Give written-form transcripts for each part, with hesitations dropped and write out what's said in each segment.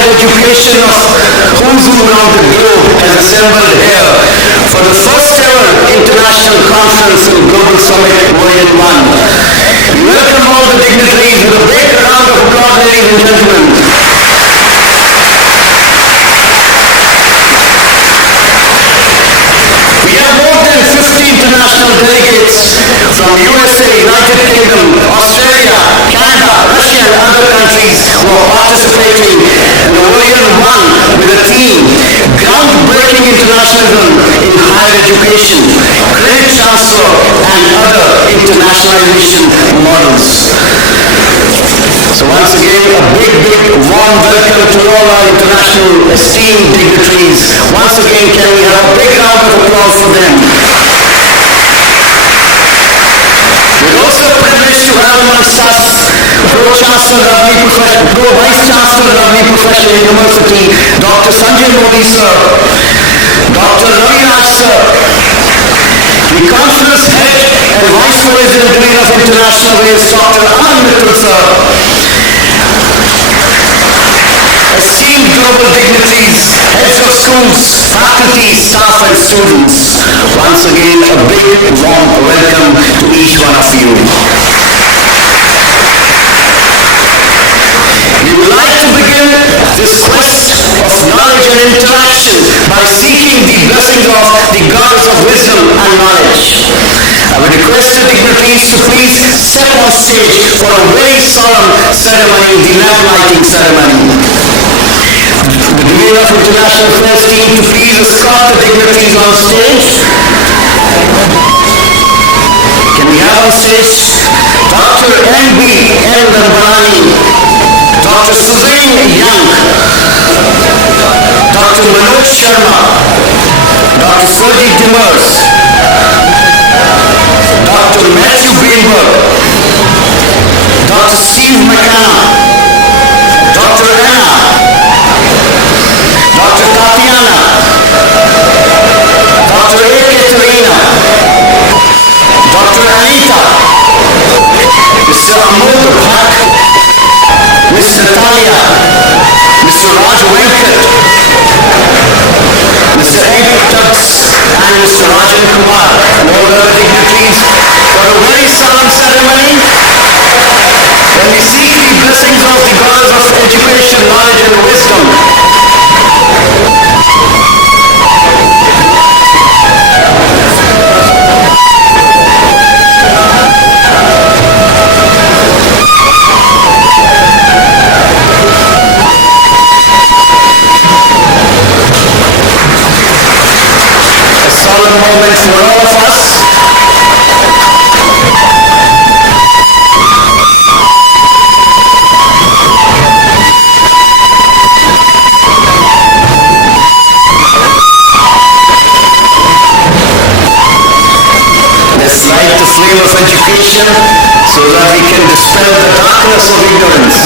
higher education of who's who around the globe has assembled here for the first ever international conference and global summit Volume 1. We welcome all the dignitaries with a big round of applause, ladies and gentlemen. We have more than 50 international delegates from USA, United Kingdom, Australia, Canada, Russia and other countries who are participating in the Volume 1 with a theme, Groundbreaking Internationalism in Higher Education, Credit Transfer and Other Internationalization Models. So once again, a big warm welcome to all our international esteemed dignitaries. Once again, can we have a big round of applause for them? We're also privileged to have amongst us Pro-Chancellor Vice-Chancellor Ravli Professional University, Dr. Sanjay Modi sir, Dr. Ravi Raj sir, the Conference Head and Vice President Dean of International Affairs, Dr. Aman Mittal sir, esteemed global dignitaries, heads of schools, faculty, staff and students. Once again, a big warm welcome to each one of you. We would like to begin this quest of knowledge and interaction by seeking the blessings of the goddess of wisdom and knowledge. I would request the dignitaries to please step on stage for a very solemn ceremony, the lamp lighting ceremony. The Dean of International Affairs team to please escort the dignitaries on stage. Can we have on stage Dr. N.B. N. Darbani, Dr. Suzanne Young, Dr. Manoj Sharma, Dr. Sergi Dimmers, Dr. Matthew Greenberg, Dr. Steve McKenna, Dr. Anna, Dr. Tatiana, Dr. A. Katerina, Dr. Anita, Mr. Amod Bhatt, Ms. Natalia, Mr. Raj Venkat, Mr. Eric Tubbs, and Mr. Rajan Kumar, and all other dignitaries for a very solemn ceremony when we seek the blessings of the goddess of education, knowledge and wisdom. Solemn moment for all of us. Let's light the flame of education so that we can dispel the darkness of ignorance.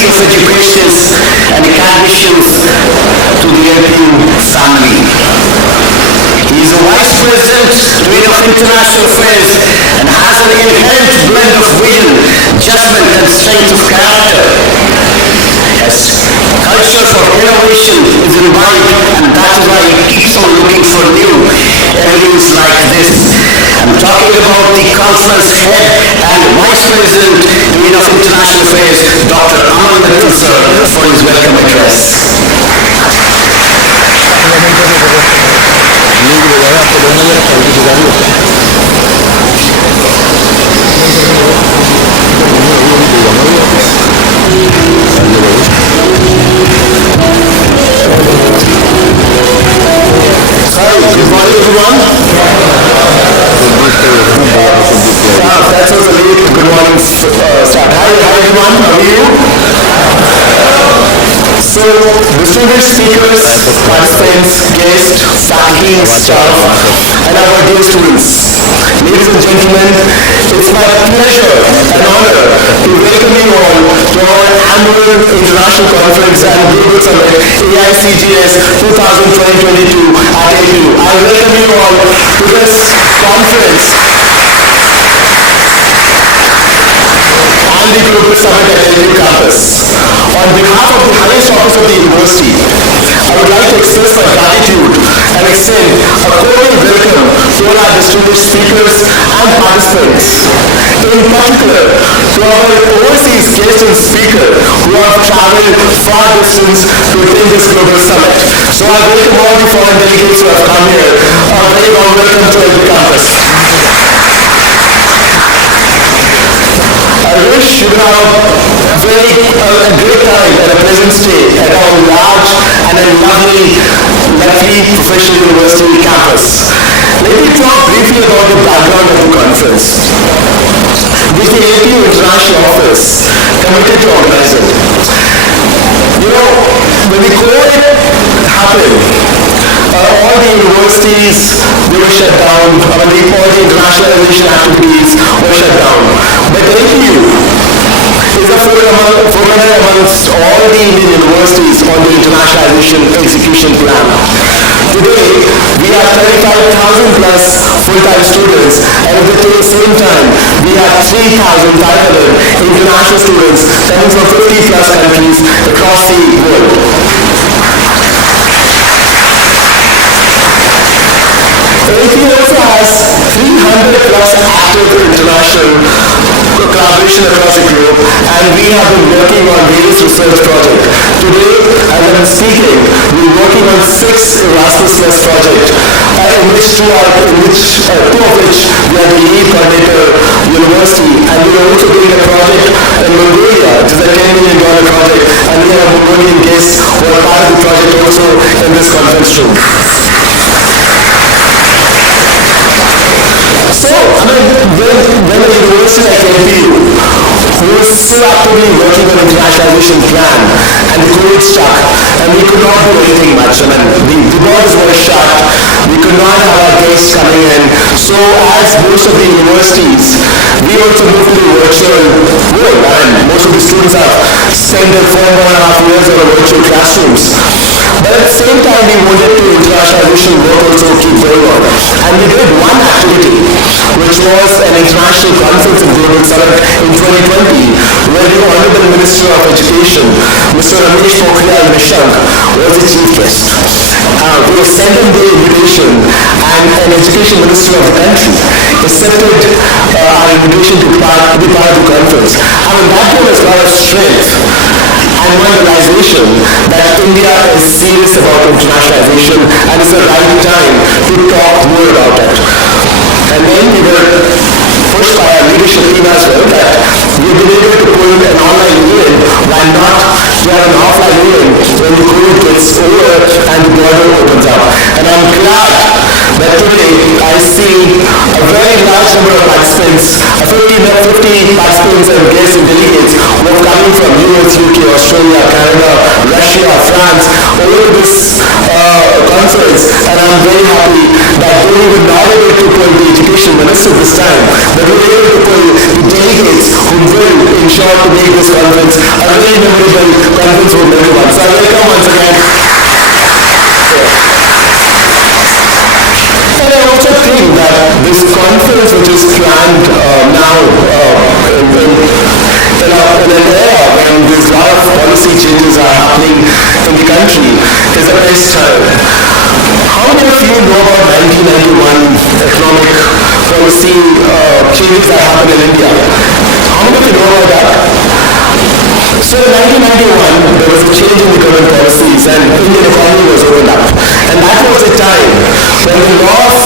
legacy of education and academicians to the LPU family. He is a Vice President, Dean of International Affairs, and has an inherent blend of vision, judgment, and strength of character. Yes, culture for innovation is imbibed, and that is why he keeps on looking for new avenues like this. I'm talking about the conference head and Vice President, Dean of International Affairs, Dr. Aman Mittal sir, for his welcome address. Hi, good morning everyone. That was a late good morning start. Hi everyone, how are you? So, distinguished speakers, participants, guests, faculty, staff, and our dear students. Ladies and gentlemen, it's my pleasure and honor to welcome you all to our annual international conference and global summit AICGS 2022 at AICGS. I welcome you all to this conference and the global summit at AICGS campus. On behalf of the highest office of the university, I would like to express my gratitude and extend a cordial welcome to all our distinguished speakers and participants. In particular, to our overseas guests and speakers who have traveled far distance to attend this global summit. So I welcome all the foreign delegates who have come here. A very warm welcome to AICGS campus. I wish you would have a great time and a pleasant stay at our large and a lovely professional university campus. Let me talk briefly about the background of the conference. This is the AICGS International Office committed to organize it. You know, when the COVID happened, all the universities, they were shut down, all the internationalization activities were shut down. But AICGS is a forerunner amongst all the Indian universities on the internationalization execution plan. Today, we have 35,000 plus full-time students, and at the same time, we have 3,500 international students coming from 50 plus countries across the world. AICGS also has 300 plus active international collaboration across the globe, and we have been working on various research projects. Today, as I'm speaking, we're working on 6 Erasmus Plus projects, in which two of which we are the lead coordinator university, and we are also doing a project in Mongolia, which is a $10 million project, and we have Mongolian guests who are part of the project also in this conference room. So, I mean, when a university like AICGS, who was so actively working on internationalization plan, and the COVID struck, and we could not do anything much. I mean, the borders were shut, we could not have our guests coming in. So, as most of the universities, we also moved to the virtual world, and most of the students have spent their 4.5 years in virtual classrooms. But at the same time, we wanted to internationalization work also keep going on. And we did one activity, which was an international conference and global summit in 2020, where the Honorable Minister of Education, Mr. Ramesh Pokhriyal Nishank, was the chief guest. We have sent him the invitation, and an education minister of the country accepted our invitation to be part of the conference. I mean, that gave us a lot of strength and one realization that India is serious about internationalization, and it's the right time to talk more about it. And then we were pushed by our leadership team as well that we've been able to pull an online event, why not to have an offline event when the COVID gets over and the border opens up. And I'm glad that today I see a very large number of participants, 50 participants and guests and delegates who are coming from US, UK, Australia, Canada, Russia, France, over to this conference. And I'm very happy that they were not able to pull the education minister this time, but we were able to pull the delegates who will ensured to make this conference a very memorable conference for everyone. So I welcome once again. And I also think that this conference which is planned now in an era when there's a lot of policy changes are happening in the country is the best time. How many of you know about 1991 economic policy changes that happened in India? How many of you know about that? So in 1991, there was a change in the government policies and Indian economy was opened up. And that was a time when a lot of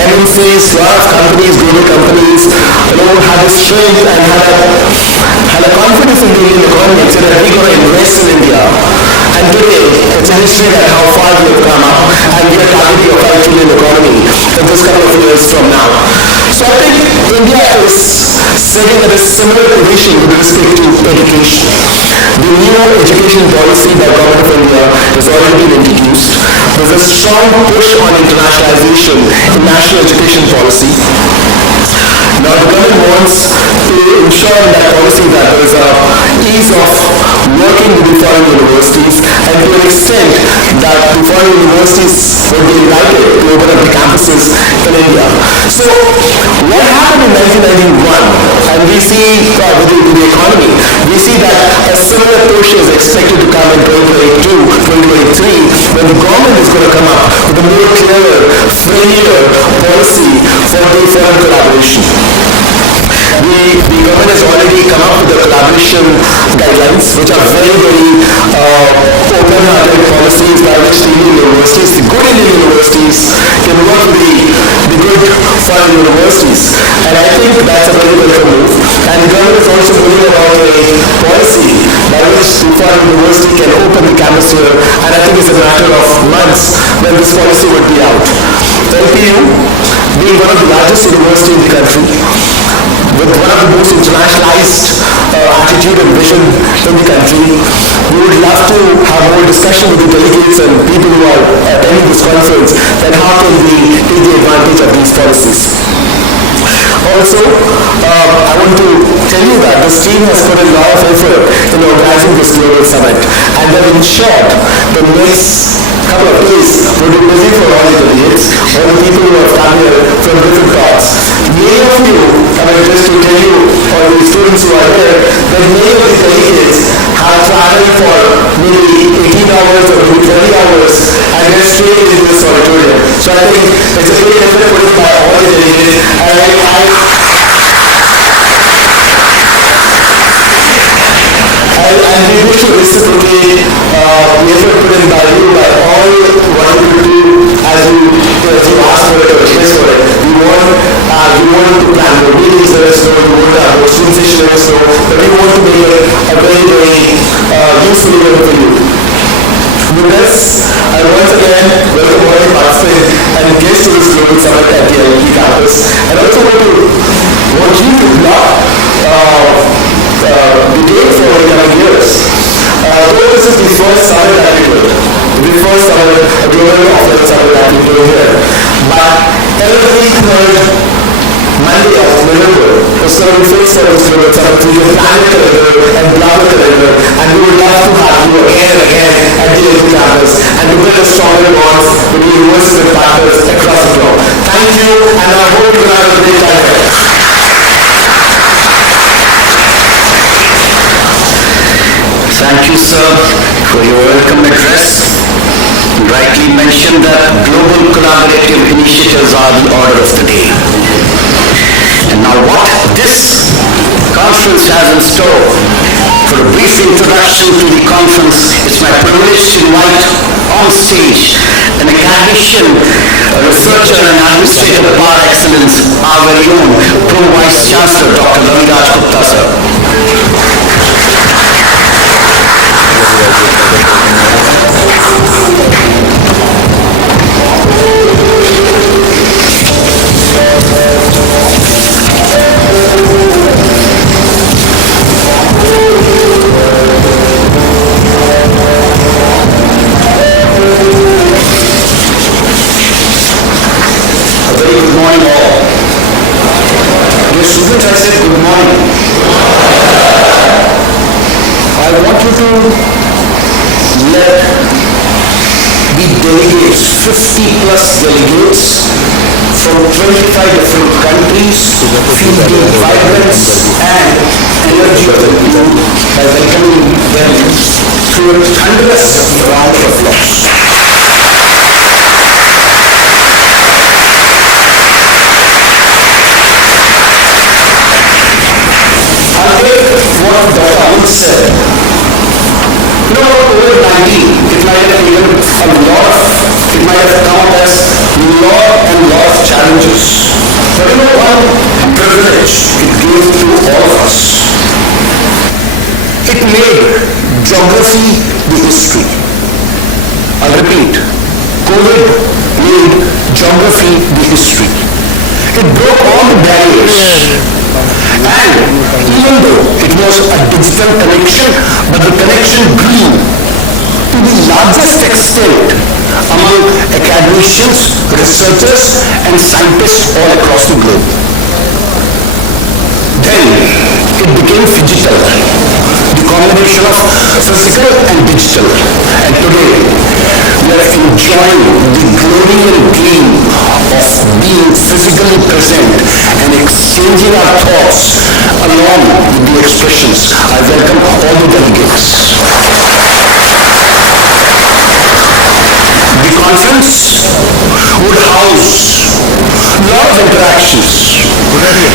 MNCs, a lot of companies, global companies, had a strength and had a confidence in the Indian economy and said that we're going to invest in India. And today, it's a history that how far we have come up and we are targeting a 5 trillion economy in this couple of years from now. So I think India is sitting at a similar position with respect to education. The new education policy by the Government of India has already been introduced. There's a strong push on internationalization in national education policy. Now the government wants to ensure in that policy that there is a ease of working with the foreign universities and to an extent that the foreign universities will be invited to open up the campuses in India. So what happened in 1991 and we see with the economy, we see that a similar push is expected to come in 2022, 2023 when the government is going to come up with a more clearer, friendlier policy for the foreign collaboration. The government has already come up with the collaboration guidelines, which are very, very open-hearted policies by which the Indian universities, the good Indian universities, can work with the good foreign universities. And I think that's a very welcome move. And the government is also moving about a policy by which the foreign university can open the campus here. And I think it's a matter of months when this policy would be out. LPU, being one of the largest universities in the country, with one of the most internationalized attitude and vision in the country, we would love to have more discussion with the delegates and people who are attending this conference that how can we take the advantage of these policies. Also, I want to tell you that this team has put a lot of effort in organizing this global summit and they've ensured the next couple of days will be busy for all the delegates, all the people who have come here from different parts. Many of you, I mean just to tell you, all the students who are here, that many of the delegates have traveled for maybe 18 hours or maybe 20 hours and they're straight into this auditorium. So I think it's a great effort put in by all the delegates and we wish to reciprocate the effort put in by you, by all what you do as you ask for it or request for it. We want to plan more meetings, let us know, we want to have more student sessions, let us know, but we want to make it a very, very useful event for you. With this, I once again welcome all the participants and guests to this global summit at the AICGS campus. And also want you to block the date for the coming years. Though this is the first summit that we do, the first summit, a global offline summit that we do here. But every third Monday of November is going to be fixed for this global summit. So you can plan the calendar and block the calendar, and we would love to have you again and again at the AICGS campus and to build a stronger bond with universities and partners across the globe. Thank you, and I hope you have a great time. Thank you, sir, for your welcome address. You rightly mentioned that global collaborative initiatives are the order of the day. And now what this conference has in store. For a brief introduction to the conference, it's my privilege to invite on stage an academician, a researcher and administrator par excellence, our very own Pro Vice Chancellor, Dr. Raviraj Gupta, sir. Good morning all. Dear students, I said good morning. I want you to let the delegates, 50 plus delegates from 25 different countries, feel the vibrance and energy of the people by welcoming them through a thunderous round of applause. I'll take what Dr. Amit said. You know, COVID-19, it might have even it might have come as lot of challenges. But you know, one privilege it gave to all of us. It made geography the history. I'll repeat, COVID made geography the history. It broke all the barriers. And even though it was a digital connection, but the connection grew to the largest extent among academicians, researchers, and scientists all across the globe. Then it became digital, the combination of physical and digital. And today we are enjoying the glory and gleam of being physically present and exchanging our thoughts along with the expressions. I welcome all the delegates. The conference would house a lot of interactions.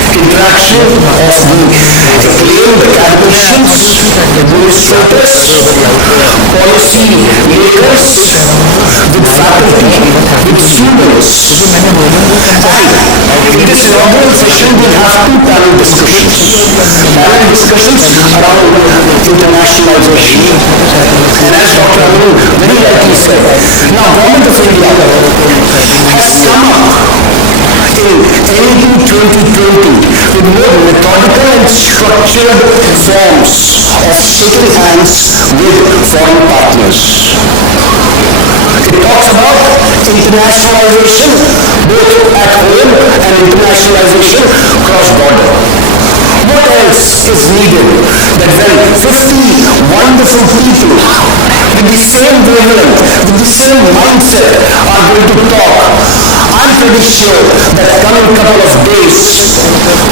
Interaction of the acclaimed academicians, administrators, policy makers, with faculty, with students. And in this inaugural session, we have two panel discussions. Panel discussions around internationalization. And as Dr. Arun very rightly said, now Government of India has come up in NEP 2020 with more methodical and structured forms of shaking hands with foreign partners. It talks about internationalization both at home and internationalization cross-border. What else is needed that when 50 wonderful people with the same wavelength, with the same mindset are going to talk? I'm pretty sure that coming couple of days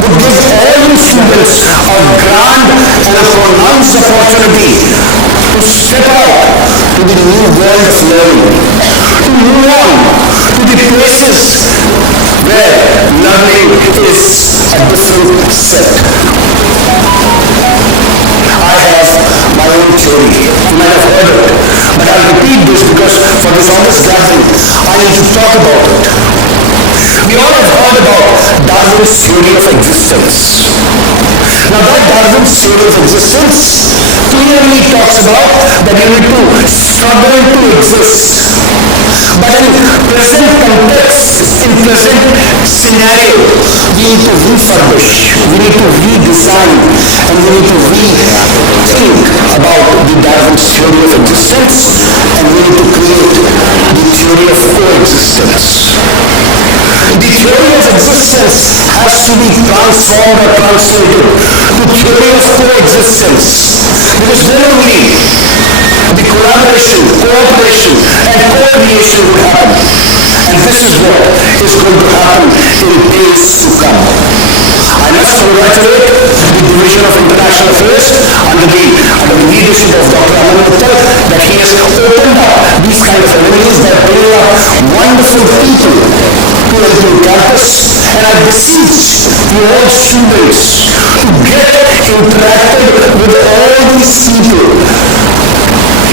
would give all the students a grand and a pronounced opportunity to step out to the new world of learning, to move on to the places where learning is a different set. I have my own theory. You might have heard it. But I'll repeat this because for this August gathering, I need to talk about it. We all have heard about Darwin's theory of existence. Now that Darwin's theory of existence clearly talks about that you need to struggle to exist. But in present context, in present scenario, we need to refurbish, we need to redesign, and we need to rethink about the Darwin's theory of existence, and we need to create the theory of coexistence. The theory of existence has to be transformed or translated to theory of coexistence, because then only the collaboration, cooperation, and co-creation would happen. And this is what is going to happen in days to come. I must congratulate the Division of International Affairs under the leadership of Dr. Aman Mittal that he has opened up these kind of avenues that bring up wonderful people to the campus. And I beseech you all students to get interacted with all these people.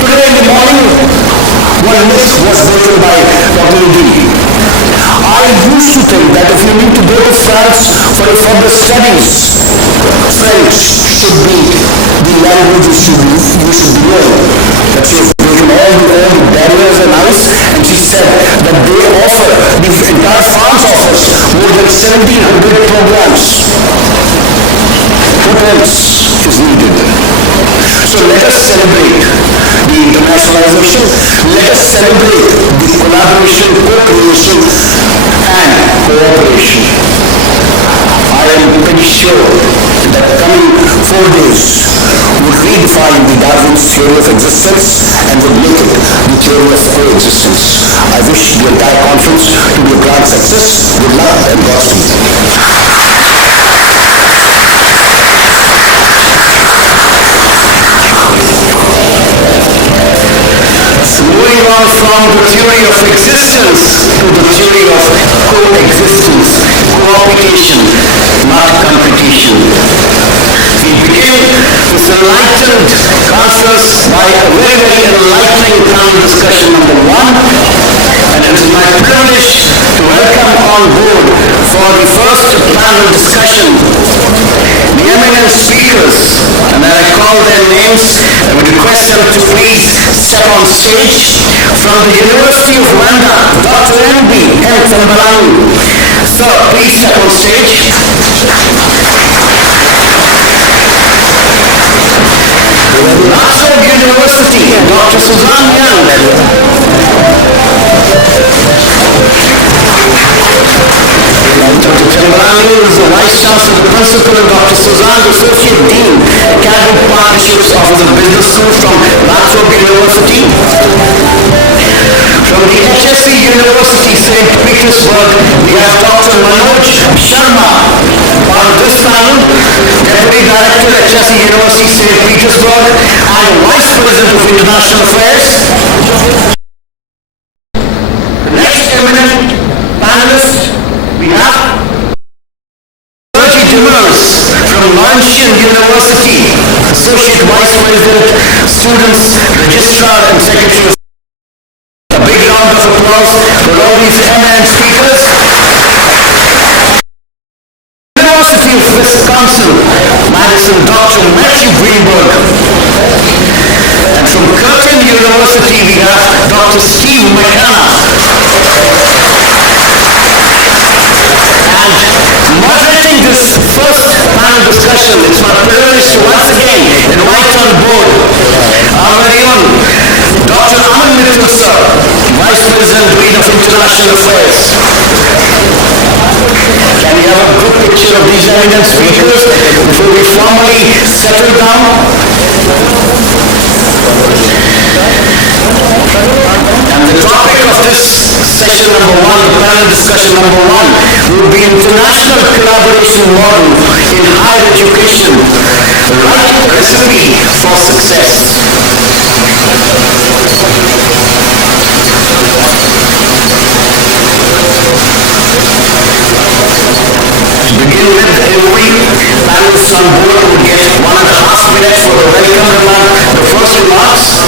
Today in the morning, one myth was broken by Dr. Udi. I used to think that if you need to go to France for further studies, French should be the language you should know. But she has broken all the barriers and ice, and she said that they offer, the entire France offers more than 1,700 programs. What else is needed? So let us celebrate the internationalization, let us celebrate the collaboration, co-creation, and cooperation. I am pretty sure that coming 4 days would redefine the Darwin's theory of existence and would make it the theory of coexistence. I wish the entire conference to be a grand success. Good luck and Godspeed. Moving on from the theory of existence to the theory of coexistence, cooperation, not competition. We begin this enlightened conference by a very enlightening panel discussion number one, and it is my privilege to welcome on board for the first panel discussion the eminent speakers, and when I call their names, I would request them to please step on stage. From the University of Rwanda, Dr. M.B. Mbalangu. Sir, please step on stage. Oxford University, Dr. Suzanne Young. Dr. Mbalangu is the Vice Chancellor, the Principal, and Dr. Suzanne, the Associate Dean, Academic Partnerships Office of Business School from Oxford University. From the HSC University, St. Petersburg, we have Dr. Manoj Sharma. On this panel, Deputy Director, HSC University, St. Petersburg, and Vice President of International Affairs. The next eminent panelist, we have Demers from Laurentian University, Associate Vice President, Students, Registrar, and Secretary. A big round of applause for all these eminent speakers. University of Wisconsin, Madison, Dr. Matthew Greenberg. And from Curtin University, we have Dr. Steve McKenna. And moderating this first panel discussion, it's my privilege to once again invite on board our very own Dr. Aman Mittal, sir, Vice President, Dean of International Affairs. Can we have a good picture of these eminent speakers before we formally settle down? And the topic of this session number one, the panel discussion number one, will be international collaboration model in higher education, the right recipe for success. To begin with, every panelist on board will get 1.5 minutes for the welcome remark, the first remarks.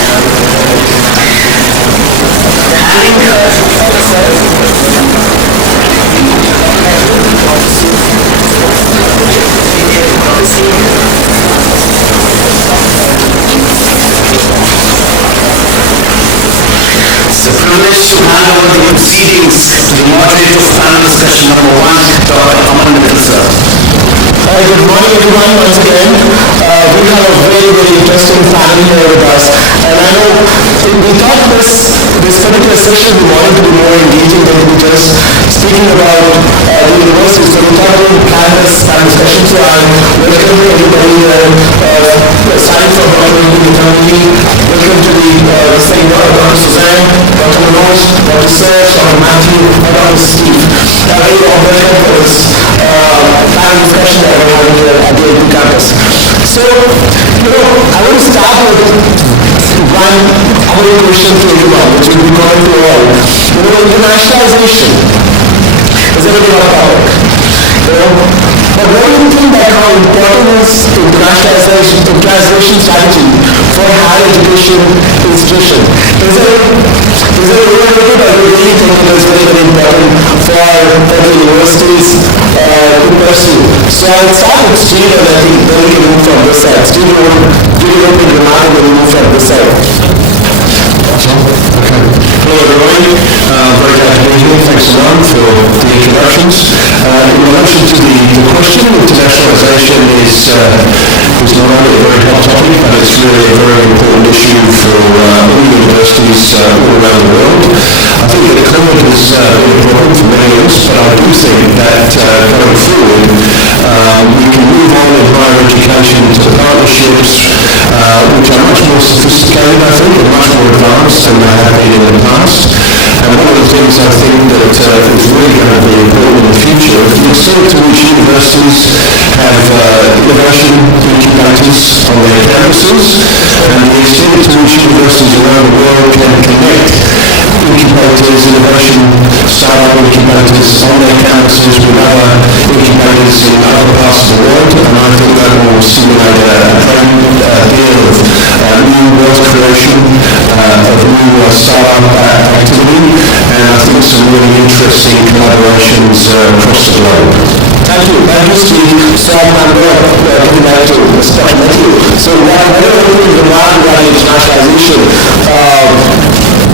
It's a privilege to hand over the proceedings to the moderator of panel discussion number one, Dr. Aman Mittal, sir. Good morning everyone once again. We have a very interesting panel here with us, and I know we thought this particular session we wanted to be more engaging than just speaking about the university, so we thought we would plan this panel discussion. So I'm welcoming everybody here, starting from Dr. Internally, welcome to the second Dr. Suzanne, Dr. Manoj, Dr. Serge, Dr. Matthew, and Dr. Steve. Very warm welcome for this panel discussion that we're having here at the AICGS campus. So, I want to start with one other question to everyone, which will be common to all. Internationalization is a very hot topic. But what do you think that how important is internationalization strategy for higher education institution? Is it overrated, or do you really think it is very important for the universities to pursue? So I'll start with Steve, and I think then we can move from this side. Steve, you want to open the remark and then we move from this side. Hello everyone, very glad to be here. Thanks a lot for the introductions. In relation to the question, internationalization is not only a very hot topic, but it's really a very important issue for all universities all around the world. I think that COVID has been a problem for many of us, but I do think that going forward we can move on in higher education to partnerships, advanced than they have been in the past. And one of the things I think that is really going to be important in the future, the extent to which universities have innovation incubators on their campuses, and the extent to which universities around the world can connect incubators, innovation startup incubators on their campuses with other incubators in other parts of the world, and I think that will stimulate a great deal of new wealth creation, of new startup activity, and I think some really interesting collaborations across the globe. Thank you, Steve. So I'm going to get back to Mr. Matthew. So whatever you remark regarding internationalization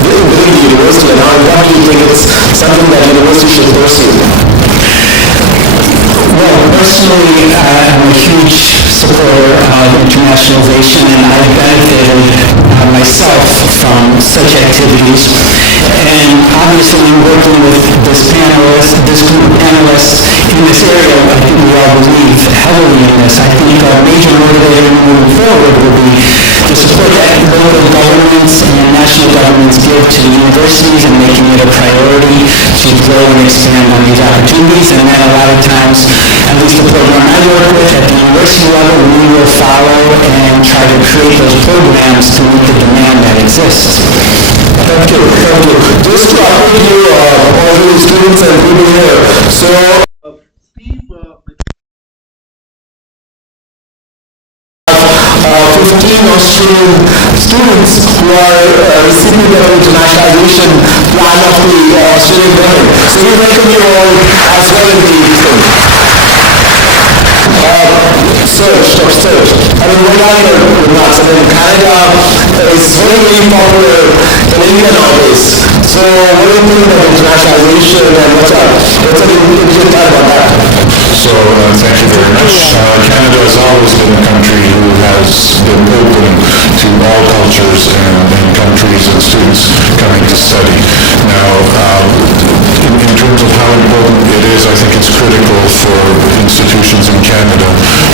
within the university, and what do you think it's something that university should pursue? Well, personally, I'm a huge supporter of internationalization, and I've benefited myself from such activities. And obviously, working with this group of panelists in this area, I think we all believe heavily in this. I think our major motivator moving forward will be to support that local governments and national governments give to the universities and making it a priority to grow and expand on these opportunities. And then a lot of times, at least the program I work with at the university level, we will follow and try to create those programs to meet the demand that exists. Thank you. Just to update you, all the students and people here. So, Steve, 15 Australian students who are receiving the internationalization plan of the Australian government. So we welcome you all as well in the Serge. I mean, what are your remarks? I mean, Canada is very popular in India nowadays. So what do you think about internationalization and what's up? What's your thought about that? So thank you very much. Canada has always been a country who has been open to all cultures and countries and students coming to study. Now, in terms of how important it is, I think it's critical for institutions in Canada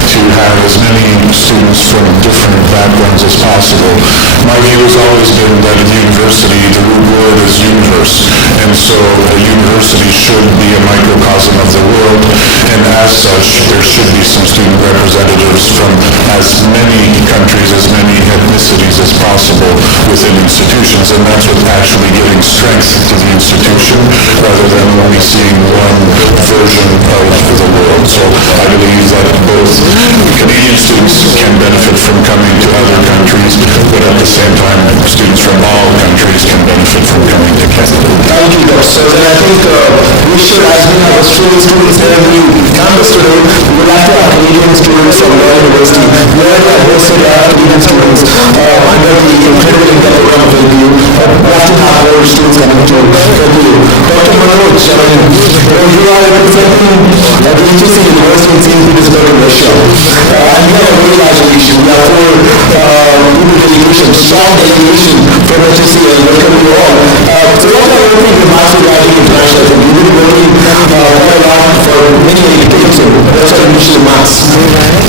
to have as many students from different backgrounds as possible. My view has always been that in university, the root word is universe, and so a university should be a microcosm of the world, and as such, there should be some student representatives from as many countries, as many ethnicities as possible within institutions, and that's what's actually giving strength to the institution, rather than only seeing one version of the world. So I believe that both Canadian students can benefit from coming to other countries, but at the same time, students from all countries can benefit from coming to Canada. Thank you, Dr. And I think we should, as we have Australian students here in the campus today, we would like to have Canadian students from Royal University. We already have hosted Canadian students under the incredible India program of ABU. We have to have more students coming to ABU. Dr. Manoj, you are representing the HSC University in St. Petersburg in Russia. And we have a very large delegation. We have four delegation, strong delegation from HSC, and welcome you all. So what are your opening remarks regarding international? You've been working quite a lot for many decades. What's your initial remarks?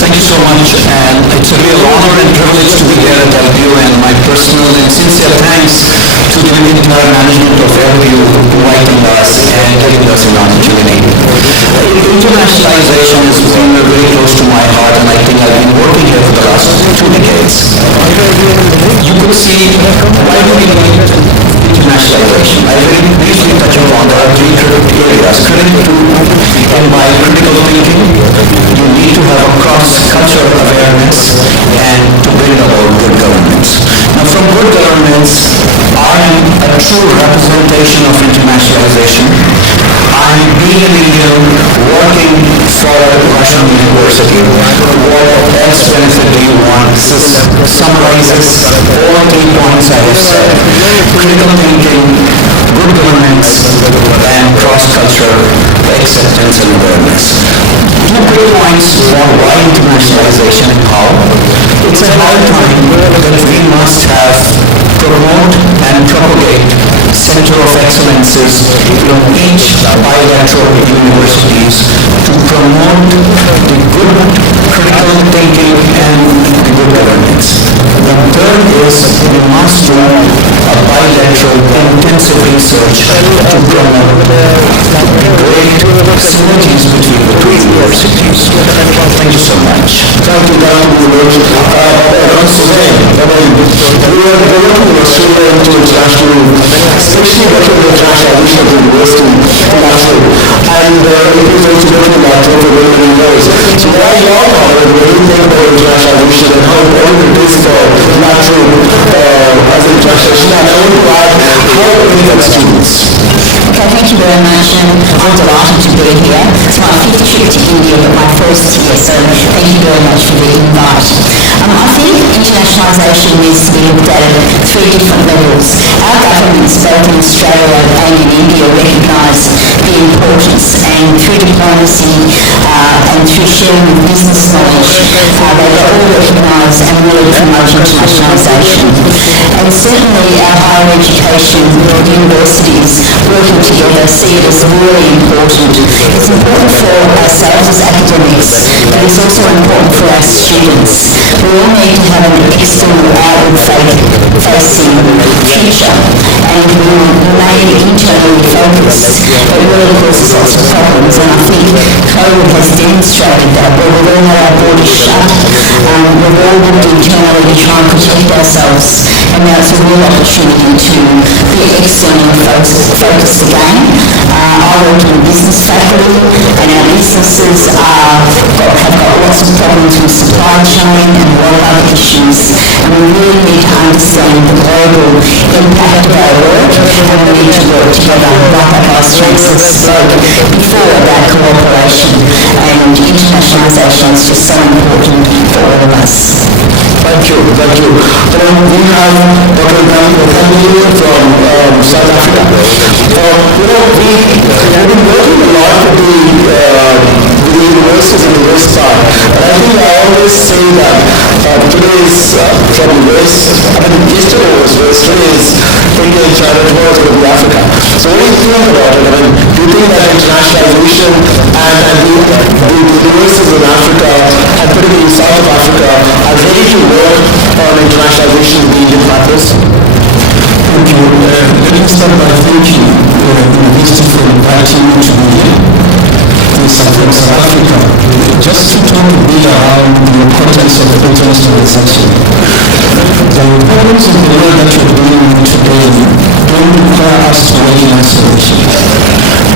Thank you so much, and it's a real honor and privilege to be here at LBU, and my personal and sincere thanks to the entire management of LBU inviting us and giving us an opportunity. Internationalization is very close to my heart, and I think I've been working here for the last 2 decades. You could see why do we need internationalization. I very briefly touch upon the 3 critical areas. In my critical thinking, you need to have a cross-cultural awareness and to bring about good governance. Now, from good governance, I am a true representation of internationalization. I am being an Indian working for Russian University. What else benefit do you want? This summarizes all 3 points I have said. Critical thinking, good governance, and cross-cultural acceptance and awareness. 2 quick points on why internationalization and how. It's a high time that we must have promote and propagate center of excellences from each bilateral universities to promote the good critical thinking and the good governance. The third is we must do a elements of research to promote great synergies between the two universities. Thank you so much. Thank you, Dr. Suzanne. We are working in Australia into international, especially working with international admission of the university natural. And it is also working about for many years. So what are your comments when you think about international admission and how important it is for natural as an international admission? And I want to add, how it benefits students. Okay, thank you very much, and I'm delighted to be here. It's my 5th trip to India, but my first here, so thank you very much for the invite. I think internationalisation needs to be looked at 3 different levels. Our governments, both in Australia and in India, recognise the importance, and through diplomacy and through sharing of business knowledge, they all recognise and really promote internationalisation. And certainly our higher education universities working together see it as really important. It's important for ourselves as academics, but it's also important for our students. We all need to have an external outward-facing future, and we remain internally focused, but it really causes lots of problems. And I think COVID has demonstrated that where we've all had our borders shut, we've all looked internally to try and protect ourselves, and now it's a real opportunity to be externally focused again. I work in business faculty, and our businesses have got lots of problems with supply chain and a lot of other issues, and we really need to understand the global impact of our work, and we need to work together, like our Vice Chancellor spoke before about cooperation, and internationalisation is just so important for all of us. Thank you, thank you. We have Dr. Gandhi from South Africa. We've been working a lot with the universities in the West part, and I think I always say that today is from the West, yesterday was West, today is India and China, tomorrow is going to be Africa. So what do you think about it? Do you think that internationalization and the universities in Africa, and particularly in South Africa, are ready to work on internationalization of the Indian practice? Thank you. Let me start by thanking the University for inviting me to be here. From South Africa, just to talk a bit around the importance of internationalization. The importance of the work that you're doing today don't require us to work in isolation.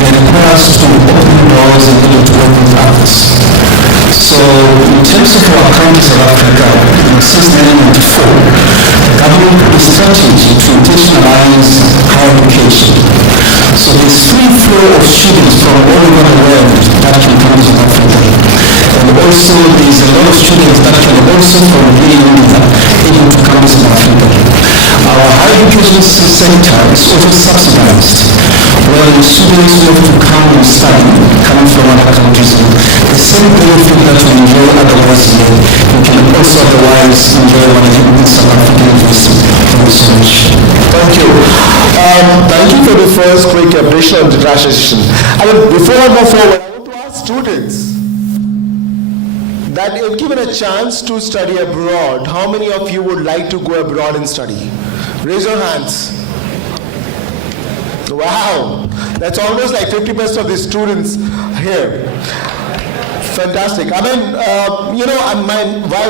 They require us to open doors and be able to work with others. So, in terms of our country, South Africa, since 1994, the government put a strategy to internationalize higher education. So there's free flow of students from all over the world that can come to Africa. And also there's a lot of students that can also from really India able to come to Africa. Our higher education sector is also subsidized, where the students who have to come and study, coming from other countries, the same benefit that we enjoy otherwise here, you can also otherwise enjoy when you in South African University. Thank you so much. Thank you. Thank you for the first quick impression on internationalization. Before I move forward, I want to ask students that if given a chance to study abroad, how many of you would like to go abroad and study? Raise your hands. Wow, that's almost like 50% of the students here. Fantastic. Why I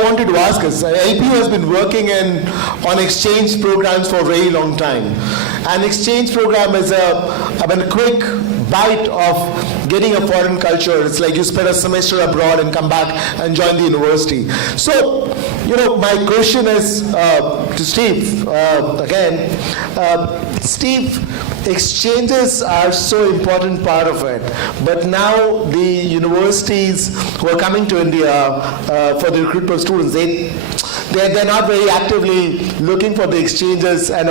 wanted to ask is, LPU has been working on exchange programs for a very long time. An exchange program is a quick bite of getting a foreign culture. It's like you spend a semester abroad and come back and join the university. So, my question is to Steve again. Steve, exchanges are so important part of it, but now the universities who are coming to India for the recruitment of students, they're not very actively looking for the exchanges and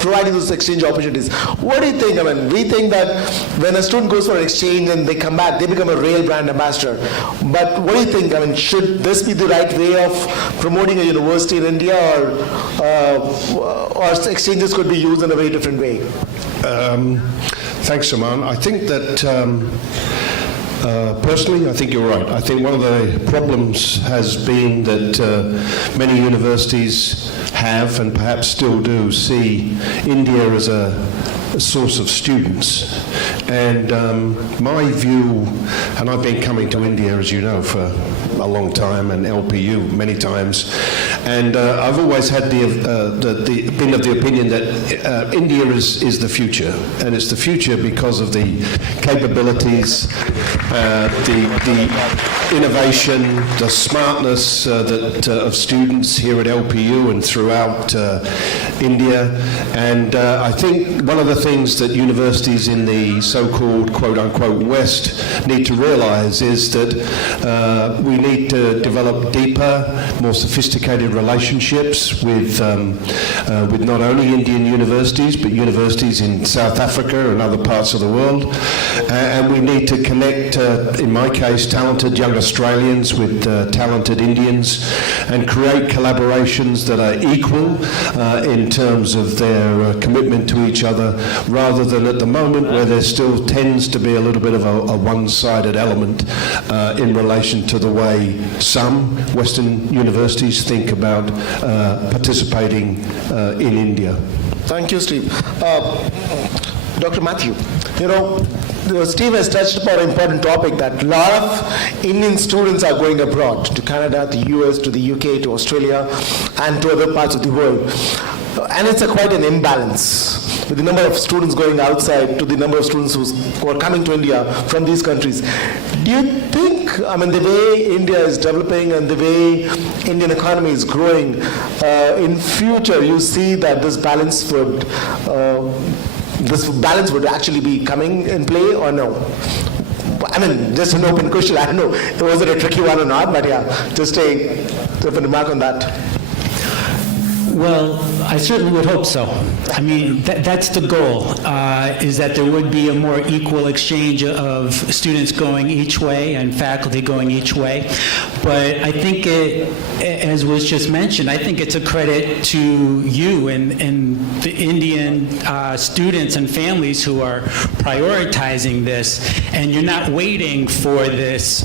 providing those exchange opportunities. What do you think? We think that when a student goes for an exchange and they come back, they become a real brand ambassador. But what do you think? Should this be the right way of promoting a university in India, or exchanges could be used in a very different way? Thanks, Saman. I think that Personally, I think you're right. I think one of the problems has been that many universities have, and perhaps still do, see India as a source of students. And my view, and I've been coming to India, as you know, for a long time, and LPU many times, and I've always had been of the opinion that India is the future, and it's the future because of the capabilities, the innovation, the smartness of students here at LPU and throughout India. And I think one of the things that universities in the so-called quote-unquote West need to realize is that we need to develop deeper, more sophisticated relationships with not only Indian universities, but universities in South Africa and other parts of the world. And we need to connect, in my case, talented young Australians with talented Indians, and create collaborations that are equal in terms of their commitment to each other, rather than at the moment where there still tends to be a little bit of a one-sided element in relation to the way some Western universities think about participating in India. Thank you, Steve. Dr. Matthew, Steve has touched upon an important topic that a lot of Indian students are going abroad, to Canada, to the US, to the UK, to Australia, and to other parts of the world. And it's quite an imbalance with the number of students going outside to the number of students who are coming to India from these countries. Do you think, the way India is developing and the way Indian economy is growing, in future you see that this balance would actually be coming in play, or no? Just an open question. I don't know if it was a tricky one or not, but yeah, just a open remark on that. Well, I certainly would hope so. That's the goal, is that there would be a more equal exchange of students going each way and faculty going each way. But I think as was just mentioned, I think it's a credit to you and the Indian students and families who are prioritizing this, and you're not waiting for this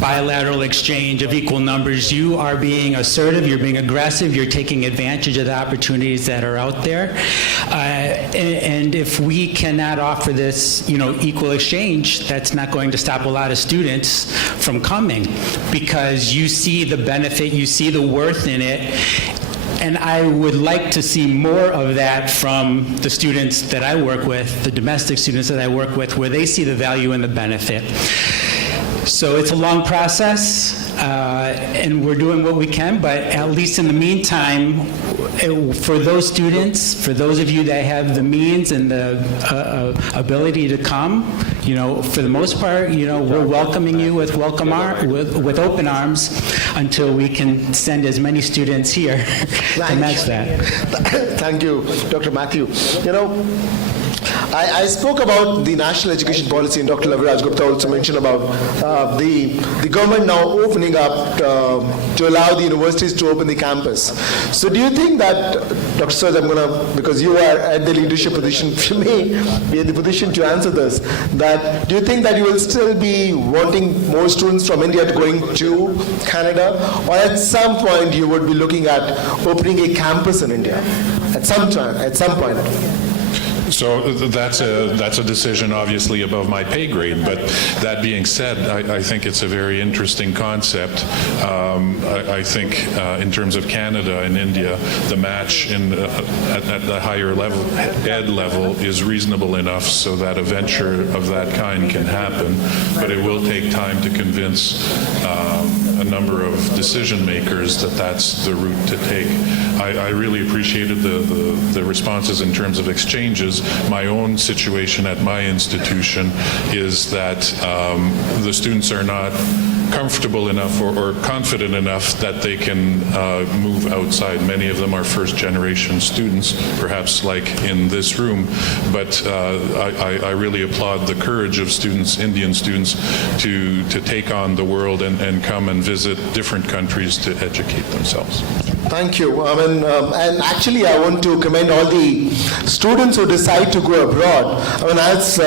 bilateral exchange of equal numbers. You are being assertive, you're being aggressive, you're taking advantage of the opportunities that are out there. And if we cannot offer this, equal exchange, that's not going to stop a lot of students from coming, because you see the benefit, you see the worth in it. And I would like to see more of that from the students that I work with, the domestic students that I work with, where they see the value and the benefit. So it's a long process, and we're doing what we can, but at least in the meantime, for those students, for those of you that have the means and the ability to come, for the most part, we're welcoming you with open arms until we can send as many students here to match that. Thank you, Dr. Matthew. I spoke about the national education policy, and Dr. Laviraj Gupta also mentioned about the government now opening up to allow the universities to open the campus. So do you think that, Dr. Suraj, because you are at the leadership position, you may be in the position to answer this, that do you think that you will still be wanting more students from India going to Canada, or at some point you would be looking at opening a campus in India at some point? So that's a decision obviously above my pay grade, but that being said, I think it's a very interesting concept. I think in terms of Canada and India, the match at the higher level, ed level, is reasonable enough so that a venture of that kind can happen, but it will take time to convince a number of decision makers that that's the route to take. I really appreciated the responses in terms of exchanges. My own situation at my institution is that the students are not comfortable enough or confident enough that they can move outside. Many of them are first-generation students, perhaps like in this room, but I really applaud the courage of students, Indian students, to take on the world and come and visit different countries to educate themselves. Thank you. And actually I want to commend all the students who decide to go abroad. As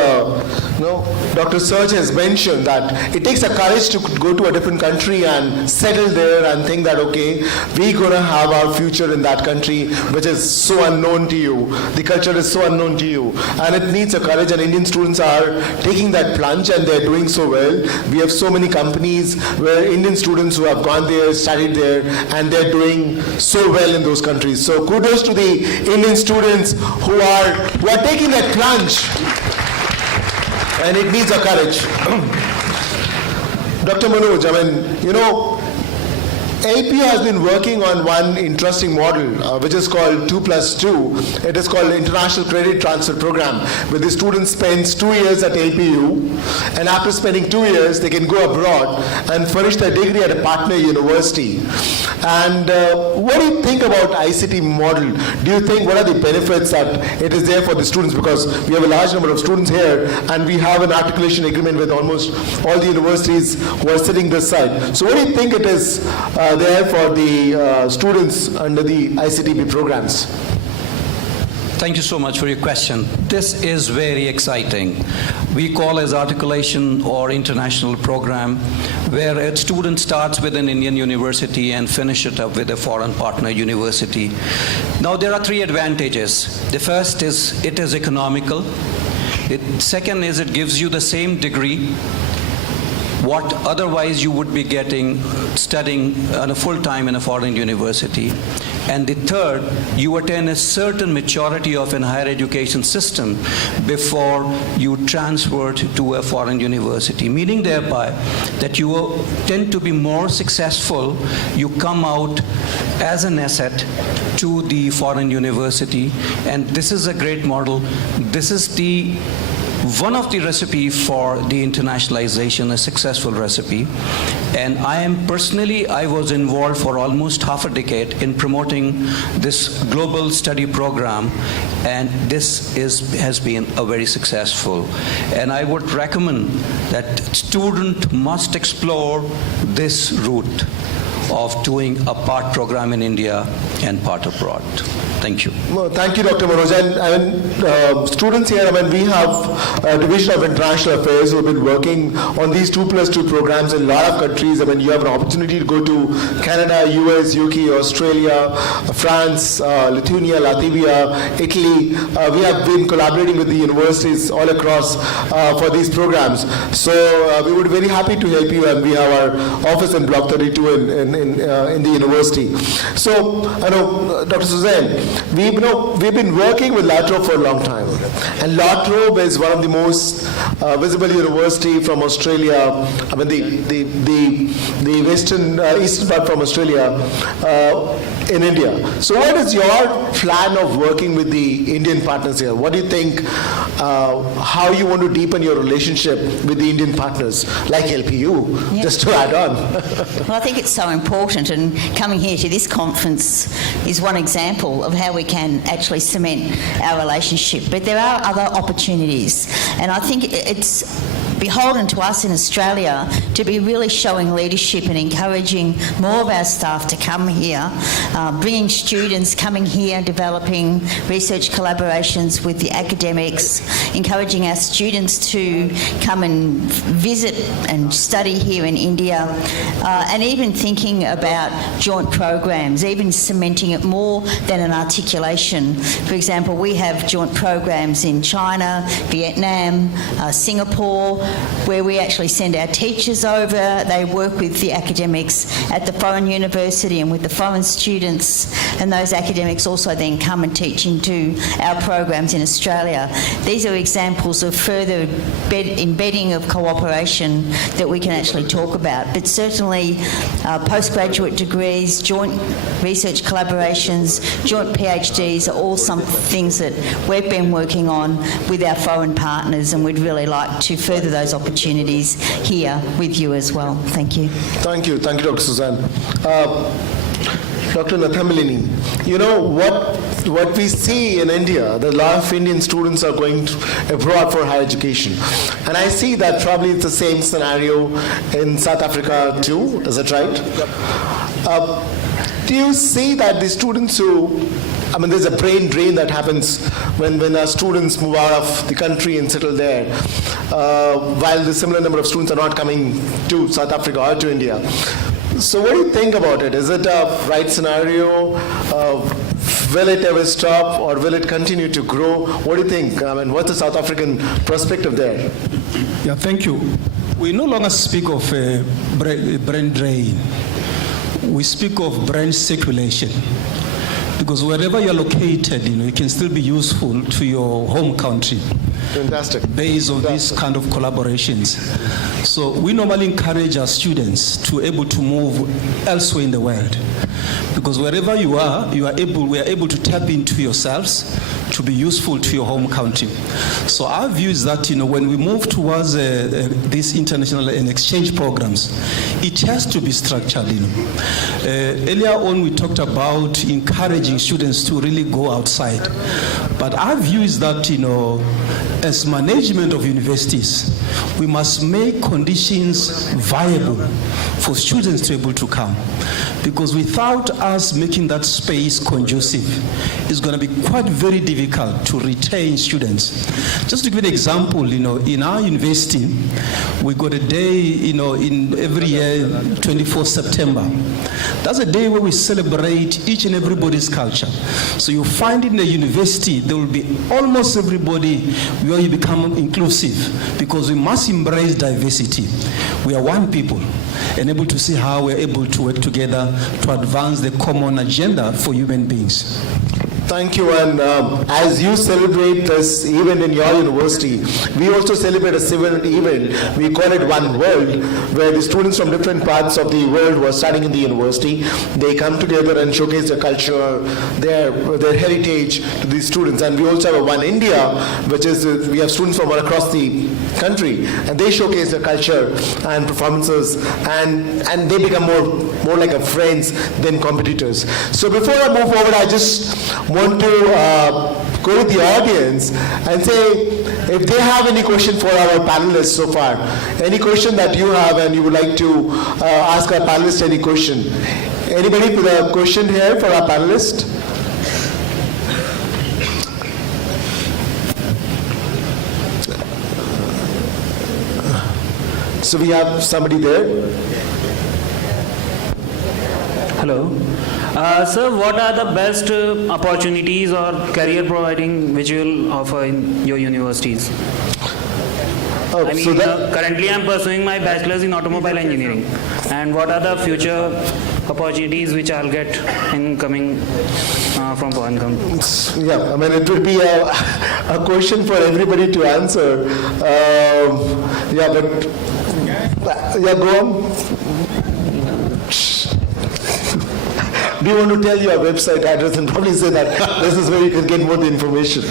No, Dr. Serge has mentioned that it takes a courage to go to a different country and settle there and think that, okay, we're going to have our future in that country, which is so unknown to you. The culture is so unknown to you. And it needs a courage, and Indian students are taking that plunge, and they're doing so well. We have so many companies where Indian students who have gone there, studied there, and they're doing so well in those countries. So kudos to the Indian students who are taking that plunge. And it needs a courage. Dr. Manoj, LPU has been working on one interesting model, which is called 2+2. It is called International Credit Transfer Program, where the student spends 2 years at LPU, and after spending 2 years, they can go abroad and finish their degree at a partner university. And what do you think about ICT model? Do you think, what are the benefits that it is there for the students? Because we have a large number of students here, and we have an articulation agreement with almost all the universities who are sitting this side. So what do you think it is there for the students under the ICTP programs? Thank you so much for your question. This is very exciting. We call as articulation or international program, where a student starts with an Indian university and finish it up with a foreign partner university. Now there are 3 advantages. The first is it is economical. Second is it gives you the same degree what otherwise you would be getting studying on a full-time in a foreign university. And the third, you attain a certain maturity of a higher education system before you transfer to a foreign university, meaning thereby that you tend to be more successful. You come out as an asset to the foreign university, and this is a great model. This is one of the recipe for the internationalization, a successful recipe. And I was involved for almost half a decade in promoting this global study program, and this has been a very successful. And I would recommend that student must explore this route of doing a part program in India and part abroad. Thank you. Well, thank you, Dr. Manoj. And students here, we have a Division of International Affairs who have been working on these 2+2 programs in a lot of countries. You have an opportunity to go to Canada, US, UK, Australia, France, Lithuania, Latvia, Italy. We have been collaborating with the universities all across for these programs. So we would be very happy to help you, and we have our office in Block 32 in the university. So, I know, Dr. Suzanne, we've been working with La Trobe for a long time, and La Trobe is one of the most visible university from Australia. The western eastern part from Australia in India. So, what is your plan of working with the Indian partners here? What do you think? How you want to deepen your relationship with the Indian partners, like LPU? Yep. Just to add on. Well, I think it's so important, and coming here to this conference is one example of how we can actually cement our relationship. But there are other opportunities, and I think it's beholden to us in Australia to be really showing leadership and encouraging more of our staff to come here, bringing students coming here, developing research collaborations with the academics, encouraging our students to come and visit and study here in India, and even thinking about joint programs, even cementing it more than an articulation. For example, we have joint programs in China, Vietnam, Singapore, where we actually send our teachers over. They work with the academics at the foreign university and with the foreign students, and those academics also then come and teach into our programs in Australia. These are examples of further embedding of cooperation that we can actually talk about. But certainly postgraduate degrees, joint research collaborations, joint PhDs are all some things that we've been working on with our foreign partners, and we'd really like to further those opportunities here with you as well. Thank you. Thank you, Dr. Suzanne. Dr. Nathamilini, what we see in India, that a lot of Indian students are going abroad for higher education. And I see that probably it's the same scenario in South Africa too, is that right? Do you see that the students who I mean, there's a brain drain that happens when our students move out of the country and settle there, while the similar number of students are not coming to South Africa or to India. So what do you think about it? Is it a right scenario? Will it ever stop, or will it continue to grow? What do you think? I mean, what's the South African perspective there? Yeah, thank you. We no longer speak of brain drain. We speak of brain circulation. Because wherever you're located, you can still be useful to your home country. Fantastic. Based on these kind of collaborations. So we normally encourage our students to able to move elsewhere in the world. Because wherever you are we are able to tap into yourselves to be useful to your home country. So our view is that, when we move towards these international and exchange programs, it has to be structured. Earlier on, we talked about encouraging students to really go outside. But our view is that, as management of universities, we must make conditions viable for students to be able to come. Because without us making that space conducive, it's going to be quite very difficult to retain students. Just to give you an example, in our university, we got a day, in every year, 24th September. That's a day where we celebrate each and everybody's culture. So you find in the university, there will be almost everybody where you become inclusive, because we must embrace diversity. We are one people, and able to see how we're able to work together to advance the common agenda for human beings. Thank you, and as you celebrate this event in your university, we also celebrate a similar event. We call it One World, where the students from different parts of the world who are studying in the university, they come together and showcase their culture, their heritage to these students. And we also have a One India, which is, we have students from all across the country, and they showcase their culture and performances, and they become more like a friends than competitors. So before I move forward, I just want to go to the audience and say if they have any question for our panelists so far. Any question that you have and you would like to ask our panelists any question. Anybody with a question here for our panelist? So we have somebody there. Hello. Sir, what are the best opportunities or career providing which you will offer in your universities? Currently I'm pursuing my bachelor's in automobile engineering. And what are the future opportunities which I'll get in coming from foreign companies? Yeah, it would be a question for everybody to answer. Go on. Do you want to tell your website address and probably say that this is where you can get more information?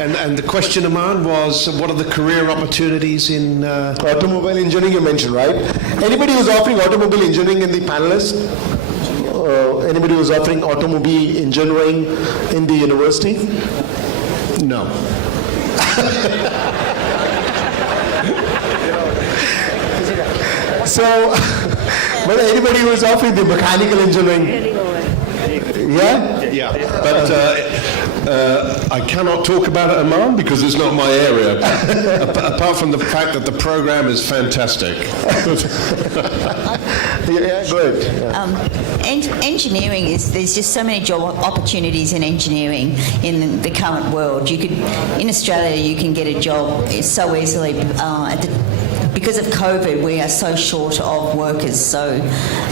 And the question, Aman, was what are the career opportunities in... Automobile engineering you mentioned, right? Anybody who's offering automobile engineering in the panelists? Anybody who's offering automobile engineering in the university? No. So, but anybody who is offering the mechanical engineering, yeah, but I cannot talk about it, Aman, because it's not my area. Apart from the fact that the program is fantastic. Go ahead. Engineering there's just so many job opportunities in engineering in the current world. In Australia, you can get a job so easily. Because of COVID, we are so short of workers. So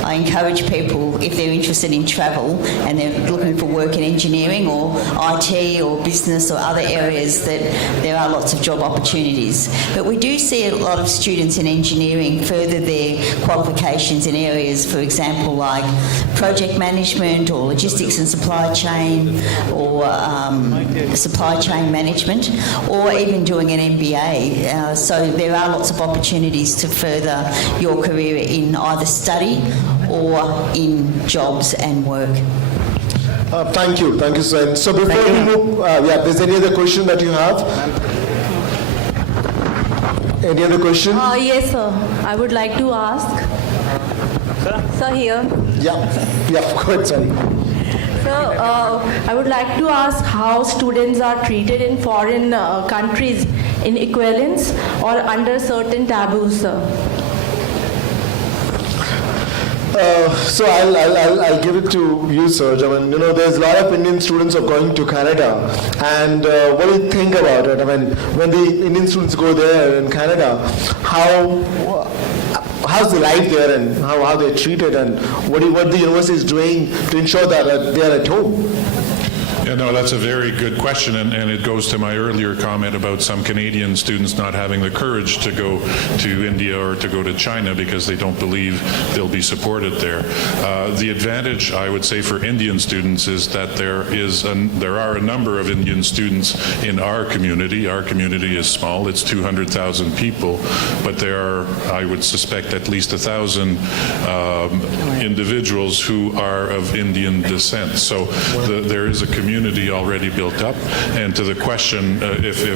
I encourage people, if they're interested in travel and they're looking for work in engineering or IT or business or other areas, that there are lots of job opportunities. But we do see a lot of students in engineering further their qualifications in areas, for example, like project management or logistics and supply chain or supply chain management, or even doing an MBA. So there are lots of opportunities to further your career in either study or in jobs and work. Thank you, sir. So before we move, there's any other question that you have? Any other question? Yes, sir. I would like to ask. Sir, here. Yeah, go ahead, sorry. I would like to ask how students are treated in foreign countries in equivalence or under certain taboos, sir. So I'll give it to you, Serge. I mean, there's a lot of Indian students are going to Canada, and what do you think about it? I mean, when the Indian students go there in Canada, how's the life there, and how they're treated, and what the university is doing to ensure that they're at home? Yeah, no, that's a very good question, and it goes to my earlier comment about some Canadian students not having the courage to go to India or to go to China because they don't believe they'll be supported there. The advantage, I would say, for Indian students is that there are a number of Indian students in our community. Our community is small; it's 200,000 people, but there are, I would suspect, at least 1,000 individuals who are of Indian descent. So there is a community already built up. And to the question, if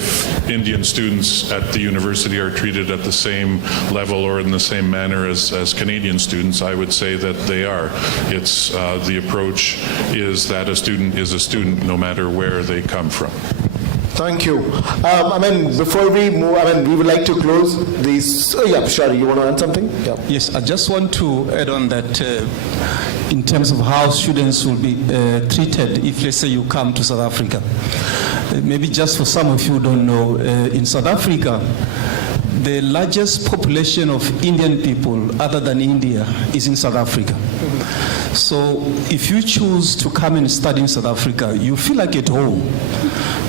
Indian students at the university are treated at the same level or in the same manner as Canadian students, I would say that they are. It's the approach is that a student is a student no matter where they come from. Thank you. Before we move, we would like to close these. Sure. You want to add something? Yeah. Yes, I just want to add on that in terms of how students will be treated if, let's say, you come to South Africa. Maybe just for some of you who don't know, in South Africa, the largest population of Indian people other than India is in South Africa. So if you choose to come and study in South Africa, you feel like at home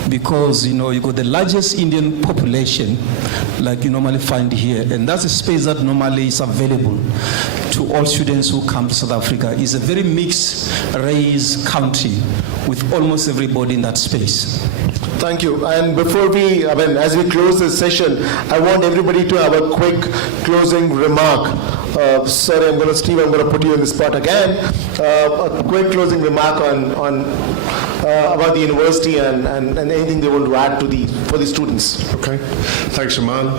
because, you got the largest Indian population like you normally find here. And that's a space that normally is available to all students who come to South Africa. It's a very mixed race country with almost everybody in that space. Thank you. And before as we close this session, I want everybody to have a quick closing remark. Sorry, Steve, I'm going to put you in the spot again. A quick closing remark on about the university and anything they want to add for the students. Okay. Thanks, Aman.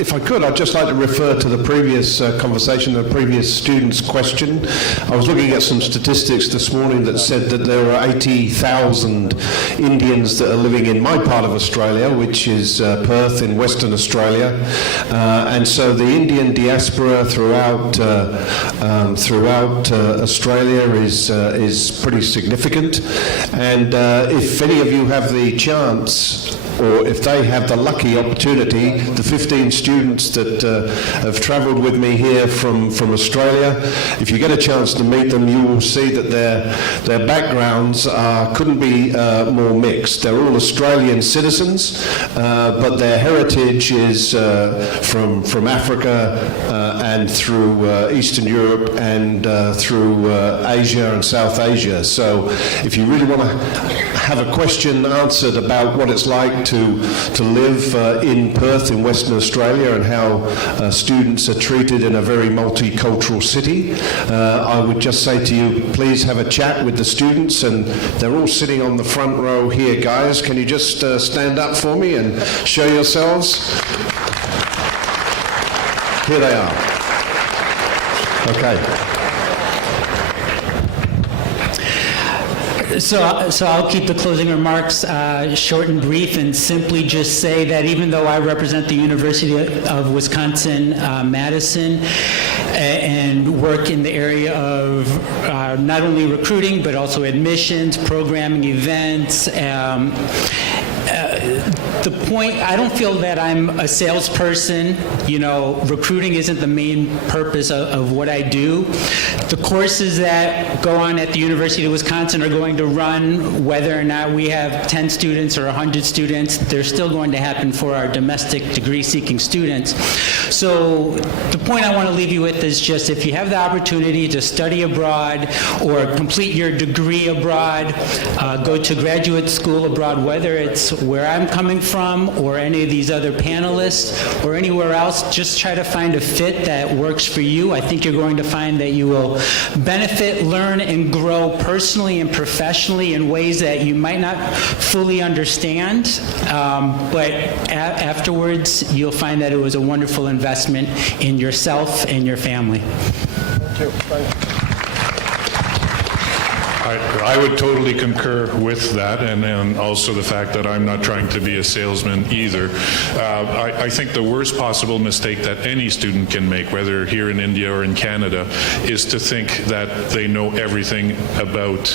If I could, I'd just like to refer to the previous conversation, the previous student's question. I was looking at some statistics this morning that said that there are 80,000 Indians that are living in my part of Australia, which is Perth in Western Australia. And so the Indian diaspora throughout Australia is pretty significant. And if any of you have the chance, or if they have the lucky opportunity, the 15 students that have travelled with me here from Australia, if you get a chance to meet them, you will see that their backgrounds couldn't be more mixed. They're all Australian citizens, but their heritage is from Africa and through Eastern Europe and through Asia and South Asia. So if you really want to have a question answered about what it's like to live in Perth in Western Australia and how students are treated in a very multicultural city, I would just say to you, please have a chat with the students, and they're all sitting on the front row here. Guys, can you just stand up for me and show yourselves? Here they are. Okay. So I'll keep the closing remarks short and brief and simply just say that even though I represent the University of Wisconsin-Madison and work in the area of not only recruiting but also admissions, programming, events, the point, I don't feel that I'm a salesperson. Recruiting isn't the main purpose of what I do. The courses that go on at the University of Wisconsin are going to run whether or not we have 10 students or 100 students. They're still going to happen for our domestic degree-seeking students. So the point I want to leave you with is just if you have the opportunity to study abroad or complete your degree abroad, go to graduate school abroad, whether it's where I'm coming from or any of these other panelists or anywhere else, just try to find a fit that works for you. I think you're going to find that you will benefit, learn, and grow personally and professionally in ways that you might not fully understand, but afterwards you'll find that it was a wonderful investment in yourself and your family. Thank you. I would totally concur with that, and also the fact that I'm not trying to be a salesman either. I think the worst possible mistake that any student can make, whether here in India or in Canada, is to think that they know everything about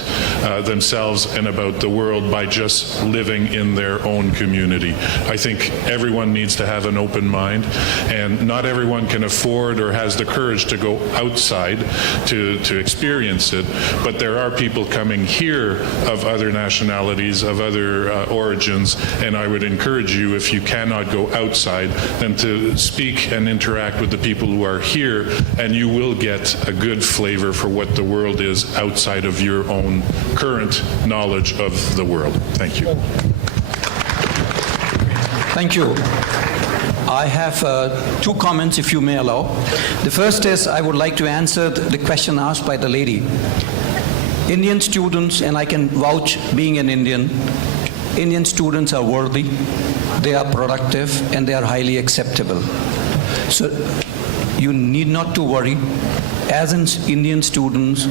themselves and about the world by just living in their own community. I think everyone needs to have an open mind, and not everyone can afford or has the courage to go outside to experience it, but there are people coming here of other nationalities, of other origins, and I would encourage you, if you cannot go outside, then to speak and interact with the people who are here, and you will get a good flavor for what the world is outside of your own current knowledge of the world. Thank you. Thank you. I have two comments, if you may allow. The first is I would like to answer the question asked by the lady. Indian students, and I can vouch being an Indian students are worthy, they are productive, and they are highly acceptable. So you need not to worry. As an Indian students,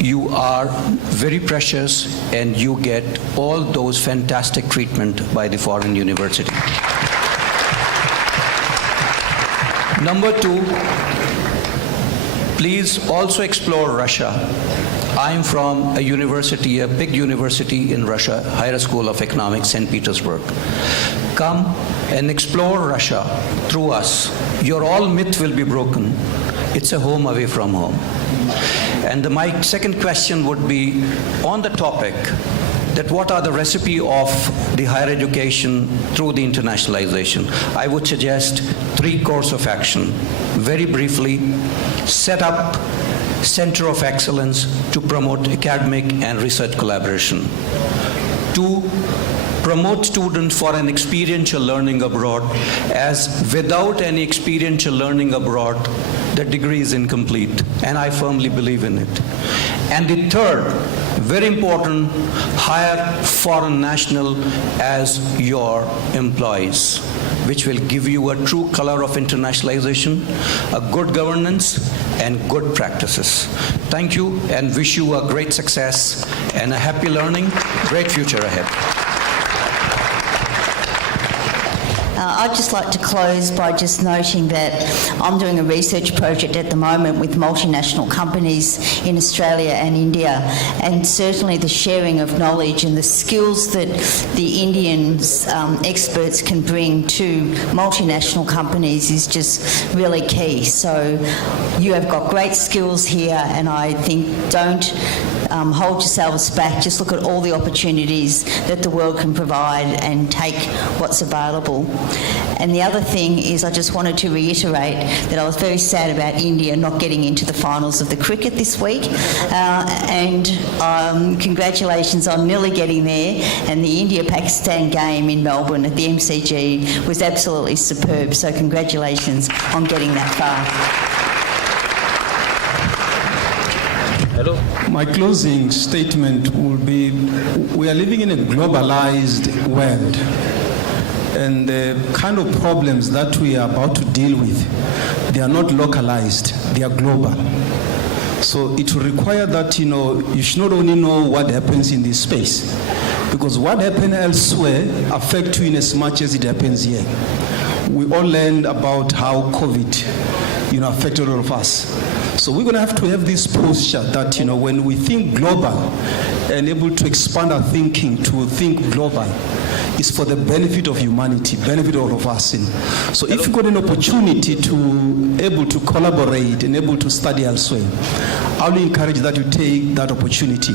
you are very precious and you get all those fantastic treatment by the foreign university. Number two, please also explore Russia. I'm from a university, a big university in Russia, Higher School of Economics, St. Petersburg. Come and explore Russia through us. Your all myth will be broken. It's a home away from home. And my second question would be on the topic that what are the recipe of the higher education through the internationalization. I would suggest 3 course of action. Very briefly, set up Center of Excellence to promote academic and research collaboration. 2, promote students for an experiential learning abroad, as without any experiential learning abroad, the degree is incomplete, and I firmly believe in it. And the third, very important, hire foreign national as your employees, which will give you a true color of internationalization, a good governance, and good practices. Thank you, and wish you a great success and a happy learning, great future ahead. I'd just like to close by just noting that I'm doing a research project at the moment with multinational companies in Australia and India, and certainly the sharing of knowledge and the skills that the Indian experts can bring to multinational companies is just really key. So you have got great skills here, and I think don't hold yourselves back. Just look at all the opportunities that the world can provide and take what's available. And the other thing is, I just wanted to reiterate that I was very sad about India not getting into the finals of the cricket this week. Congratulations on nearly getting there. And the India-Pakistan game in Melbourne at the AICGS was absolutely superb. So congratulations on getting that far. Hello. My closing statement will be, we are living in a globalized world, and the kind of problems that we are about to deal with, they are not localized, they are global. So it will require that, you should not only know what happens in this space, because what happens elsewhere affects you in as much as it happens here. We all learned about how COVID, affected all of us. So we're going to have this posture that, when we think global and able to expand our thinking to think global, it's for the benefit of humanity, benefit all of us. So if you've got an opportunity to able to collaborate and able to study elsewhere, I will encourage that you take that opportunity,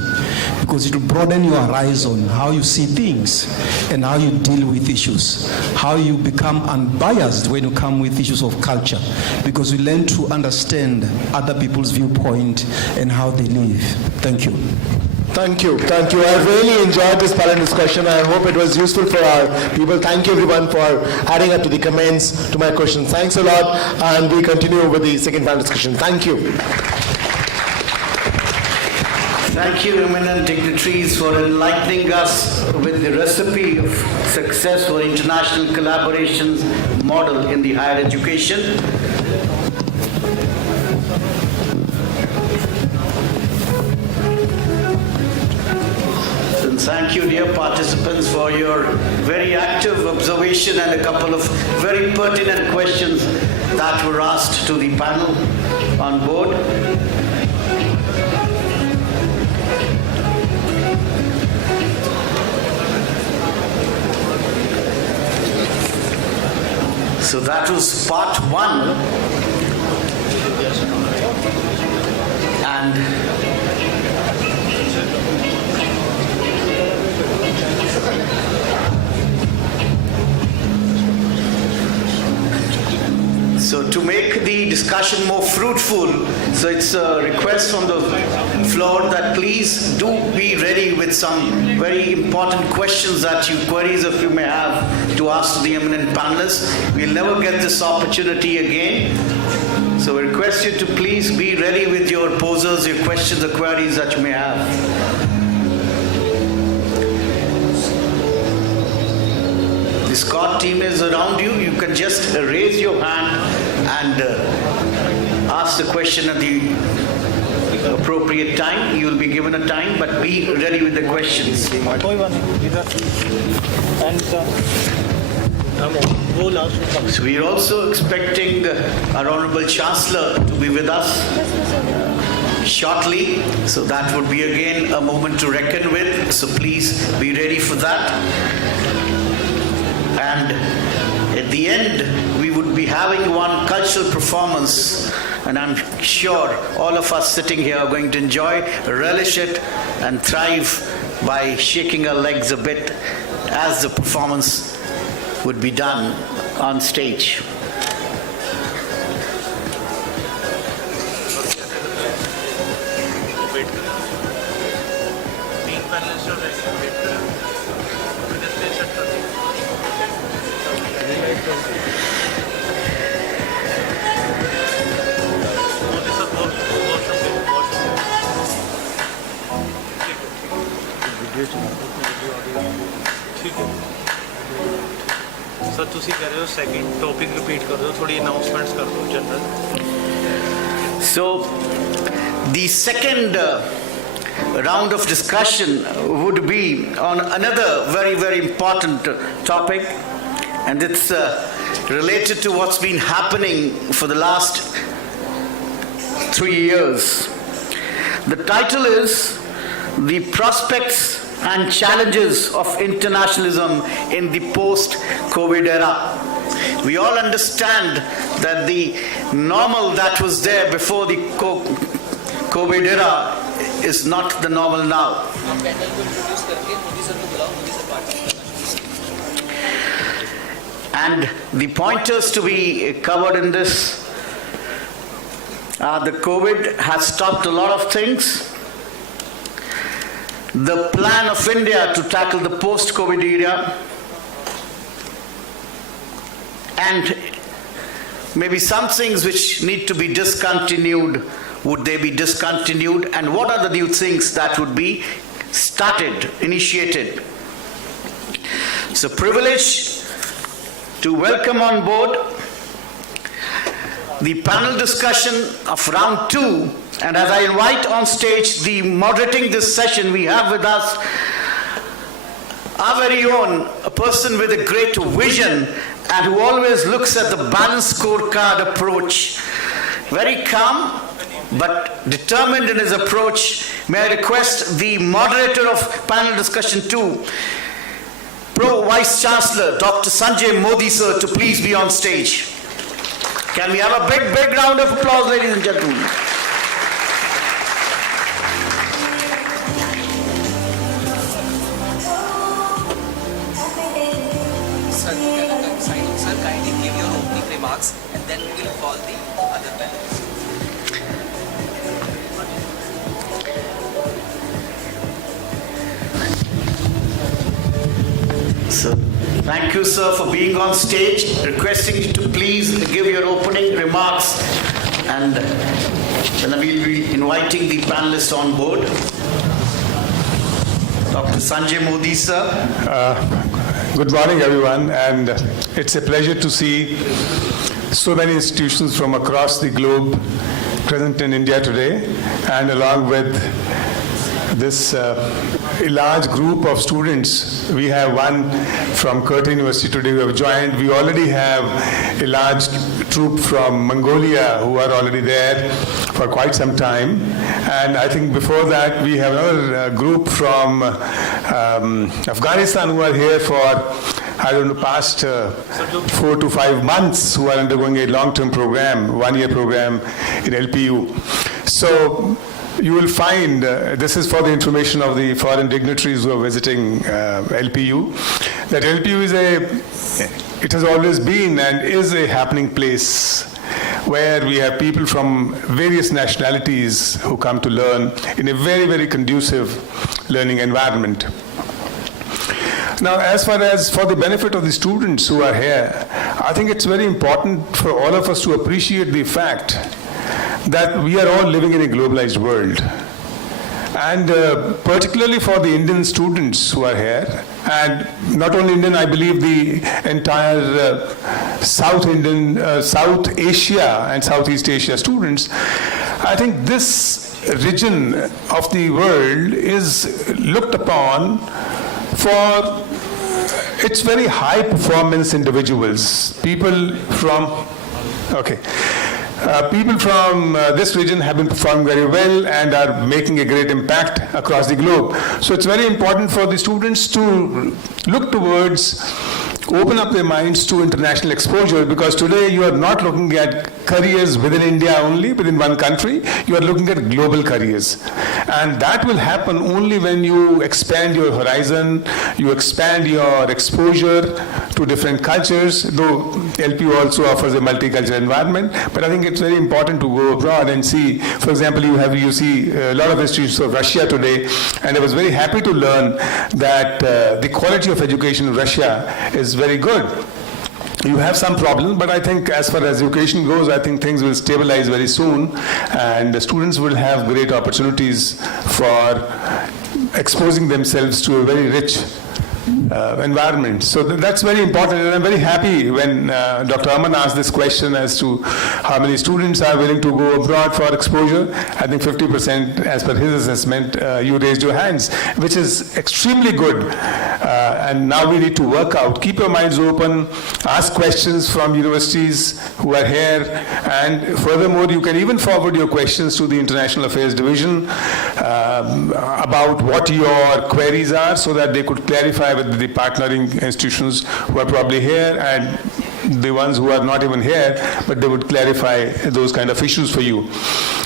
because it will broaden your horizon, how you see things and how you deal with issues, how you become unbiased when you come with issues of culture, because we learn to understand other people's viewpoint and how they live. Thank you. Thank you. Thank you. I really enjoyed this panel discussion. I hope it was useful for our people. Thank you everyone for adding up to the comments to my questions. Thanks a lot, and we continue with the second panel discussion. Thank you. Thank you, eminent dignitaries, for enlightening us with the recipe of success for international collaborations model in the higher education. Thank you, dear participants, for your very active observation and a couple of very pertinent questions that were asked to the panel on board. So that was part one. And so to make the discussion more fruitful, so it's a request from the floor that please do be ready with some very important questions that you, queries if you may have to ask the eminent panelists. We'll never get this opportunity again. So we request you to please be ready with your posers, your questions or queries that you may have. The SCOT team is around you. You can just raise your hand and ask the question at the appropriate time. You will be given a time, but be ready with the questions. So we are also expecting our Honorable Chancellor to be with us shortly. So that would be again a moment to reckon with. So please be ready for that. And at the end, we would be having one cultural performance, and I'm sure all of us sitting here are going to enjoy, relish it, and thrive by shaking our legs a bit as the performance would be done on stage. Sir तुसी कह रहे हो second topic repeat कर दो थोड़ी announcements कर दो general So the second round of discussion would be on another very, very important topic, and it's related to what's been happening for the last 3 years. The title is The Prospects and Challenges of Internationalism in the Post-COVID Era. We all understand that the normal that was there before the COVID era is not the normal now. And the pointers to be covered in this are the COVID has stopped a lot of things. The plan of India to tackle the post-COVID era, and maybe some things which need to be discontinued, would they be discontinued, and what are the new things that would be started, initiated. So privilege to welcome on board the panel discussion of round 2, and as I invite on stage the moderating this session, we have with us our very own, a person with a great vision and who always looks at the balanced scorecard approach. Very calm but determined in his approach. May I request the moderator of panel discussion 2, Pro Vice Chancellor Dr. Sanjay Modi sir, to please be on stage. Can we have a big, big round of applause, ladies and gentlemen? Sir, kindly give your opening remarks and then we will call the other panelists. So, thank you, sir, for being on stage. Requesting you to please give your opening remarks, and then we will be inviting the panelists on board. Dr. Sanjay Modi, sir. Good morning, everyone, and it's a pleasure to see so many institutions from across the globe present in India today, and along with this a large group of students. We have one from Curtin University today who have joined. We already have a large troop from Mongolia who are already there for quite some time. And I think before that we have another group from Afghanistan who are here for, I don't know, past 4 to 5 months, who are undergoing a long-term program, 1-year program in LPU. So you will find, this is for the information of the foreign dignitaries who are visiting LPU, that LPU is it has always been and is a happening place where we have people from various nationalities who come to learn in a very, very conducive learning environment. Now, as far as for the benefit of the students who are here, I think it's very important for all of us to appreciate the fact that we are all living in a globalized world. And particularly for the Indian students who are here, and not only Indian, I believe the entire South Asia and Southeast Asia students, I think this region of the world is looked upon for its very high performance individuals. People from this region have been performing very well and are making a great impact across the globe. So it's very important for the students to look towards, open up their minds to international exposure, because today you are not looking at careers within India only, within one country, you are looking at global careers. And that will happen only when you expand your horizon, you expand your exposure to different cultures, though LPU also offers a multicultural environment. But I think it's very important to go abroad and see, for example, you see a lot of histories of Russia today, and I was very happy to learn that the quality of education in Russia is very good. You have some problems, but I think as far as education goes, I think things will stabilize very soon, and the students will have great opportunities for exposing themselves to a very rich environment. So that's very important, and I'm very happy when Dr. Aman asked this question as to how many students are willing to go abroad for exposure. I think 50% as per his assessment, you raised your hands, which is extremely good. And now we need to work out. Keep your minds open, ask questions from universities who are here, and furthermore, you can even forward your questions to the International Affairs Division about what your queries are, so that they could clarify with the partnering institutions who are probably here and the ones who are not even here, but they would clarify those kind of issues for you.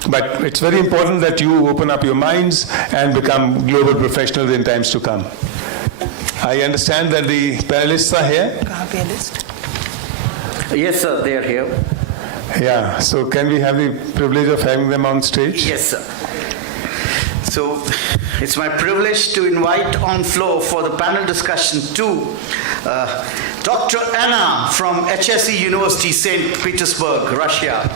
But it's very important that you open up your minds and become global professionals in times to come. I understand that the panelists are here. Yes, sir, they are here. Yeah, so can we have the privilege of having them on stage? Yes, sir. So it's my privilege to invite on floor for the panel discussion to Dr. Anna from HSE University, St. Petersburg, Russia.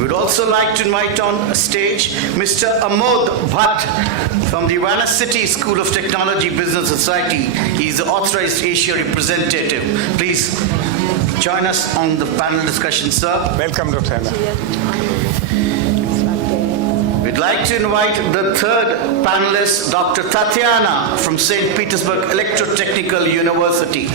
We'd also like to invite on stage Mr. Amod Bhatt from the Varanasi School of Technology Business Society. He's the authorized Asia representative. Please join us on the panel discussion, sir. Welcome, Dr. Anna. We'd like to invite the third panelist, Dr. Tatiana from St. Petersburg Electrotechnical University.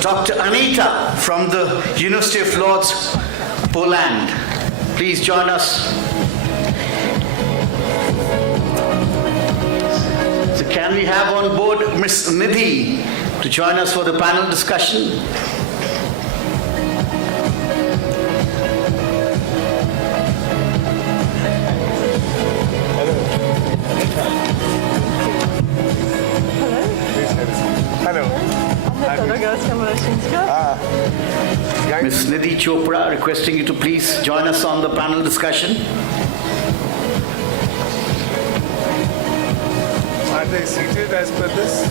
Dr. Anita from the University of Lodz, Poland. Please join us. So can we have on board Ms. Nidhi to join us for the panel discussion? Ms. Nidhi Chopra, requesting you to please join us on the panel discussion. Are they seated as per this?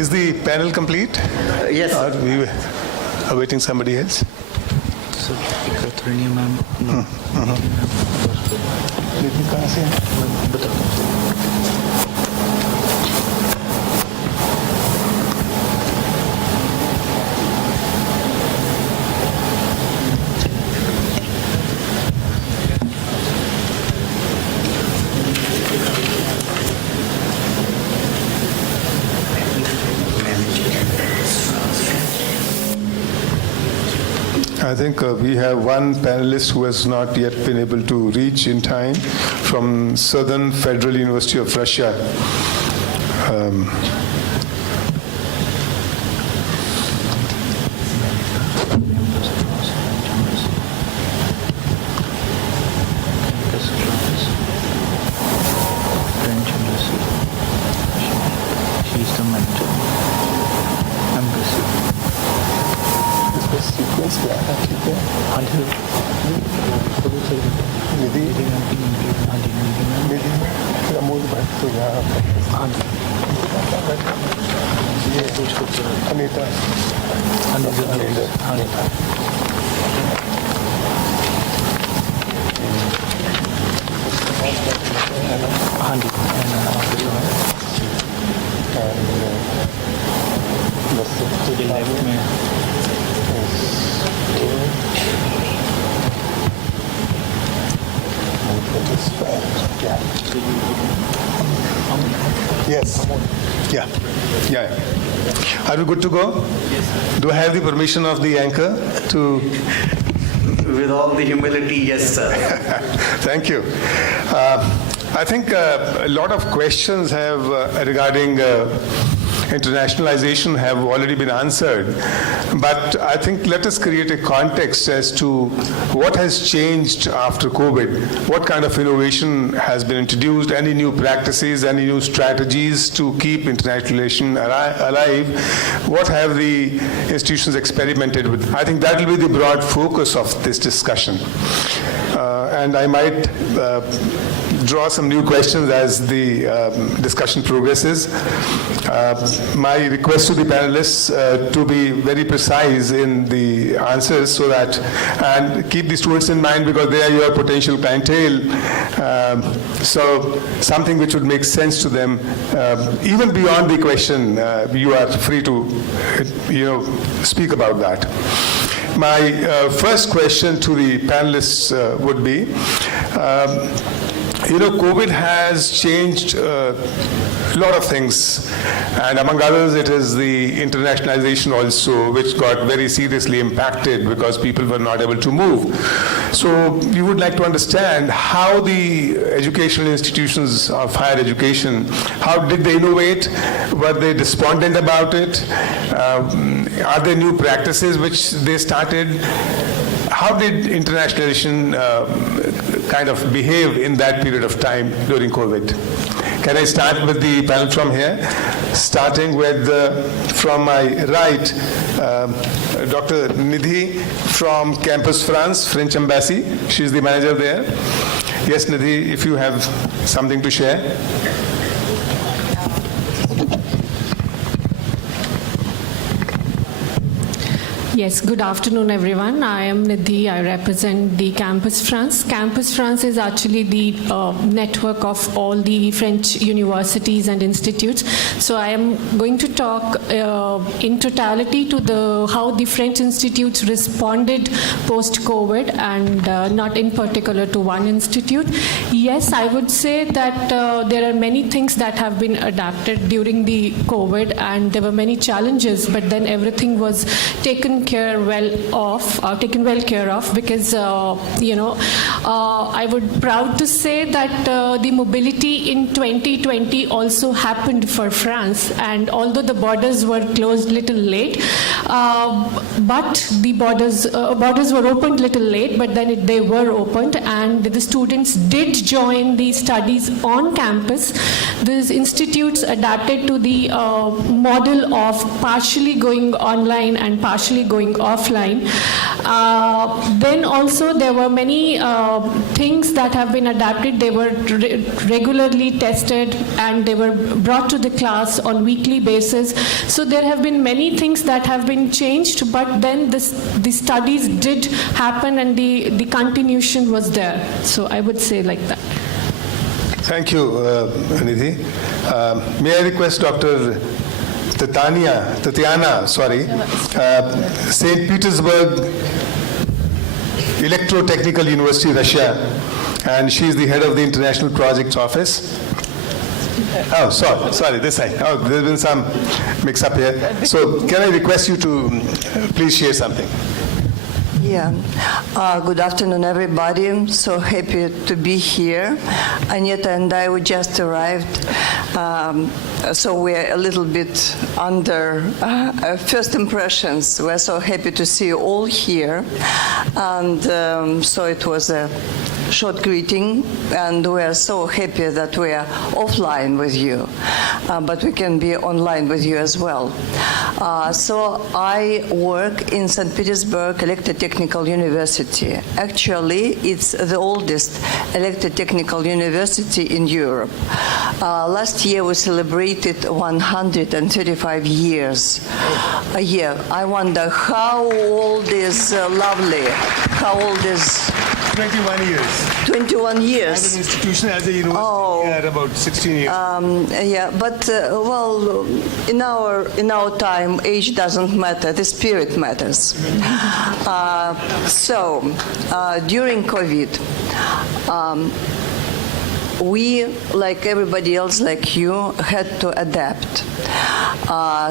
Is the panel complete? Yes. Are we awaiting somebody else? I think we have one panelist who has not yet been able to reach in time from Southern Federal University of Russia. She's the mentor. Sequence क्या है ठीक है हाँ जी निधि हाँ जी निधि अमूल भट्ट तो यहाँ हाँ जी ये अनीता अनीता हाँ जी बस तो लेफ्ट में Yes. Yeah. Are we good to go? Yes. Do I have the permission of the anchor to? With all the humility, yes, sir. Thank you. I think a lot of questions have regarding internationalization have already been answered, but I think let us create a context as to what has changed after COVID, what kind of innovation has been introduced, any new practices, any new strategies to keep internationalization alive, what have the institutions experimented with. I think that will be the broad focus of this discussion. And I might draw some new questions as the discussion progresses. My request to the panelists to be very precise in the answers so that, and keep the students in mind because they are your potential clientele. So something which would make sense to them, even beyond the question, you are free to, speak about that. My first question to the panelists would be, COVID has changed a lot of things, and among others, it is the internationalization also, which got very seriously impacted because people were not able to move. So we would like to understand how the educational institutions of higher education, how did they innovate? Were they despondent about it? Are there new practices which they started? How did internationalization kind of behave in that period of time during COVID? Can I start with the panel from here? Starting with, from my right, Dr. Nidhi from Campus France, French Embassy. She's the manager there. Yes, Nidhi, if you have something to share. Yes, good afternoon, everyone. I am Nidhi. I represent the Campus France. Campus France is actually the network of all the French universities and institutes. So I am going to talk in totality to how the French institutes responded post-COVID and not in particular to one institute. Yes, I would say that there are many things that have been adapted during the COVID and there were many challenges, but then everything was taken well care of because I would proud to say that the mobility in 2020 also happened for France, and although the borders were closed little late, but the borders were opened little late, but then they were opened and the students did join the studies on campus. These institutes adapted to the model of partially going online and partially going going offline. Then also there were many things that have been adapted. They were regularly tested and they were brought to the class on weekly basis. So there have been many things that have been changed, but then the studies did happen and the continuation was there. So I would say like that. Thank you, Nidhi. May I request Dr. Tatiana, St. Petersburg Electrotechnical University, Russia, and she is the head of the International Projects Office. Oh, sorry, this side. Oh, there's been some mix-up here. So, can I request you to please share something? Yeah. Good afternoon, everybody. I'm so happy to be here. Anita and I, we just arrived, so we're a little bit under first impressions. We're so happy to see you all here. And so it was a short greeting, and we are so happy that we are offline with you, but we can be online with you as well. So I work in St. Petersburg Electrotechnical University. Actually, it's the oldest electrotechnical university in Europe. Last year we celebrated 135 years. I wonder how old is lovely? How old is 21 years. 21 years. As an institution, as a university, we had about 16 years. Yeah, but well, in our time, age doesn't matter. The spirit matters. So during COVID, we, like everybody else, like you, had to adapt.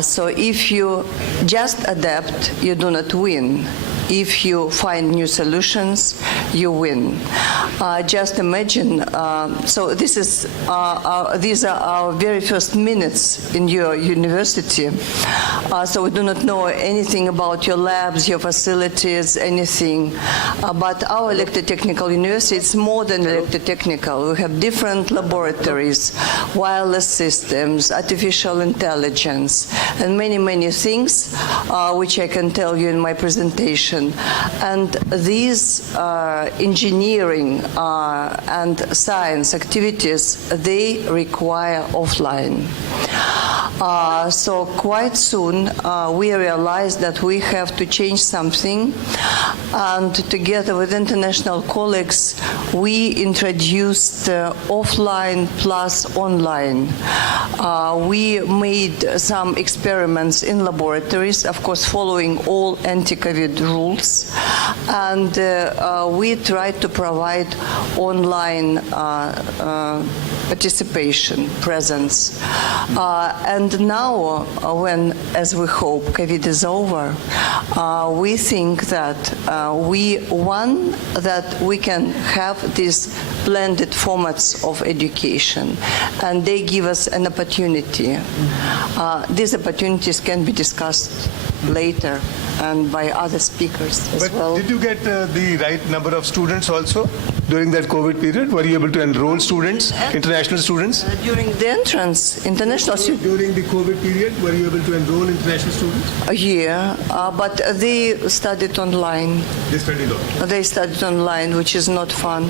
So if you just adapt, you do not win. If you find new solutions, you win. Just imagine, so these are our very first minutes in your university. So we do not know anything about your labs, your facilities, anything. But our electrotechnical university, it's more than electrotechnical. We have different laboratories, wireless systems, artificial intelligence, and many, many things, which I can tell you in my presentation. And these engineering and science activities, they require offline. So quite soon we realized that we have to change something, and together with international colleagues we introduced offline plus online. We made some experiments in laboratories, of course following all anti-COVID rules, and we tried to provide online participation, presence. And now, when, as we hope, COVID is over, we think that we can have these blended formats of education, and they give us an opportunity. These opportunities can be discussed later and by other speakers as well. Did you get the right number of students also during that COVID period? Were you able to enroll students, international students? During the entrance, international students. During the COVID period, were you able to enroll international students? Yeah, but they studied online. They studied online? They studied online, which is not fun.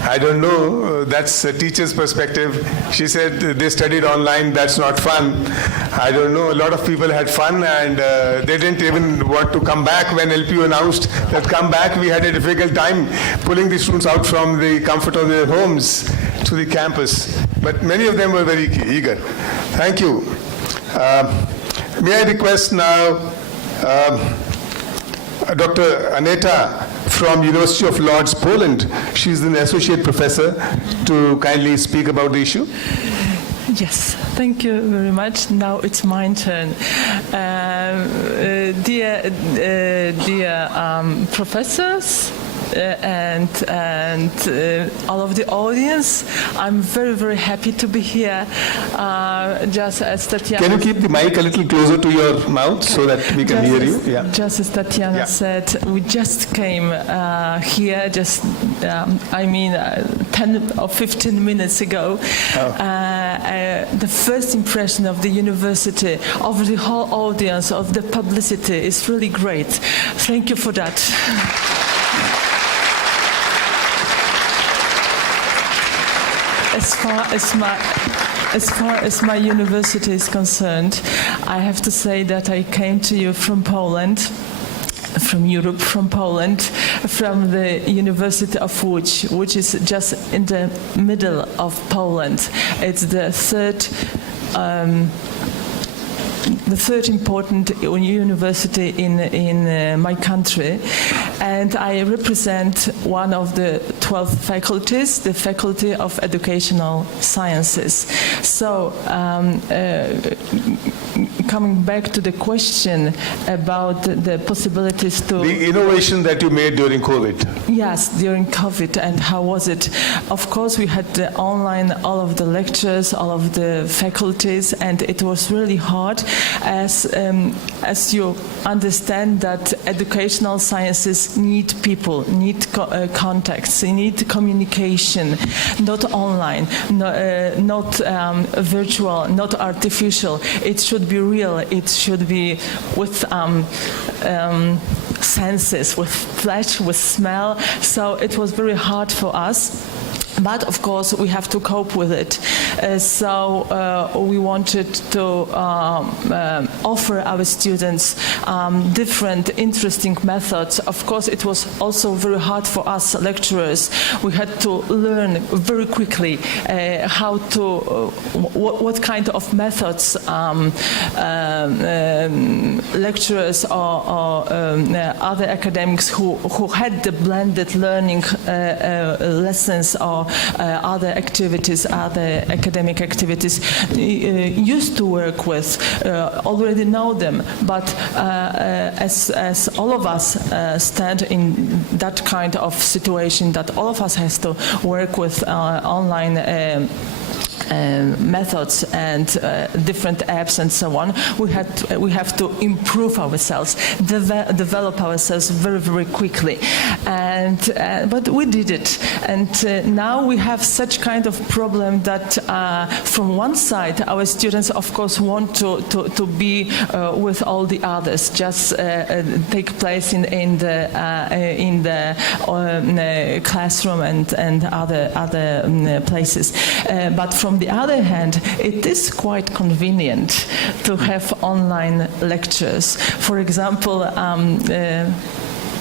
I don't know. That's a teacher's perspective. She said they studied online. That's not fun. I don't know. A lot of people had fun, and they didn't even want to come back when LPU announced that come back. We had a difficult time pulling the students out from the comfort of their homes to the campus. But many of them were very eager. Thank you. May I request now Dr. Aneta from University of Lodz, Poland. She's an associate professor, to kindly speak about the issue. Yes, thank you very much. Now it's my turn. Dear professors, and all of the audience. I'm very, very happy to be here. Just as Tatiana... Can you keep the mic a little closer to your mouth so that we can hear you? Yeah. Just as Tatiana said, we just came here, 10 or 15 minutes ago. The first impression of the university, of the whole audience, of the publicity is really great. Thank you for that. As far as my university is concerned, I have to say that I came to you from Poland, from Europe, from Poland, from the University of Łódź, which is just in the middle of Poland. It's the third important university in my country, and I represent one of the 12 faculties, the Faculty of Educational Sciences. So, coming back to the question about the possibilities to... The innovation that you made during COVID. Yes, during COVID, and how was it? Of course, we had the online, all of the lectures, all of the faculties, and it was really hard, as you understand that educational sciences need people, need contacts, they need communication, not online, not virtual, not artificial. It should be real. It should be with senses, with flesh, with smell. So it was very hard for us. But of course, we have to cope with it. So we wanted to offer our students different, interesting methods. Of course, it was also very hard for us lecturers. We had to learn very quickly how to, what kind of methods lecturers or other academics who had the blended learning lessons or other activities, other academic activities, used to work with, already know them. But as all of us stand in that kind of situation, that all of us has to work with online methods and different apps and so on, we have to improve ourselves, develop ourselves very, very quickly. And but we did it. And now we have such kind of problem that from one side, our students, of course, want to be with all the others, just take place in the classroom and other places. But from the other hand, it is quite convenient to have online lectures. For example,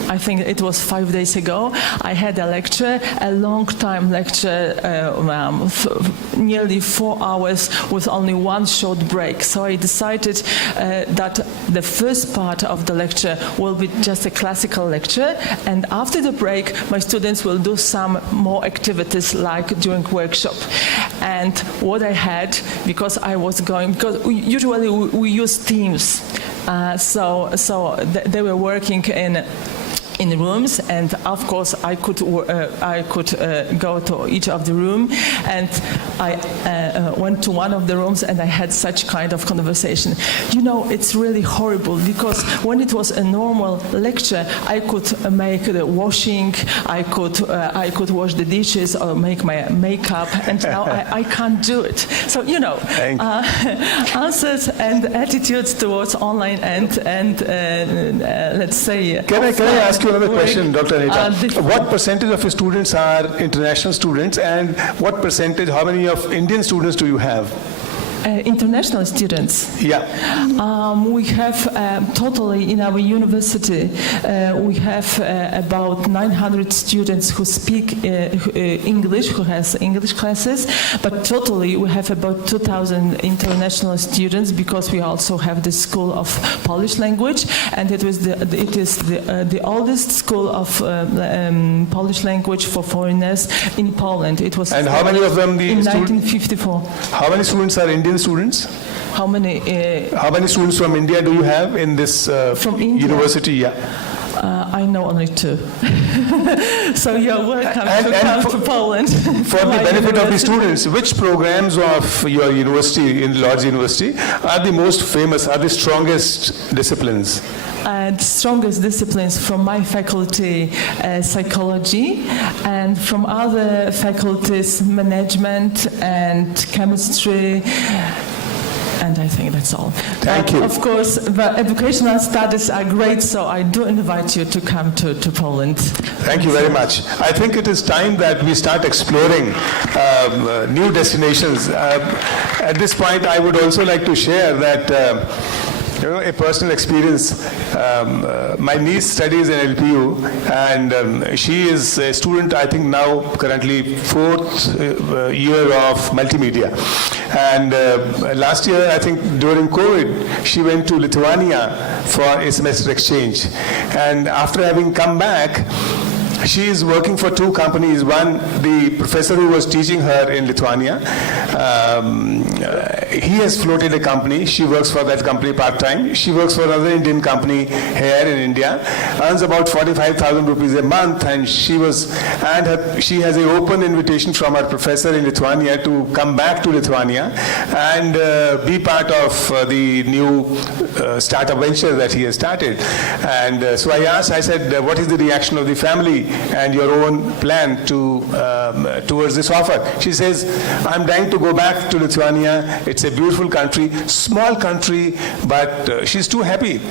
I think it was 5 days ago, I had a lecture, a long time lecture, nearly 4 hours with only one short break. So I decided that the first part of the lecture will be just a classical lecture, and after the break my students will do some more activities like during workshop. And what I had, because I was going, because usually we use Teams, so they were working in rooms, and of course I could go to each of the room, and I went to one of the rooms and I had such kind of conversation. You know, it's really horrible, because when it was a normal lecture, I could make the washing, I could wash the dishes or make my makeup, and now I can't do it. So, you know, answers and attitudes towards online and let's say... Can I ask you another question, Dr. Anita? What percentage of your students are international students, and what percentage, how many of Indian students do you have? International students. Yeah. We have totally in our university, we have about 900 students who speak English, who has English classes, but totally we have about 2,000 international students, because we also have the School of Polish Language, and it is the oldest school of Polish language for foreigners in Poland. It was. And how many of them in 1954? How many students are Indian students? How many? How many students from India do you have in this from India? university? Yeah. I know only 2. So you're welcome to come to Poland. For the benefit of the students, which programs of your university, in Lord's University, are the most famous, are the strongest disciplines? The strongest disciplines from my faculty, psychology, and from other faculties, management and chemistry. And I think that's all. Thank you. Of course, the educational studies are great, so I do invite you to come to Poland. Thank you very much. I think it is time that we start exploring new destinations. At this point, I would also like to share that a personal experience. My niece studies in LPU, and she is a student, I think now currently 4th year of multimedia. And last year, I think during COVID, she went to Lithuania for a semester exchange. And after having come back, she is working for 2 companies. One, the professor who was teaching her in Lithuania, he has floated a company. She works for that company part-time. She works for another Indian company here in India, earns about 45,000 rupees a month, and she has an open invitation from her professor in Lithuania to come back to Lithuania and be part of the new startup venture that he has started. And so I said, what is the reaction of the family and your own plan towards this offer? She says, I'm dying to go back to Lithuania. It's a beautiful country, small country, but she's too happy.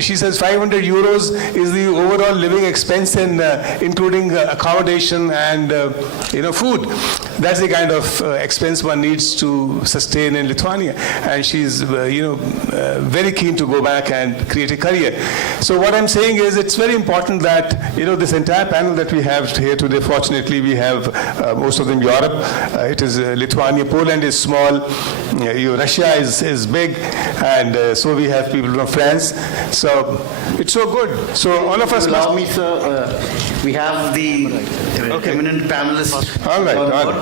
She says 500 euros is the overall living expense, and including accommodation and food. That's the kind of expense one needs to sustain in Lithuania. And she's very keen to go back and create a career. So what I'm saying is, it's very important that this entire panel that we have here today, fortunately we have most of them Europe. It is Lithuania. Poland is small. Russia is big, and so we have people from France. So it's so good. So all of us allow me, sir. We have the eminent panelist. All right.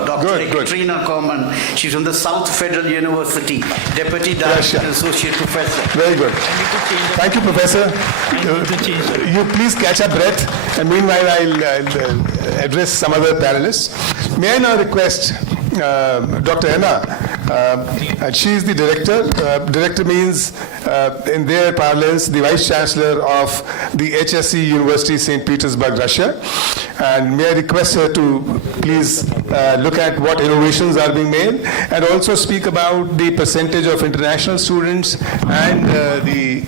Dr. Katrina Korman. She's from the South Federal University, Deputy Director and Associate Professor. Very good. Thank you, Professor. You please catch up breath, and meanwhile I'll address some other panelists. May I now request Dr. Anna, and she is the director. Director means, in their parlance, the Vice Chancellor of the HSC University, St. Petersburg, Russia. And may I request her to please look at what innovations are being made, and also speak about the percentage of international students and the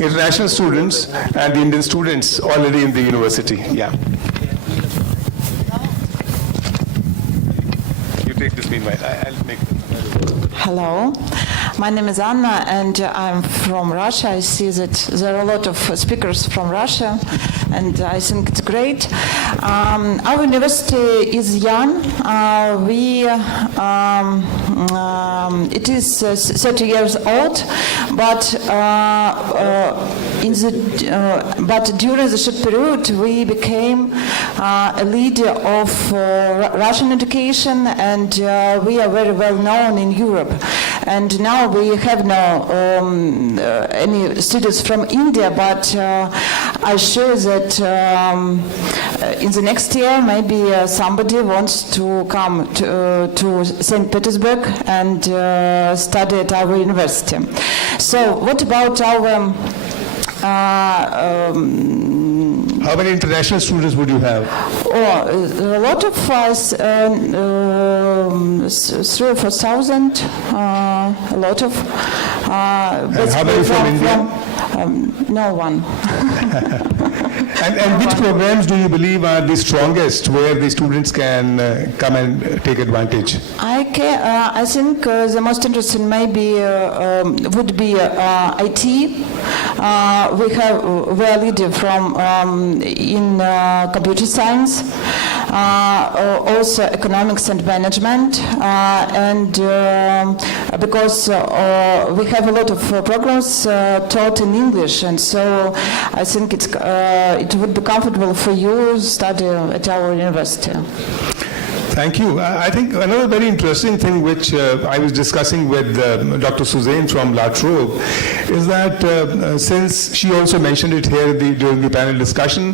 international students and the Indian students already in the university. Yeah. You take this meanwhile. I'll make. Hello, my name is Anna, and I'm from Russia. I see that there are a lot of speakers from Russia, and I think it's great. Our university is young. It is 30 years old, but during the short period we became a leader of Russian education, and we are very well known in Europe. And now we have no any students from India, but I'm sure that in the next year maybe somebody wants to come to St. Petersburg and study at our university. So what about our how many international students would you have? A lot of us, 3,000 or 4,000, a lot of. And how many from India? No one. And which programs do you believe are the strongest, where the students can come and take advantage? I think the most interesting maybe would be IT. We are leader from in computer science, also economics and management, and because we have a lot of programs taught in English, and so I think it would be comfortable for you to study at our university. Thank you. I think another very interesting thing which I was discussing with Dr. Suzanne from La Trobe is that since she also mentioned it here during the panel discussion,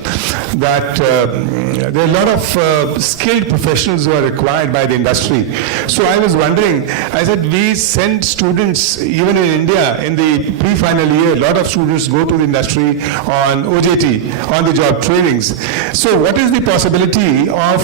that there are a lot of skilled professionals who are required by the industry. So I was wondering, I said we send students, even in India, in the pre-final year, a lot of students go to the industry on OJT, on-the-job trainings. So what is the possibility of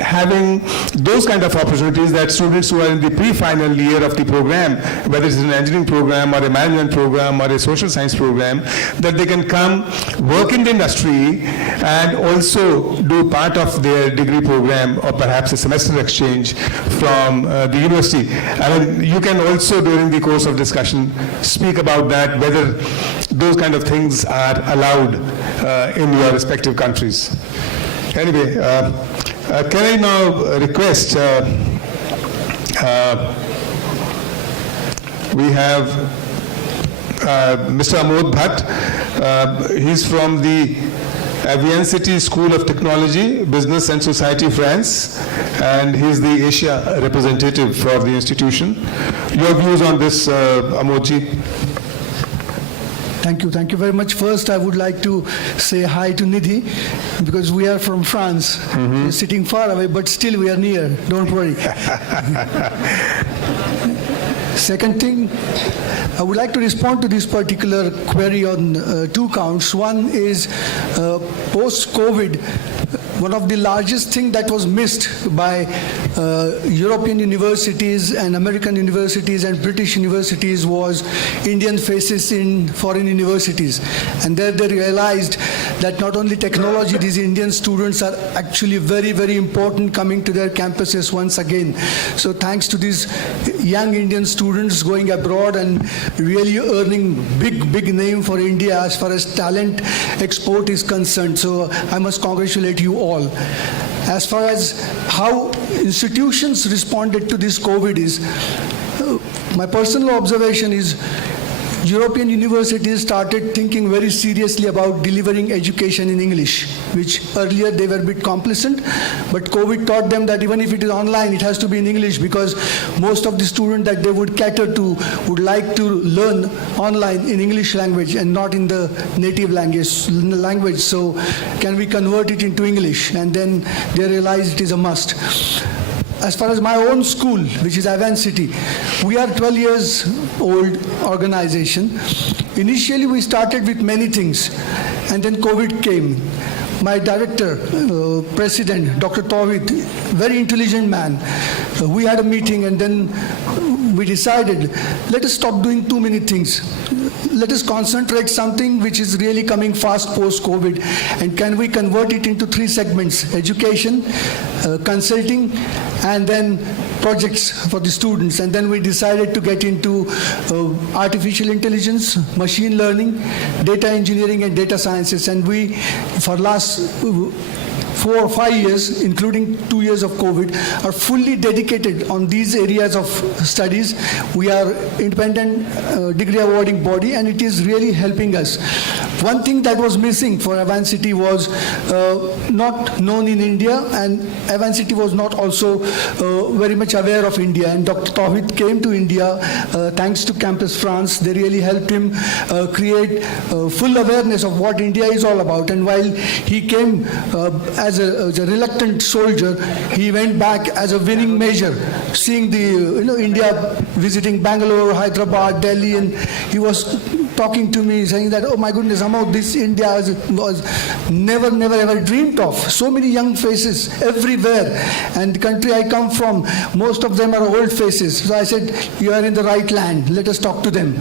having those kind of opportunities that students who are in the pre-final year of the program, whether it's an engineering program or a management program or a social science program, that they can come work in the industry and also do part of their degree program or perhaps a semester exchange from the university. I mean, you can also during the course of discussion speak about that, whether those kind of things are allowed in your respective countries. Anyway, can I now request, we have Mr. Amod Bhatt. He's from the AICGS School of Technology, Business and Society, France, and he's the Asia representative for the institution. Your views on this, Amodji? Thank you. Thank you very much. First, I would like to say hi to Nidhi, because we are from France. We're sitting far away, but still we are near. Don't worry. Second thing, I would like to respond to this particular query on 2 counts. One is post-COVID, one of the largest thing that was missed by European universities and American universities and British universities was Indian faces in foreign universities. And there they realized that not only technology, these Indian students are actually very, very important coming to their campuses once again. So thanks to these young Indian students going abroad and really earning big name for India as far as talent export is concerned. So I must congratulate you all. As far as how institutions responded to this COVID is, my personal observation is European universities started thinking very seriously about delivering education in English, which earlier they were a bit complacent, but COVID taught them that even if it is online, it has to be in English, because most of the students that they would cater to would like to learn online in English language and not in the native language. So can we convert it into English? And then they realized it is a must. As far as my own school, which is AICGS, we are 12 years old organization. Initially, we started with many things, and then COVID came. My director, president, Dr. Tawhid, very intelligent man, we had a meeting and then we decided, let us stop doing too many things. Let us concentrate something which is really coming fast post-COVID, and can we convert it into 3 segments: education, consulting, and then projects for the students. And then we decided to get into artificial intelligence, machine learning, data engineering, and data sciences. And we, for last 4 or 5 years, including 2 years of COVID, are fully dedicated on these areas of studies. We are independent degree awarding body, and it is really helping us. One thing that was missing for AICGS was not known in India, and AICGS was not also very much aware of India. And Dr. Tawhid came to India thanks to Campus France. They really helped him create full awareness of what India is all about. And while he came as a reluctant soldier, he went back as a winning measure, seeing the India, visiting Bangalore, Hyderabad, Delhi, and he was talking to me saying that, oh my goodness, somehow this India was never ever dreamed of. So many young faces everywhere, and the country I come from, most of them are old faces. So I said, you are in the right land, let us talk to them.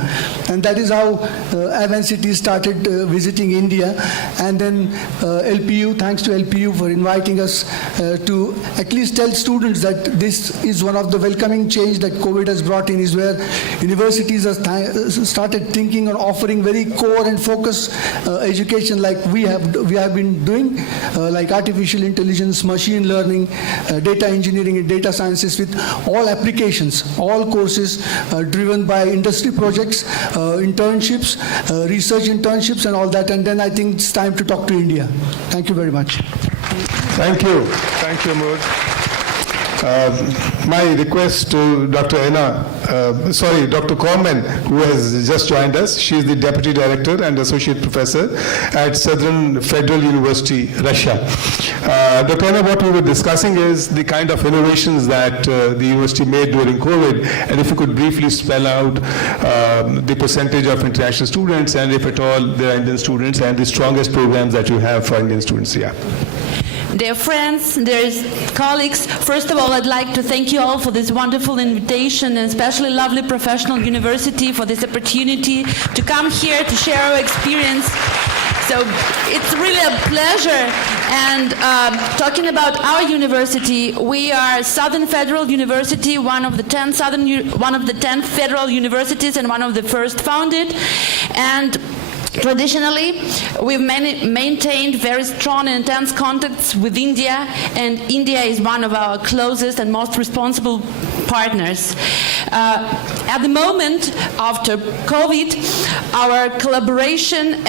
And that is how AICGS started visiting India. And then LPU, thanks to LPU for inviting us to at least tell students that this is one of the welcoming change that COVID has brought in, is where universities have started thinking on offering very core and focused education like we have been doing, like artificial intelligence, machine learning, data engineering and data sciences, with all applications, all courses driven by industry projects, internships, research internships and all that. And then I think it's time to talk to India. Thank you very much. Thank you. Thank you, Amod. My request to Dr. Dr. Corman, who has just joined us. She is the Deputy Director and Associate Professor at Southern Federal University, Russia. Dr. Anna, what we were discussing is the kind of innovations that the university made during COVID, and if you could briefly spell out the percentage of international students, and if at all there are Indian students, and the strongest programs that you have for Indian students. Yeah. Dear friends, dear colleagues, first of all, I'd like to thank you all for this wonderful invitation, and especially lovely professional university for this opportunity to come here to share our experience. So it's really a pleasure. And talking about our university, we are Southern Federal University, one of the 10 federal universities and one of the first founded. And traditionally, we've maintained very strong and intense contacts with India, and India is one of our closest and most responsible partners. At the moment, after COVID, our collaboration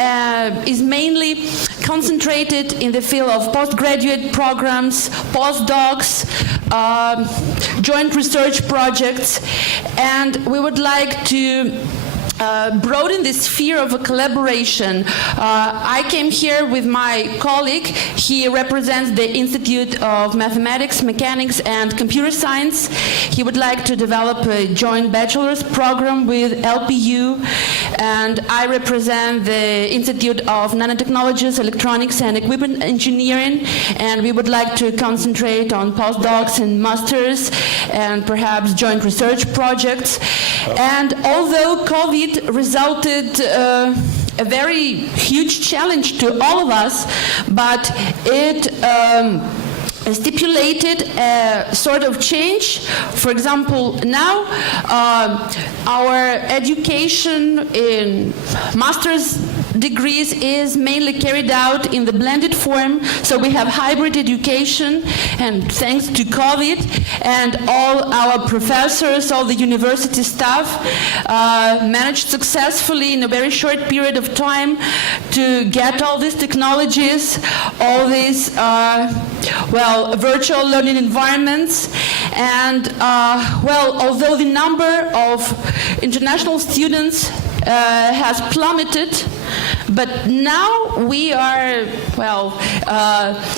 is mainly concentrated in the field of postgraduate programs, postdocs, joint research projects, and we would like to broaden the sphere of a collaboration. I came here with my colleague. He represents the Institute of Mathematics, Mechanics, and Computer Science. He would like to develop a joint bachelor's program with LPU, and I represent the Institute of Nanotechnologies, Electronics, and Equipment Engineering, and we would like to concentrate on postdocs and masters and perhaps joint research projects. And although COVID resulted a very huge challenge to all of us, but it stipulated a sort of change. For example, now our education in master's degrees is mainly carried out in the blended form, so we have hybrid education, and thanks to COVID and all our professors, all the university staff managed successfully in a very short period of time to get all these technologies, all these virtual learning environments. And although the number of international students has plummeted, but now we are,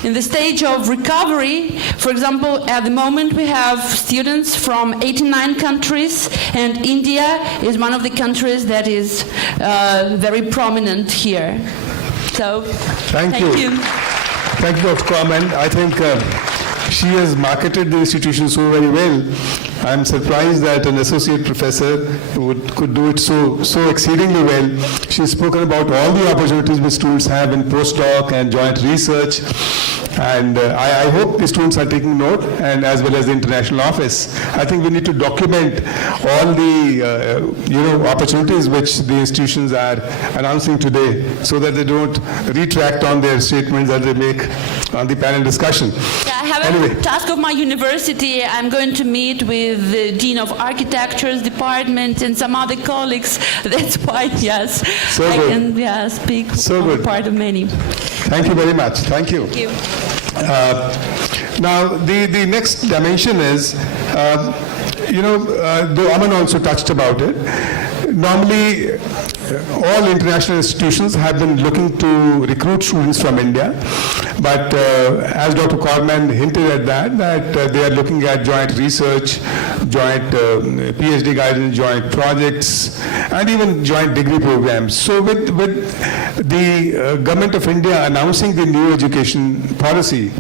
in the stage of recovery. For example, at the moment we have students from 89 countries, and India is one of the countries that is very prominent here. So, thank you. Thank you, Dr. Corman. I think she has marketed the institution so very well. I'm surprised that an associate professor could do it so exceedingly well. She's spoken about all the opportunities which students have in postdoc and joint research. And I hope the students are taking note, and as well as the international office. I think we need to document all the opportunities which the institutions are announcing today, so that they don't retract on their statements that they make on the panel discussion. Yeah, I have a task of my university. I'm going to meet with the Dean of Architecture's department and some other colleagues. That's why, yes, I can speak on part of many. Thank you very much. Thank you. Thank you. Now, the next dimension is, though Aman also touched about it, normally all international institutions have been looking to recruit students from India, but as Dr. Corman hinted at that they are looking at joint research, joint PhD guidance, joint projects, and even joint degree programs. So with the government of India announcing the new education policy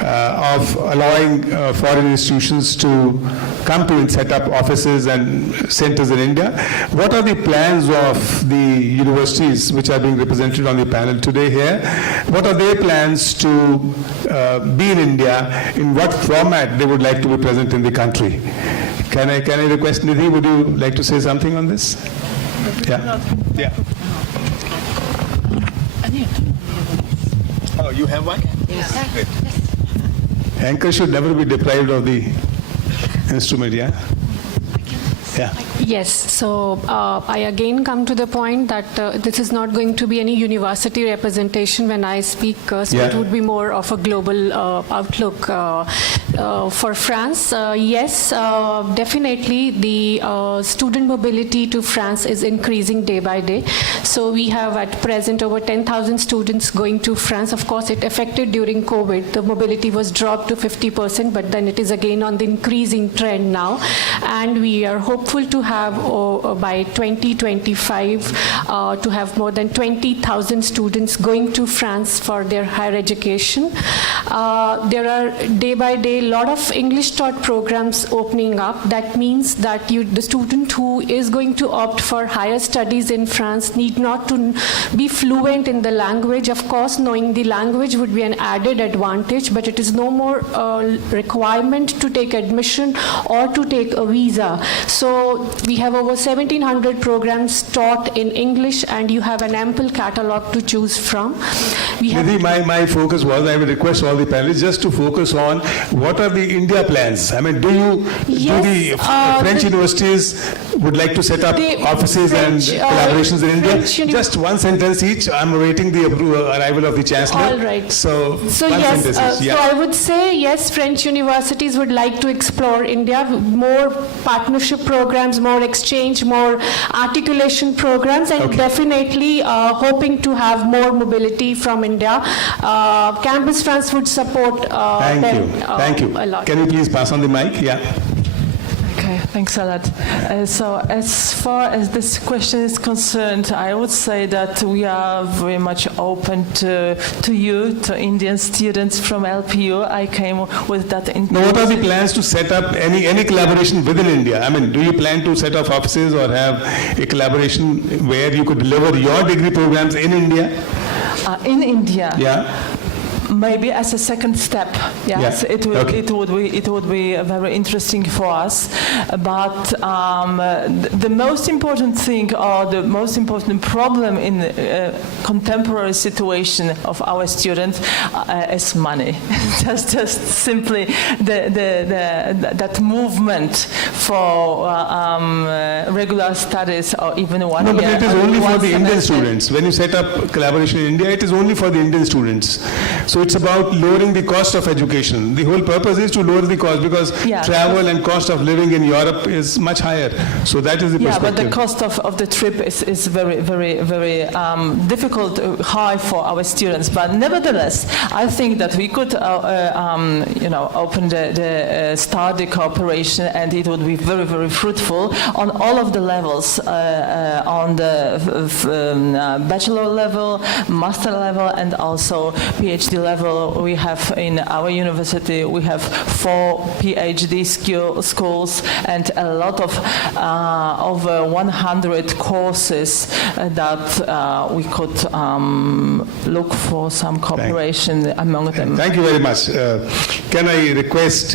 of allowing foreign institutions to come to and set up offices and centers in India, what are the plans of the universities which are being represented on the panel today here? What are their plans to be in India? In what format they would like to be present in the country? Can I request Nidhi, would you like to say something on this? Yeah. Oh, you have one? Yes. Great. Anchor should never be deprived of the instrument, yeah? Yeah. Yes, so I again come to the point that this is not going to be any university representation when I speak, so it would be more of a global outlook for France. Yes, definitely the student mobility to France is increasing day by day. So we have at present over 10,000 students going to France. Of course, it affected during COVID. The mobility was dropped to 50%, but then it is again on the increasing trend now. And we are hopeful to have by 2025 to have more than 20,000 students going to France for their higher education. There are day by day a lot of English taught programs opening up. That means that the student who is going to opt for higher studies in France need not to be fluent in the language. Of course, knowing the language would be an added advantage, but it is no more requirement to take admission or to take a visa. So we have over 1,700 programs taught in English, and you have an ample catalog to choose from. Nidhi, my focus was, I would request all the panelists just to focus on what are the India plans. I mean, do the French universities would like to set up offices and collaborations in India? Just one sentence each. I'm awaiting the arrival of the Chancellor. All right. So yes, so I would say yes, French universities would like to explore India, more partnership programs, more exchange, more articulation programs, and definitely hoping to have more mobility from India. Campus France would support Thank you. A lot. Can you please pass on the mic? Yeah. Okay, thanks a lot. So as far as this question is concerned, I would say that we are very much open to Indian students from LPU. I came with that intention. Now, what are the plans to set up any collaboration within India? I mean, do you plan to set up offices or have a collaboration where you could deliver your degree programs in India? In India? Yeah. Maybe as a second step, yes, it would be very interesting for us. But the most important thing, or the most important problem in the contemporary situation of our students is money. just simply that movement for regular studies or even 1 year. No, but it is only for the Indian students. When you set up collaboration in India, it is only for the Indian students. So it's about lowering the cost of education. The whole purpose is to lower the cost because travel and cost of living in Europe is much higher. So that is the perspective. Yeah, but the cost of the trip is very, very, very difficult, high for our students. But nevertheless, I think that we could, open the study cooperation, and it would be very, very fruitful on all of the levels, on the bachelor level, master level, and also PhD level. We have in our university, we have 4 PhD schools and a lot of over 100 courses that we could look for some cooperation among them. Thank you very much. Can I request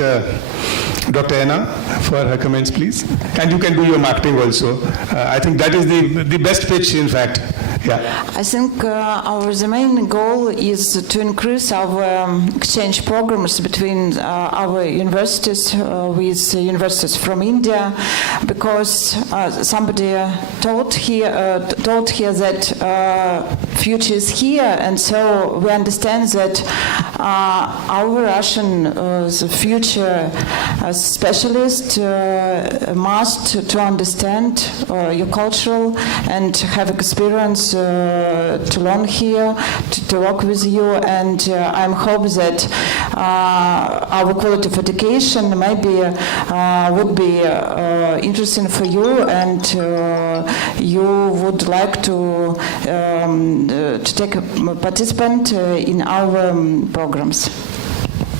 Dr. Anna for her comments, please? And you can do your marketing also. I think that is the best pitch, in fact. Yeah. I think the main goal is to increase our exchange programs between our universities with universities from India, because somebody told here that future is here, and so we understand that our Russian future specialist must to understand your cultural and have experience to learn here, to work with you, and I'm hope that our quality of education maybe would be interesting for you, and you would like to take a participant in our programs.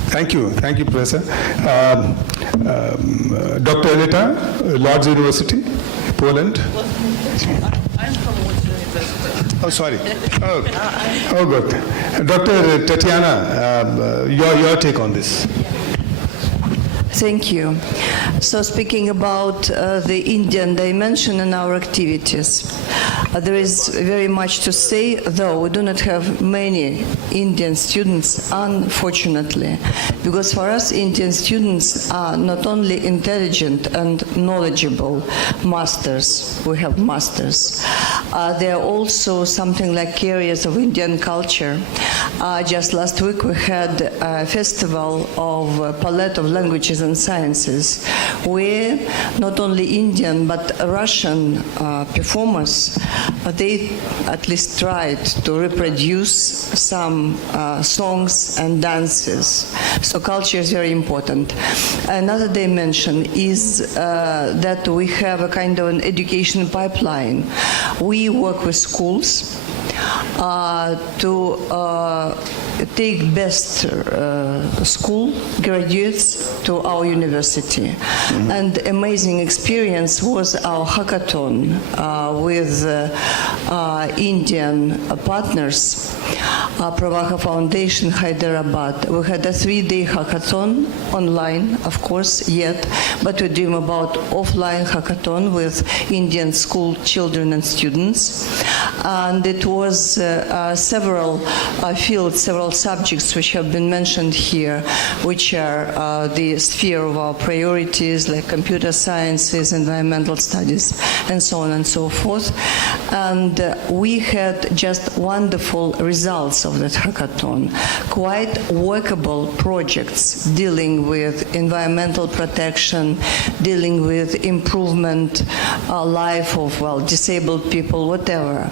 Thank you, Professor. Dr. Elita, Lord's University, Poland. I'm from Łódź University. Oh, sorry. Oh, good. Dr. Tatiana, your take on this. Thank you. So speaking about the Indian dimension in our activities, there is very much to say, though we do not have many Indian students, unfortunately, because for us Indian students are not only intelligent and knowledgeable masters, we have masters, they are also something like carriers of Indian culture. Just last week we had a festival of palette of languages and sciences, where not only Indian but Russian performers, they at least tried to reproduce some songs and dances. So culture is very important. Another dimension is that we have a kind of an education pipeline. We work with schools to take best school graduates to our university. And amazing experience was our hackathon with Indian partners, Pravaha Foundation, Hyderabad. We had a 3-day hackathon, online, of course, yet, but we dream about offline hackathon with Indian school children and students. And it was several fields, several subjects which have been mentioned here, which are the sphere of our priorities, like computer sciences, environmental studies, and so on and so forth. And we had just wonderful results of that hackathon, quite workable projects dealing with environmental protection, dealing with improvement life of, well, disabled people, whatever.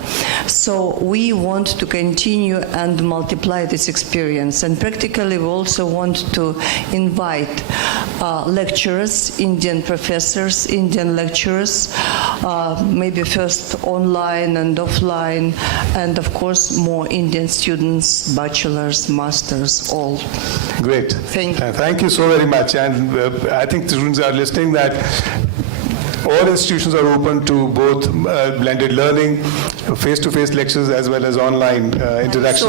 So we want to continue and multiply this experience, and practically we also want to invite lecturers, Indian professors, Indian lecturers, maybe first online and offline, and of course more Indian students, bachelors, masters, all. Great. Thank you. Thank you so very much. And I think the students are listening that all institutions are open to both blended learning, face-to-face lectures, as well as online interactions.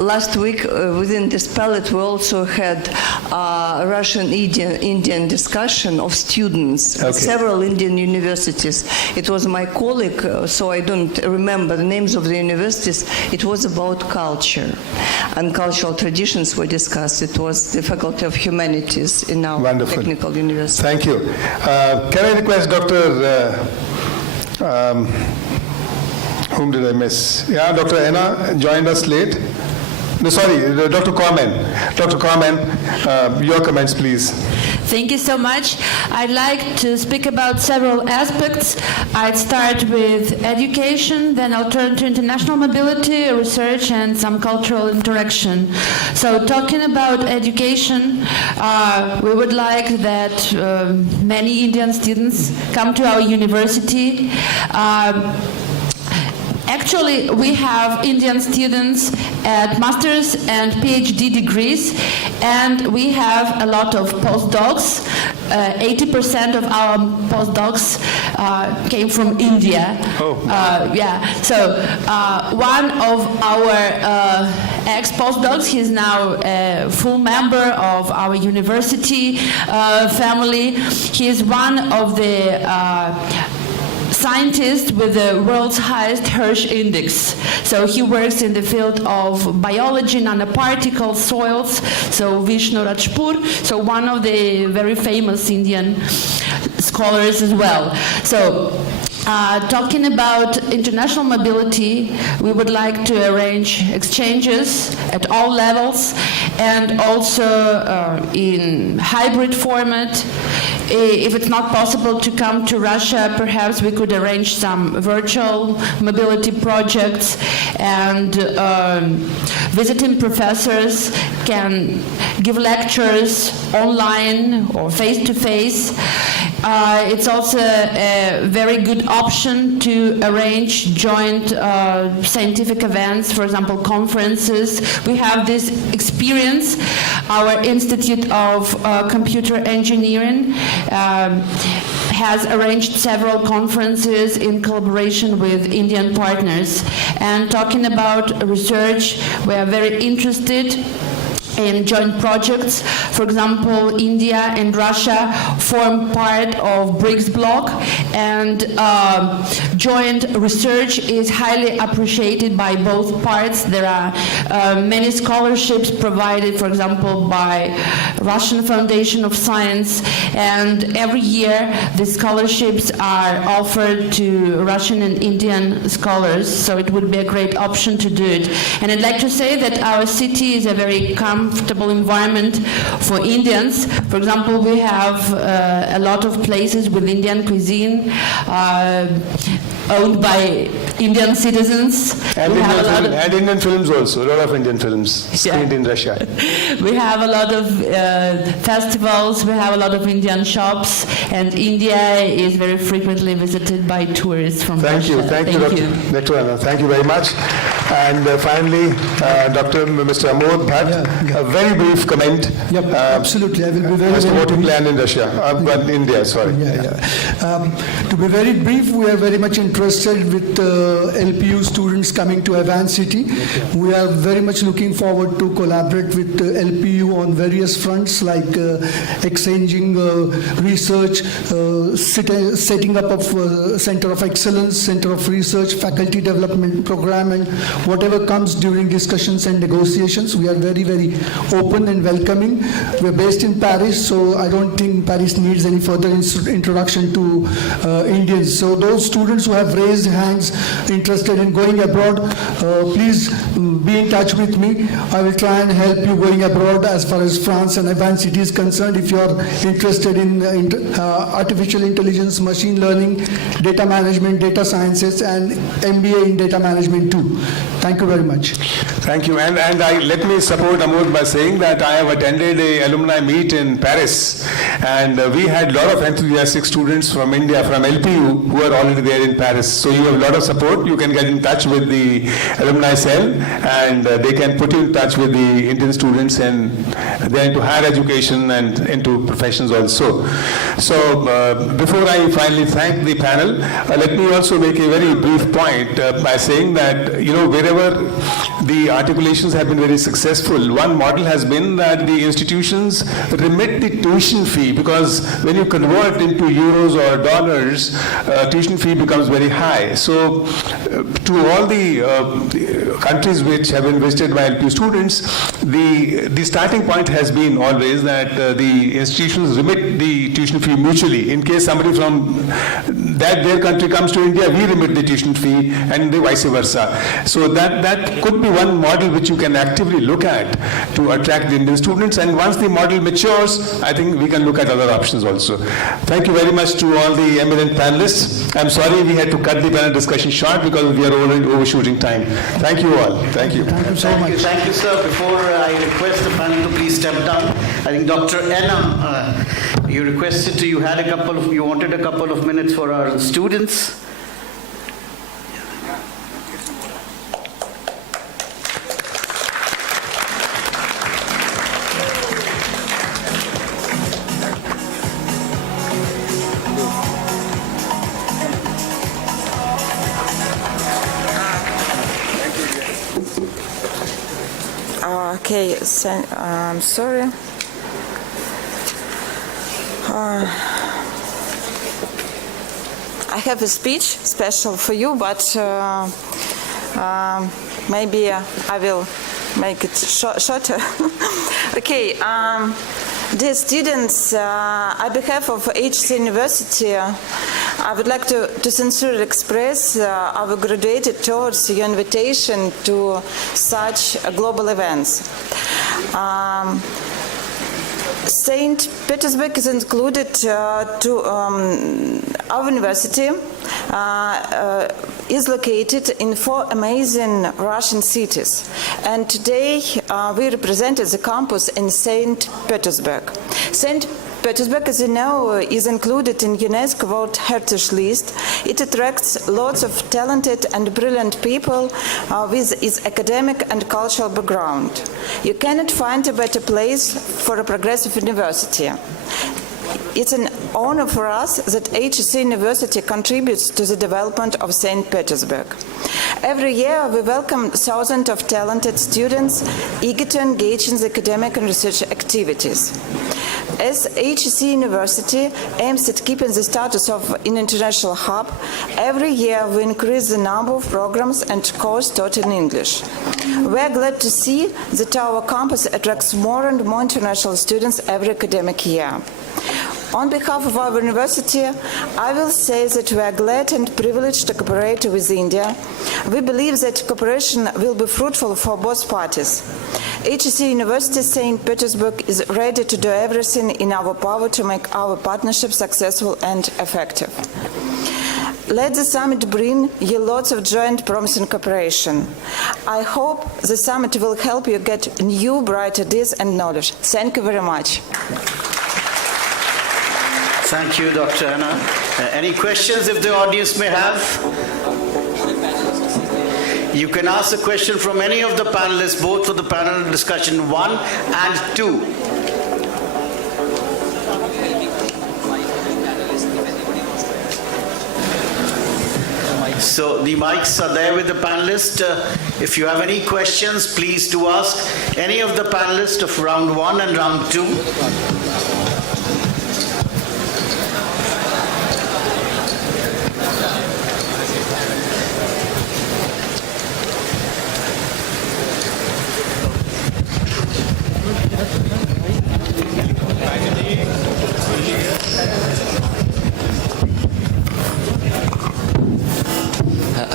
Last week, within this palette, we also had Russian-Indian discussion of students at several Indian universities. It was my colleague, so I don't remember the names of the universities. It was about culture, and cultural traditions were discussed. It was the Faculty of Humanities in our technical university. Thank you. Can I request Dr. Whom did I miss? Yeah, Dr. Anna joined us late. No, sorry, Dr. Corman. Dr. Corman, your comments, please. Thank you so much. I'd like to speak about several aspects. I'd start with education, then I'll turn to international mobility, research, and some cultural interaction. So talking about education, we would like that many Indian students come to our university. Actually, we have Indian students at master's and PhD degrees, and we have a lot of postdocs. 80% of our postdocs came from India. So one of our ex-postdocs, he's now a full member of our university family. He is one of the scientist with the world's highest Hirsch index. So he works in the field of biology, nanoparticles, soils, so Vishnu Rajpur, so one of the very famous Indian scholars as well. So talking about international mobility, we would like to arrange exchanges at all levels, and also in hybrid format. If it's not possible to come to Russia, perhaps we could arrange some virtual mobility projects, and visiting professors can give lectures online or face-to-face. It's also a very good option to arrange joint scientific events, for example, conferences. We have this experience. Our Institute of Computer Engineering has arranged several conferences in collaboration with Indian partners. And talking about research, we are very interested in joint projects. For example, India and Russia form part of BRICS bloc, and joint research is highly appreciated by both parts. There are many scholarships provided, for example, by Russian Foundation of Science, and every year the scholarships are offered to Russian and Indian scholars, so it would be a great option to do it. And I'd like to say that our city is a very comfortable environment for Indians. For example, we have a lot of places with Indian cuisine owned by Indian citizens. And Indian films also, a lot of Indian films screened in Russia. We have a lot of festivals, we have a lot of Indian shops, and India is very frequently visited by tourists from Russia. Thank you, Dr. Anna. Thank you very much. And finally, Mr. Amod Bhatt, a very brief comment. Yep, absolutely. I will be very, as to very what you brief. plan in Russia, but India, sorry. To be very brief, we are very much interested with LPU students coming to Avan City. We are very much looking forward to collaborate with LPU on various fronts like exchanging research, setting up of Center of Excellence, Center of Research, faculty development program, and whatever comes during discussions and negotiations. We are very, very open and welcoming. We are based in Paris, so I don't think Paris needs any further introduction to Indians. So those students who have raised hands interested in going abroad, please be in touch with me. I will try and help you going abroad as far as France and Avan City is concerned. If you are interested in artificial intelligence, machine learning, data management, data sciences, and MBA in data management too. Thank you very much. Thank you. And let me support Amod by saying that I have attended a alumni meet in Paris, and we had a lot of enthusiastic students from India, from LPU, who are already there in Paris. So you have a lot of support. You can get in touch with the alumni cell, and they can put you in touch with the Indian students, and they're into higher education and into professions also. So before I finally thank the panel, let me also make a very brief point by saying that, wherever the articulations have been very successful, one model has been that the institutions remit the tuition fee, because when you convert into euros or dollars, tuition fee becomes very high. So to all the countries which have been visited by LPU students, the starting point has been always that the institutions remit the tuition fee mutually. In case somebody from their country comes to India, we remit the tuition fee, and the vice versa. So that could be one model which you can actively look at to attract the Indian students, and once the model matures, I think we can look at other options also. Thank you very much to all the eminent panelists. I'm sorry we had to cut the panel discussion short because we are already overshooting time. Thank you all. Thank you. Thank you so much. Thank you, sir. Before I request the panel to please step down, I think Dr. Enam, you wanted a couple of minutes for our students. Okay, so, I'm sorry. I have a speech special for you, but maybe I will make it shorter. Okay, dear students, on behalf of AICGS University, I would like to sincerely express our gratitude towards your invitation to such global events. St. Petersburg is included to our university is located in 4 amazing Russian cities, and today we represented the campus in St. Petersburg. St. Petersburg, as you know, is included in UNESCO World Heritage List. It attracts lots of talented and brilliant people with its academic and cultural background. You cannot find a better place for a progressive university. It's an honor for us that HEC University contributes to the development of St. Petersburg. Every year, we welcome thousands of talented students eager to engage in the academic and research activities. As HEC University aims at keeping the status of an international hub, every year we increase the number of programs and courses taught in English. We are glad to see that our campus attracts more and more international students every academic year. On behalf of our university, I will say that we are glad and privileged to cooperate with India. We believe that cooperation will be fruitful for both parties. HEC University St. Petersburg is ready to do everything in our power to make our partnership successful and effective. Let the summit bring you lots of joy and promising cooperation. I hope the summit will help you get new, bright ideas and knowledge. Thank you very much. Thank you, Dr. Anna. Any questions if the audience may have? You can ask a question from any of the panelists, both for the panel discussion 1 and 2. So the mics are there with the panelists. If you have any questions, please do ask any of the panelists of round 1 and round 2.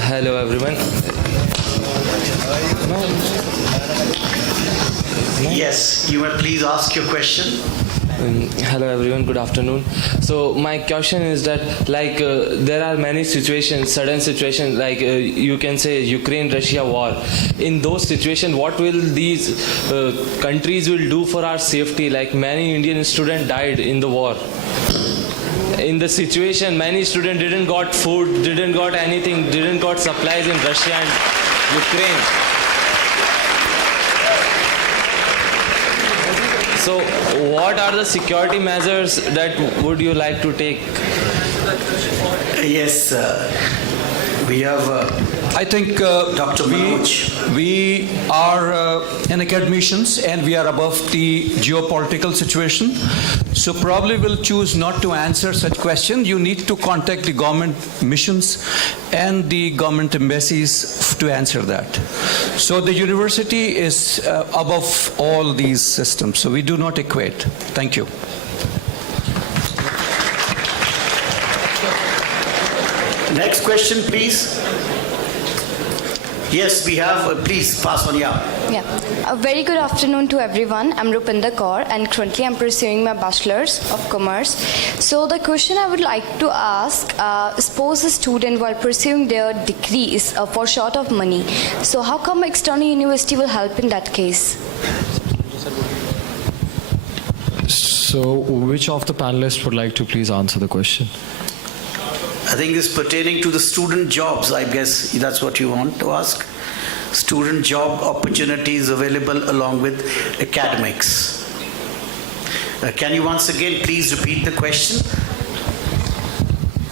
Hello everyone. Yes, you may please ask your question. Hello everyone, good afternoon. So my question is that there are many situations, sudden situations, you can say Ukraine-Russia war. In those situations, what will these countries will do for our safety? Like many Indian students died in the war. In the situation, many students didn't got food, didn't got anything, didn't got supplies in Russia and Ukraine. So what are the security measures that would you like to take? Yes, we have I think Dr. Manoj. We are in academicians and we are above the geopolitical situation. So probably we'll choose not to answer such question. You need to contact the government missions and the government embassies to answer that. So the university is above all these systems. So we do not equate. Thank you. Next question, please. Yes, we have. Please pass on. Yeah. A very good afternoon to everyone. I'm Rupinder Kaur and currently I'm pursuing my Bachelor's of Commerce. So the question I would like to ask, suppose a student while pursuing their degrees for short of money. So how come external university will help in that case? So which of the panelists would like to please answer the question? I think it's pertaining to the student jobs. I guess that's what you want to ask. Student job opportunities available along with academics. Can you once again please repeat the question?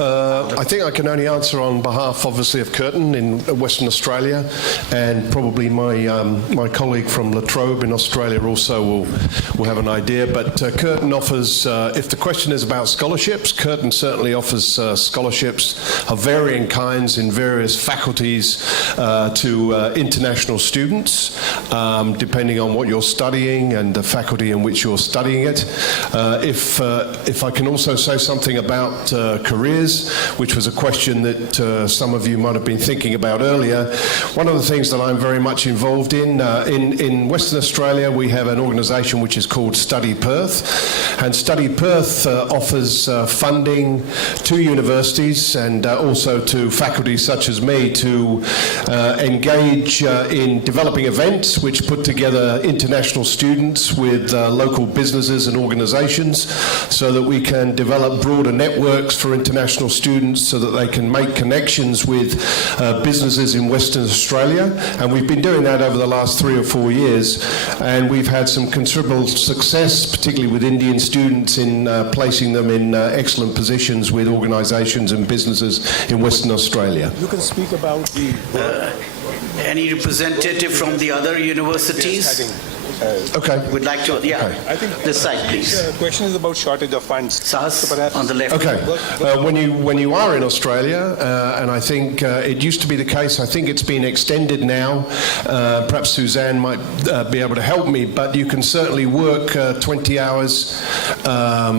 I think I can only answer on behalf, obviously, of Curtin in Western Australia, and probably my colleague from La Trobe in Australia also will have an idea. But Curtin offers, if the question is about scholarships, Curtin certainly offers scholarships of varying kinds in various faculties to international students, depending on what you're studying and the faculty in which you're studying it. If I can also say something about careers, which was a question that some of you might have been thinking about earlier. One of the things that I'm very much involved in Western Australia, we have an organisation which is called Study Perth, and Study Perth offers funding to universities and also to faculty such as me to engage in developing events which put together international students with local businesses and organisations so that we can develop broader networks for international international students so that they can make connections with businesses in Western Australia. And we've been doing that over the last 3 or 4 years. And we've had some considerable success, particularly with Indian students, in placing them in excellent positions with organisations and businesses in Western Australia. You can speak about the... Any representative from the other universities? Okay. Would like to, yeah. Okay. I think this side, please. The question is about shortage of funds. Sahas, on the left. Okay. When you are in Australia, and I think it used to be the case, I think it's been extended now. Perhaps Suzanne might be able to help me, but you can certainly work 20 hours a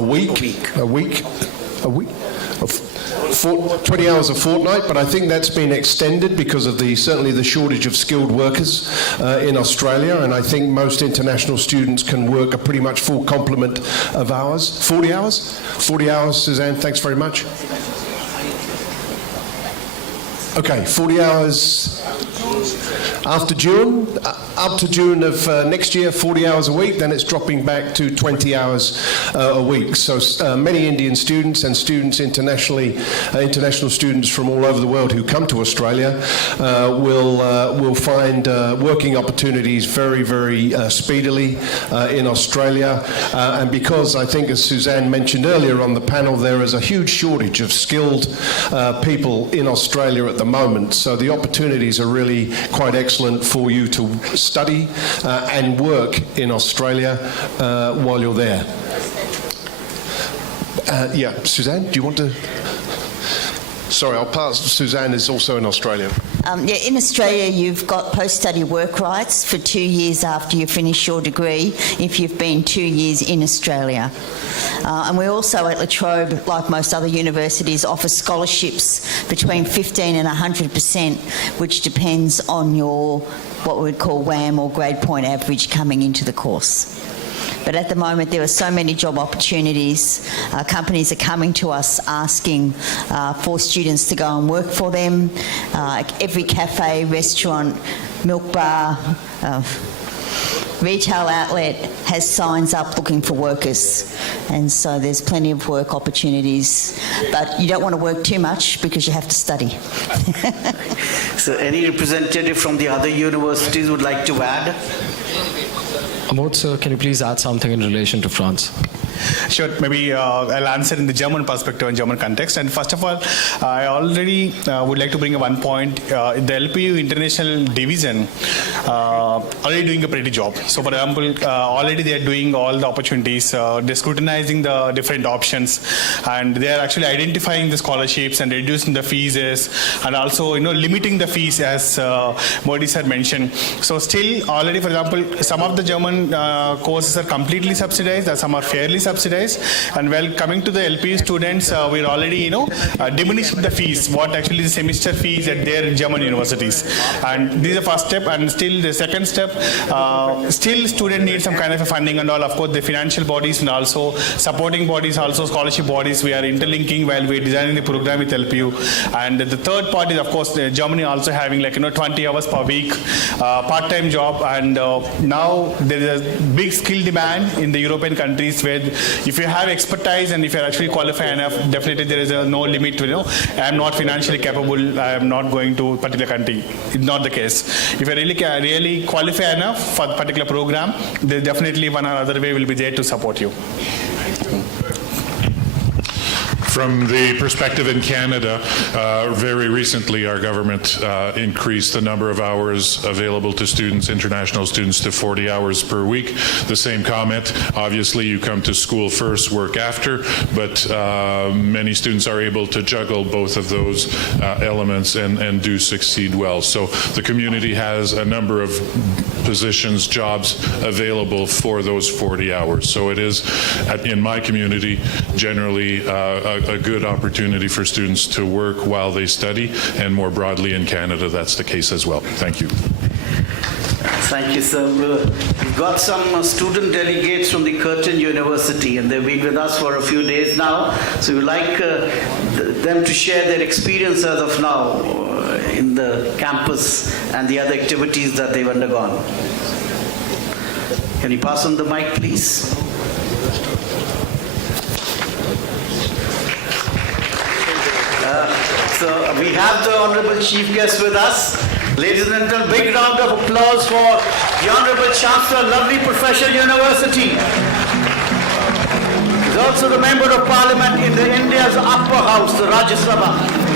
week. 20 hours a fortnight, but I think that's been extended because of certainly the shortage of skilled workers in Australia, and I think most international students can work a pretty much full complement of hours. 40 hours? 40 hours, Suzanne, thanks very much. Okay, 40 hours after June, up to June of next year, 40 hours a week, then it's dropping back to 20 hours a week. So many Indian students and students internationally, international students from all over the world who come to Australia will find working opportunities very, very speedily in Australia. And because I think, as Suzanne mentioned earlier on the panel, there is a huge shortage of skilled people in Australia at the moment. So the opportunities are really quite excellent for you to study and work in Australia while you're there. Yeah, Suzanne, do you want to? Sorry, I'll pass. Suzanne is also in Australia. In Australia, you've got post-study work rights for 2 years after you finish your degree if you've been 2 years in Australia. And we also at La Trobe, like most other universities, offer scholarships between 15 and 100%, which depends on your what we would call WAM or grade point average coming into the course. But at the moment, there are so many job opportunities. Companies are coming to us asking for students to go and work for them. Every cafe, restaurant, milk bar, retail outlet has signs up looking for workers. And so there's plenty of work opportunities. But you don't want to work too much because you have to study. So any representative from the other universities would like to add? Amod, sir, can you please add something in relation to France? Sure, maybe I'll answer in the German perspective and German context. And first of all, I already would like to bring one point. The LPU International Division already doing a pretty job. So for example, already they are doing all the opportunities, they're scrutinizing the different options, and they are actually identifying the scholarships and reducing the fees, and also limiting the fees, as Modi sir mentioned. So still already, for example, some of the German courses are completely subsidized, some are fairly subsidized, and while coming to the LPU students, we're already diminishing the fees, what actually the semester fees at their German universities. And this is the first step, and still the second step, still student needs some kind of a funding and all. Of course, the financial bodies and also supporting bodies, also scholarship bodies, we are interlinking while we're designing the program with LPU. And the third part is, of course, Germany also having 20 hours per week part-time job, and now there is a big skill demand in the European countries where if you have expertise and if you're actually qualified enough, definitely there is no limit to, I'm not financially capable, I am not going to a particular country. It's not the case. If you're really qualified enough for the particular program, there's definitely one or other way will be there to support you. From the perspective in Canada, very recently our government increased the number of hours available to students, international students, to 40 hours per week. The same comment, obviously you come to school first, work after, but many students are able to juggle both of those elements and do succeed well. So the community has a number of positions, jobs available for those 40 hours. So it is, in my community, generally a good opportunity for students to work while they study, and more broadly in Canada, that's the case as well. Thank you. Thank you, sir. We've got some student delegates from the Curtin University, and they've been with us for a few days now. So we'd like them to share their experience as of now in the campus and the other activities that they've undergone. Can you pass on the mic, please? we have the Honorable Chief Guest with us. Ladies and gentlemen, big round of applause for the Honorable Chancellor, lovely Professor University. He's also the Member of Parliament in the India's upper house, the Rajya Sabha.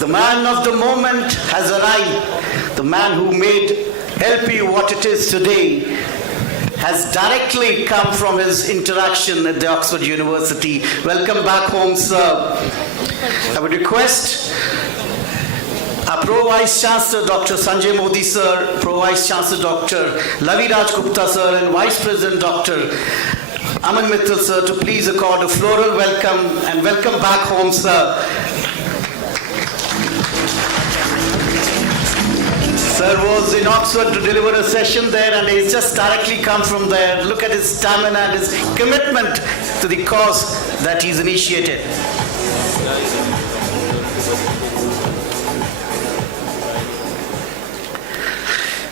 The man of the moment has arrived. The man who made LP what it is today has directly come from his interaction at the Oxford University. Welcome back home, sir. I would request our Pro Vice Chancellor Dr. Sanjay Modi sir, Pro Vice Chancellor Dr. Lavi Raj Gupta sir, and Vice President Dr. Aman Mittal sir to please accord a floral welcome and welcome back home, sir. Sir was in Oxford to deliver a session there and he's just directly come from there. Look at his stamina and his commitment to the cause that he's initiated.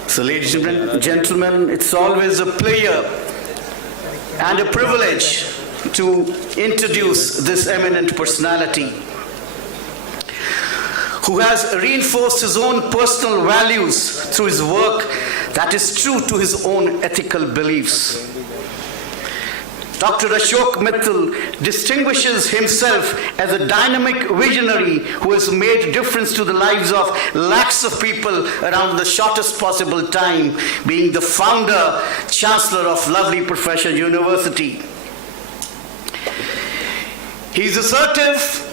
So ladies and gentlemen, it's always a pleasure and a privilege to introduce this eminent personality who has reinforced his own personal values through his work that is true to his own ethical beliefs. Dr. Ashok Mittal distinguishes himself as a dynamic visionary who has made a difference to the lives of lakhs of people around the shortest possible time, being the founder, chancellor of lovely Professor University. He's assertive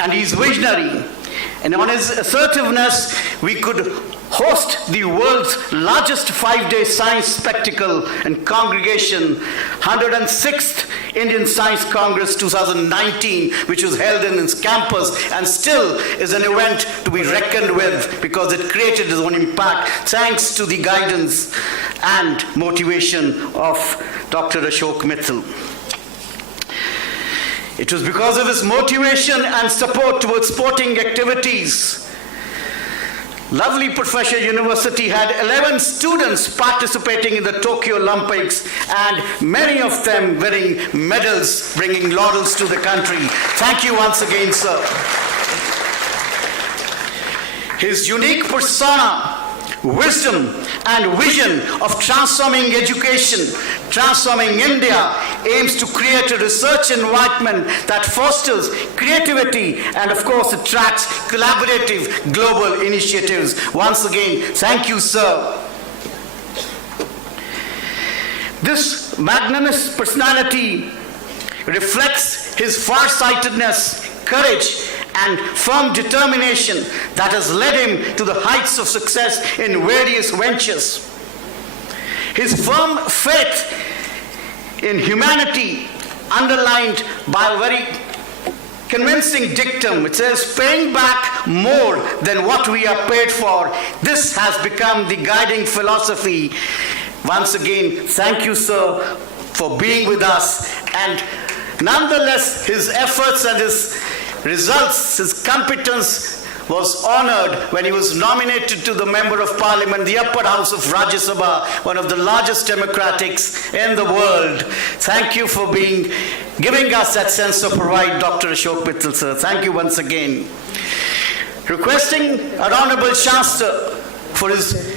and he's visionary. And on his assertiveness, we could host the world's largest 5-day science spectacle and congregation, 106th Indian Science Congress 2019, which was held in his campus and still is an event to be reckoned with because it created its own impact thanks to the guidance and motivation of Dr. Ashok Mittal. It was because of his motivation and support towards sporting activities. Lovely Professor University had 11 students participating in the Tokyo Olympics and many of them winning medals, bringing laurels to the country. Thank you once again, sir. His unique persona, wisdom and vision of transforming education, transforming India, aims to create a research environment that fosters creativity and of course attracts collaborative global initiatives. Once again, thank you, sir. This magnanimous personality reflects his farsightedness, courage, and firm determination that has led him to the heights of success in various ventures. His firm faith in humanity, underlined by a very convincing dictum, it says, paying back more than what we are paid for. This has become the guiding philosophy Once again, thank you, sir, for being with us. And nonetheless, his efforts and his results, his competence was honored when he was nominated to the Member of Parliament, the upper house of Rajya Sabha, one of the largest democratics in the world. Thank you for giving us that sense of pride, Dr. Ashok Mittal, sir. Thank you once again. Requesting our Honorable Shastra for his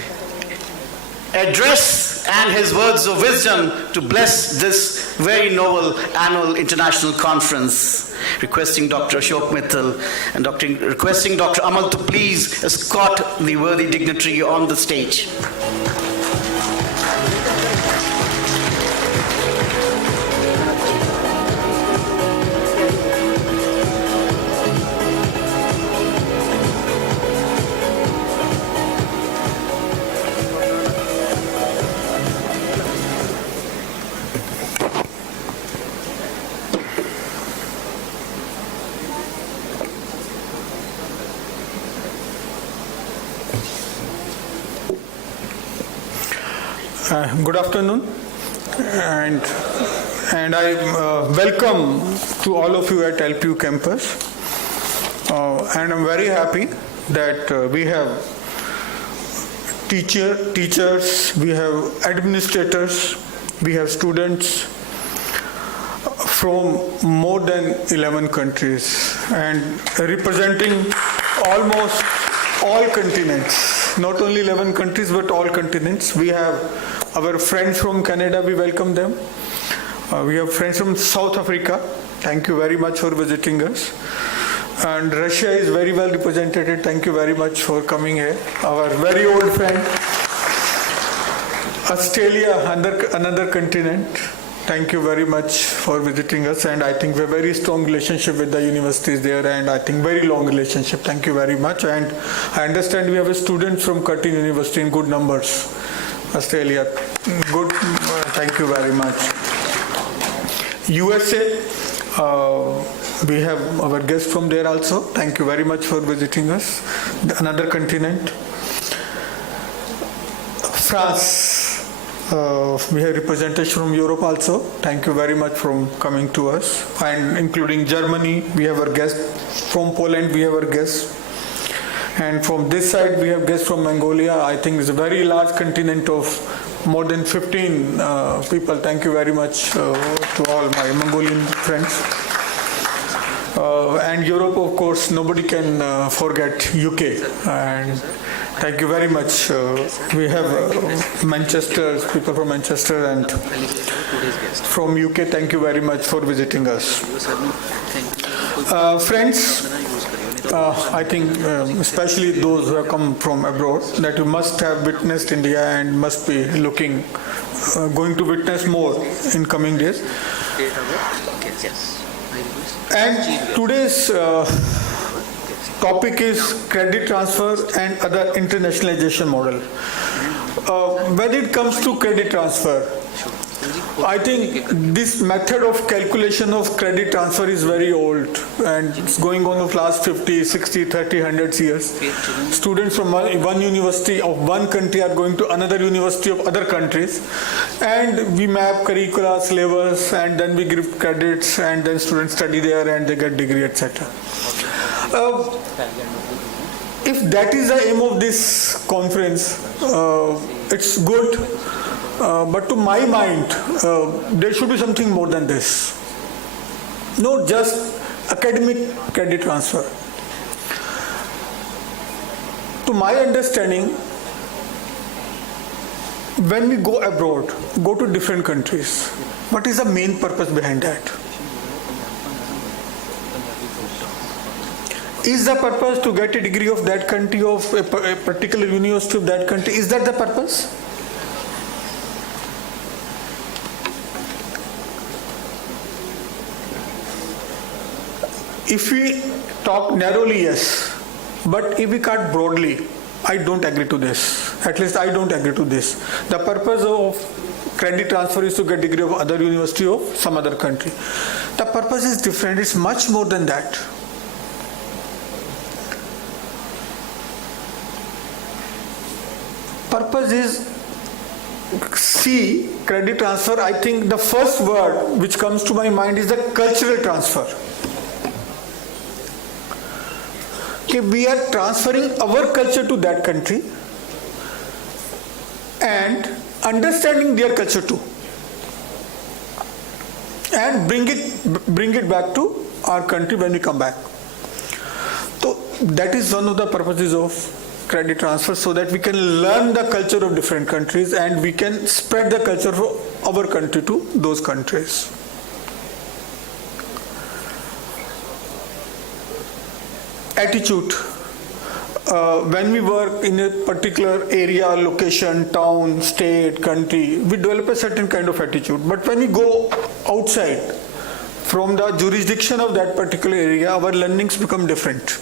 address and his words of wisdom to bless this very noble annual international conference. Requesting Dr. Ashok Mittal and requesting Dr. Amal to please escort the worthy dignitary on the stage. Good afternoon, and I welcome to all of you at LPU campus. And I'm very happy that we have teachers, we have administrators, we have students from more than 11 countries and representing almost all continents, not only 11 countries but all continents. We have our friends from Canada, we welcome them. We have friends from South Africa. Thank you very much for visiting us. And Russia is very well represented. Thank you very much for coming here. Our very old friend. Australia, another continent. Thank you very much for visiting us, and I think we have a very strong relationship with the universities there, and I think very long relationship. Thank you very much. And I understand we have a student from Curtin University in good numbers. Australia, good. Thank you very much. USA, we have our guests from there also. Thank you very much for visiting us. Another continent. France. We have representation from Europe also. Thank you very much for coming to us. And including Germany, we have our guests. From Poland, we have our guests. And from this side, we have guests from Mongolia. I think it's a very large continent of more than 15 people. Thank you very much to all my Mongolian friends. And Europe, of course, nobody can forget UK. And thank you very much. We have Manchester, people from Manchester and from UK. Thank you very much for visiting us. Friends, I think especially those who have come from abroad, that you must have witnessed India and must be going to witness more in coming days. And today's topic is credit transfer and other internationalization model. When it comes to credit transfer, I think this method of calculation of credit transfer is very old and it's going on of last 50, 60, 30, 100 years. Students from one university of one country are going to another university of other countries, and we map curricula, syllabus, and then we give credits, and then students study there and they get degree, etc. If that is the aim of this conference, it's good. But to my mind, there should be something more than this. Not just academic credit transfer. To my understanding, when we go abroad, go to different countries, what is the main purpose behind that? Is the purpose to get a degree of that country, of a particular university of that country? Is that the purpose? If we talk narrowly, yes, but if we cut broadly, I don't agree to this. At least I don't agree to this. The purpose of credit transfer is to get degree of other university of some other country. The purpose is different. It's much more than that. Purpose is see credit transfer, I think the first word which comes to my mind is the cultural transfer. Okay, we are transferring our culture to that country and understanding their culture too, and bring it back to our country when we come back. So that is one of the purposes of credit transfer, so that we can learn the culture of different countries and we can spread the culture of our country to those countries. Attitude. When we work in a particular area, location, town, state, country, we develop a certain kind of attitude. But when we go outside from the jurisdiction of that particular area, our learnings become different.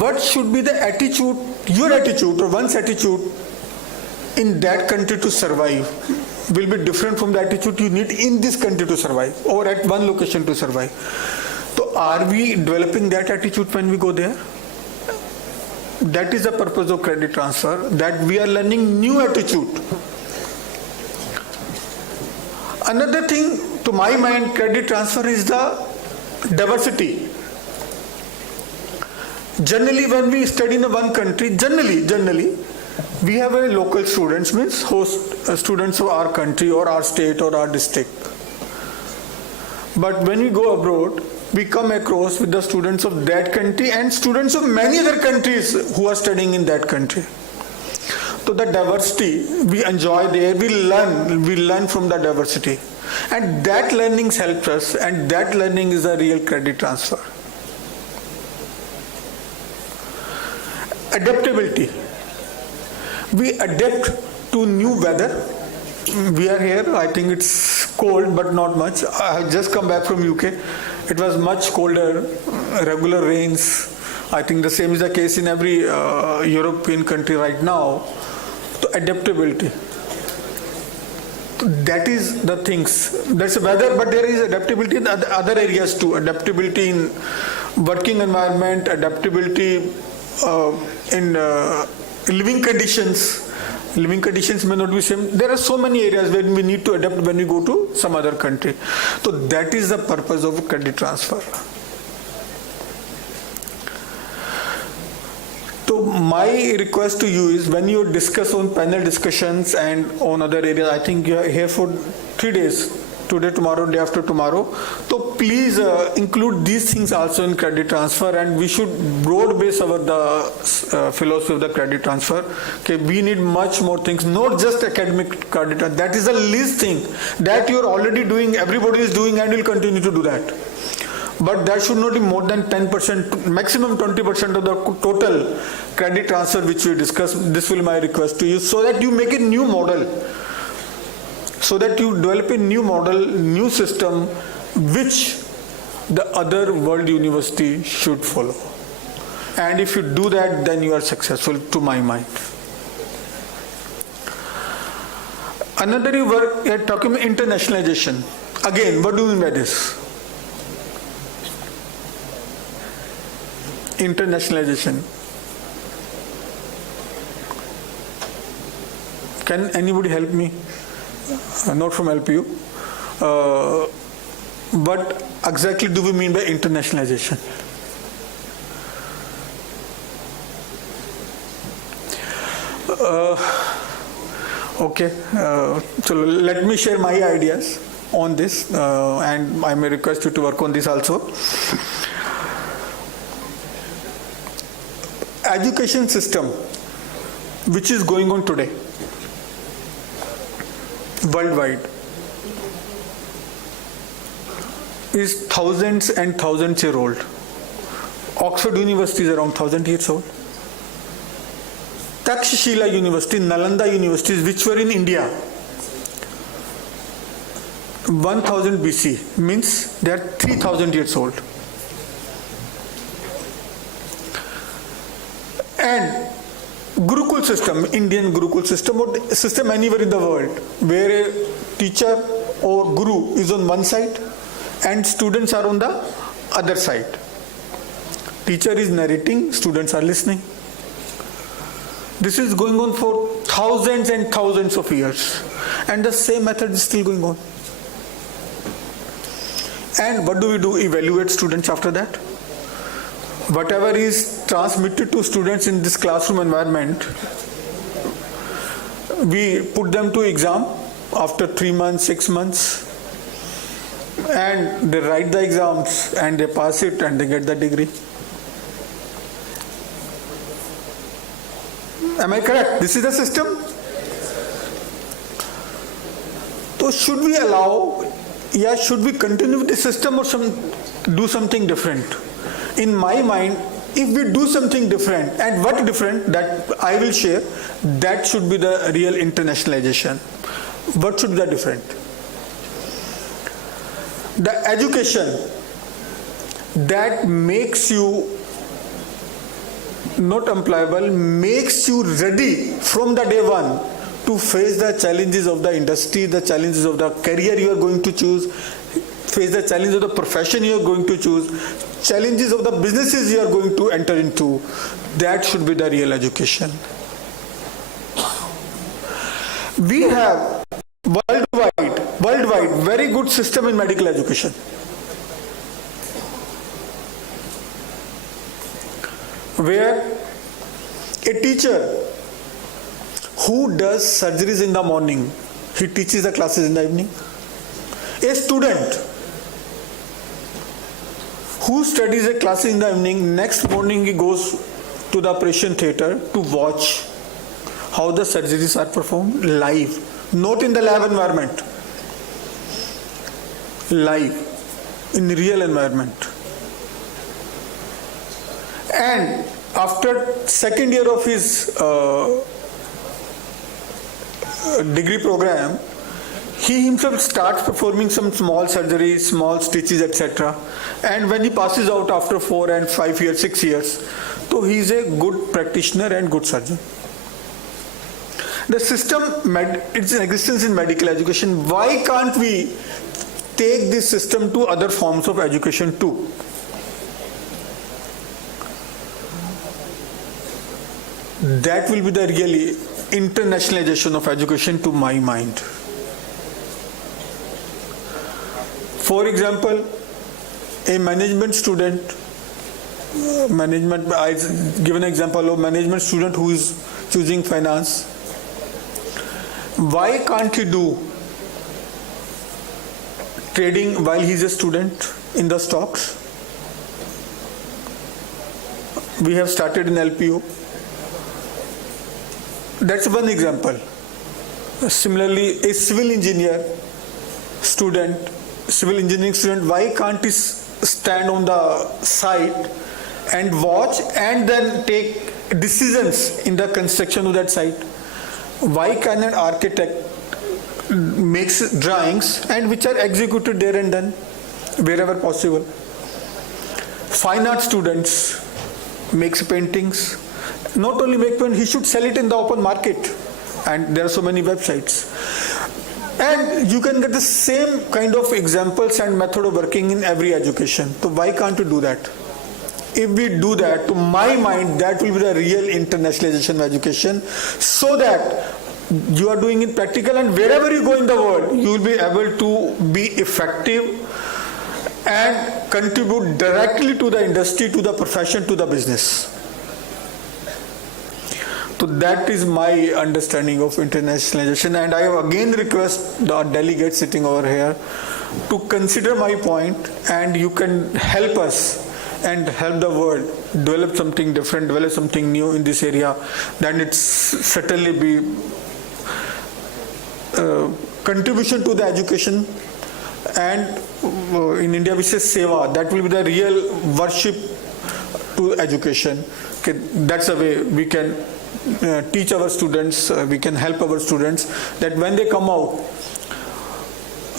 What should be the attitude, your attitude or one's attitude in that country to survive will be different from the attitude you need in this country to survive or at one location to survive. So are we developing that attitude when we go there? That is the purpose of credit transfer, that we are learning new attitude. Another thing to my mind, credit transfer is the diversity. Generally, when we study in one country, generally, we have a local students, means host students of our country or our state or our district. But when we go abroad, we come across with the students of that country and students of many other countries who are studying in that country. So the diversity we enjoy there, we learn from the diversity. And that learning helps us, and that learning is a real credit transfer. Adaptability. We adapt to new weather. We are here, I think it's cold but not much. I have just come back from UK. It was much colder, regular rains. I think the same is the case in every European country right now. So adaptability. That is the things. That's the weather, but there is adaptability in other areas too. Adaptability in working environment, adaptability in living conditions. Living conditions may not be same. There are so many areas where we need to adapt when we go to some other country. So that is the purpose of credit transfer. So my request to you is, when you discuss on panel discussions and on other areas, I think you are here for 3 days, today, tomorrow, day after tomorrow. So please include these things also in credit transfer, and we should broad base the philosophy of the credit transfer. Okay, we need much more things, not just academic credit. That is the least thing that you are already doing, everybody is doing, and will continue to do that. But that should not be more than 10%, maximum 20% of the total credit transfer which we discuss. This will be my request to you, so that you make a new model, so that you develop a new model, new system, which the other world university should follow. And if you do that, then you are successful, to my mind. Another, you are talking about internationalization. Again, what do you mean by this? Internationalization. Can anybody help me? Not from LPU. What exactly do we mean by internationalization? Okay, so let me share my ideas on this, and I may request you to work on this also. Education system which is going on today worldwide is thousands and thousands years old. Oxford University is around 1,000 years old. Takshashila University, Nalanda universities, which were in India, 1000 BC, means they are 3,000 years old. And Gurukul system, Indian Gurukul system, or system anywhere in the world, where a teacher or guru is on one side and students are on the other side. Teacher is narrating, students are listening. This is going on for thousands and thousands of years, and the same method is still going on. And what do? Evaluate students after that. Whatever is transmitted to students in this classroom environment, we put them to exam after 3 months, 6 months, and they write the exams and they pass it and they get the degree. Am I correct? This is the system. So should we allow, should we continue with the system or do something different? In my mind, if we do something different, and what different that I will share, that should be the real internationalization. What should be the different? The education that makes you not employable, makes you ready from the day one to face the challenges of the industry, the challenges of the career you are going to choose, face the challenges of the profession you are going to choose, challenges of the businesses you are going to enter into. That should be the real education. We have worldwide very good system in medical education. Where a teacher who does surgeries in the morning, he teaches the classes in the evening. A student who studies a class in the evening, next morning he goes to the operation theatre to watch how the surgeries are performed live, not in the lab environment, live, in real environment. And after second year of his degree program, he himself starts performing some small surgeries, small stitches, etc. And when he passes out after 4 and 5 years, 6 years, so he is a good practitioner and good surgeon. The system, its existence in medical education, why can't we take this system to other forms of education too? That will be the really internationalization of education to my mind. For example, a management student, I give an example of management student who is choosing finance. Why can't he do trading while he is a student in the stocks? We have started in LPO. That's one example. Similarly, a civil engineering student, why can't he stand on the site and watch and then take decisions in the construction of that site? Why can an architect makes drawings and which are executed there and then wherever possible? Fine art students makes paintings. Not only make paint, he should sell it in the open market, and there are so many websites. And you can get the same kind of examples and method of working in every education. So why can't you do that? If we do that, to my mind, that will be the real internationalization of education, so that you are doing it practical, and wherever you go in the world, you will be able to be effective and contribute directly to the industry, to the profession, to the business. So that is my understanding of internationalization, and I again request the delegates sitting over here to consider my point, and you can help us and help the world develop something different, develop something new in this area. Then it's certainly be contribution to the education, and in India we say seva. That will be the real worship to education. Okay, that's the way we can teach our students, we can help our students, that when they come out,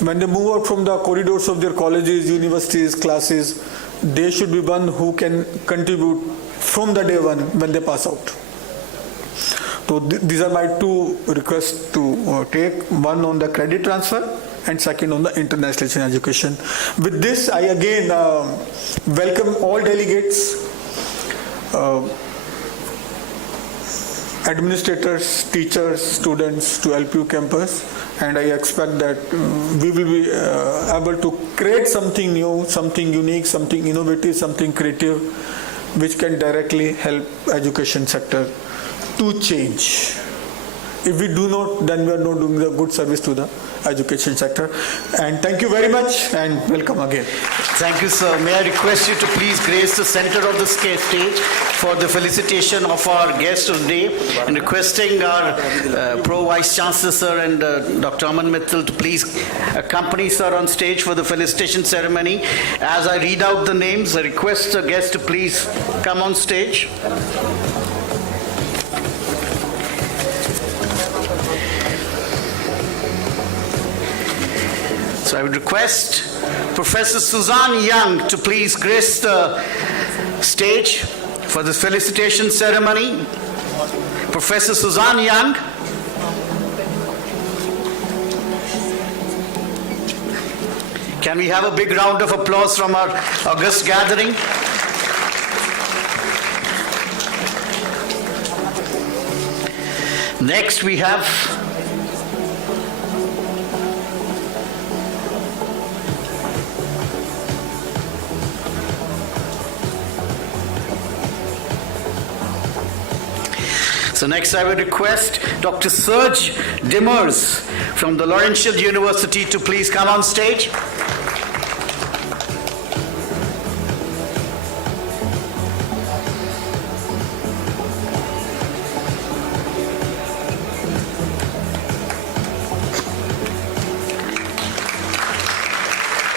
when they move out from the corridors of their colleges, universities, classes, they should be one who can contribute from the day one when they pass out. So these are my two requests to take, one on the credit transfer and second on the internationalization education. With this, I again welcome all delegates. administrators, teachers, students to LPU campus, and I expect that we will be able to create something new, something unique, something innovative, something creative, which can directly help education sector to change. If we do not, then we are not doing the good service to the education sector. And thank you very much and welcome again. Thank you, sir. May I request you to please grace the center of the stage for the felicitation of our guest of the day, and requesting our Pro Vice Chancellor, sir, and Dr. Aman Mittal to please accompany sir on stage for the felicitation ceremony. As I read out the names, I request the guests to please come on stage. So I would request Professor Suzanne Young to please grace the stage for this felicitation ceremony. Professor Suzanne Young. Can we have a big round of applause from our august gathering? Next we have So next I would request Dr. Serge Dimmers from the Laurentian University to please come on stage.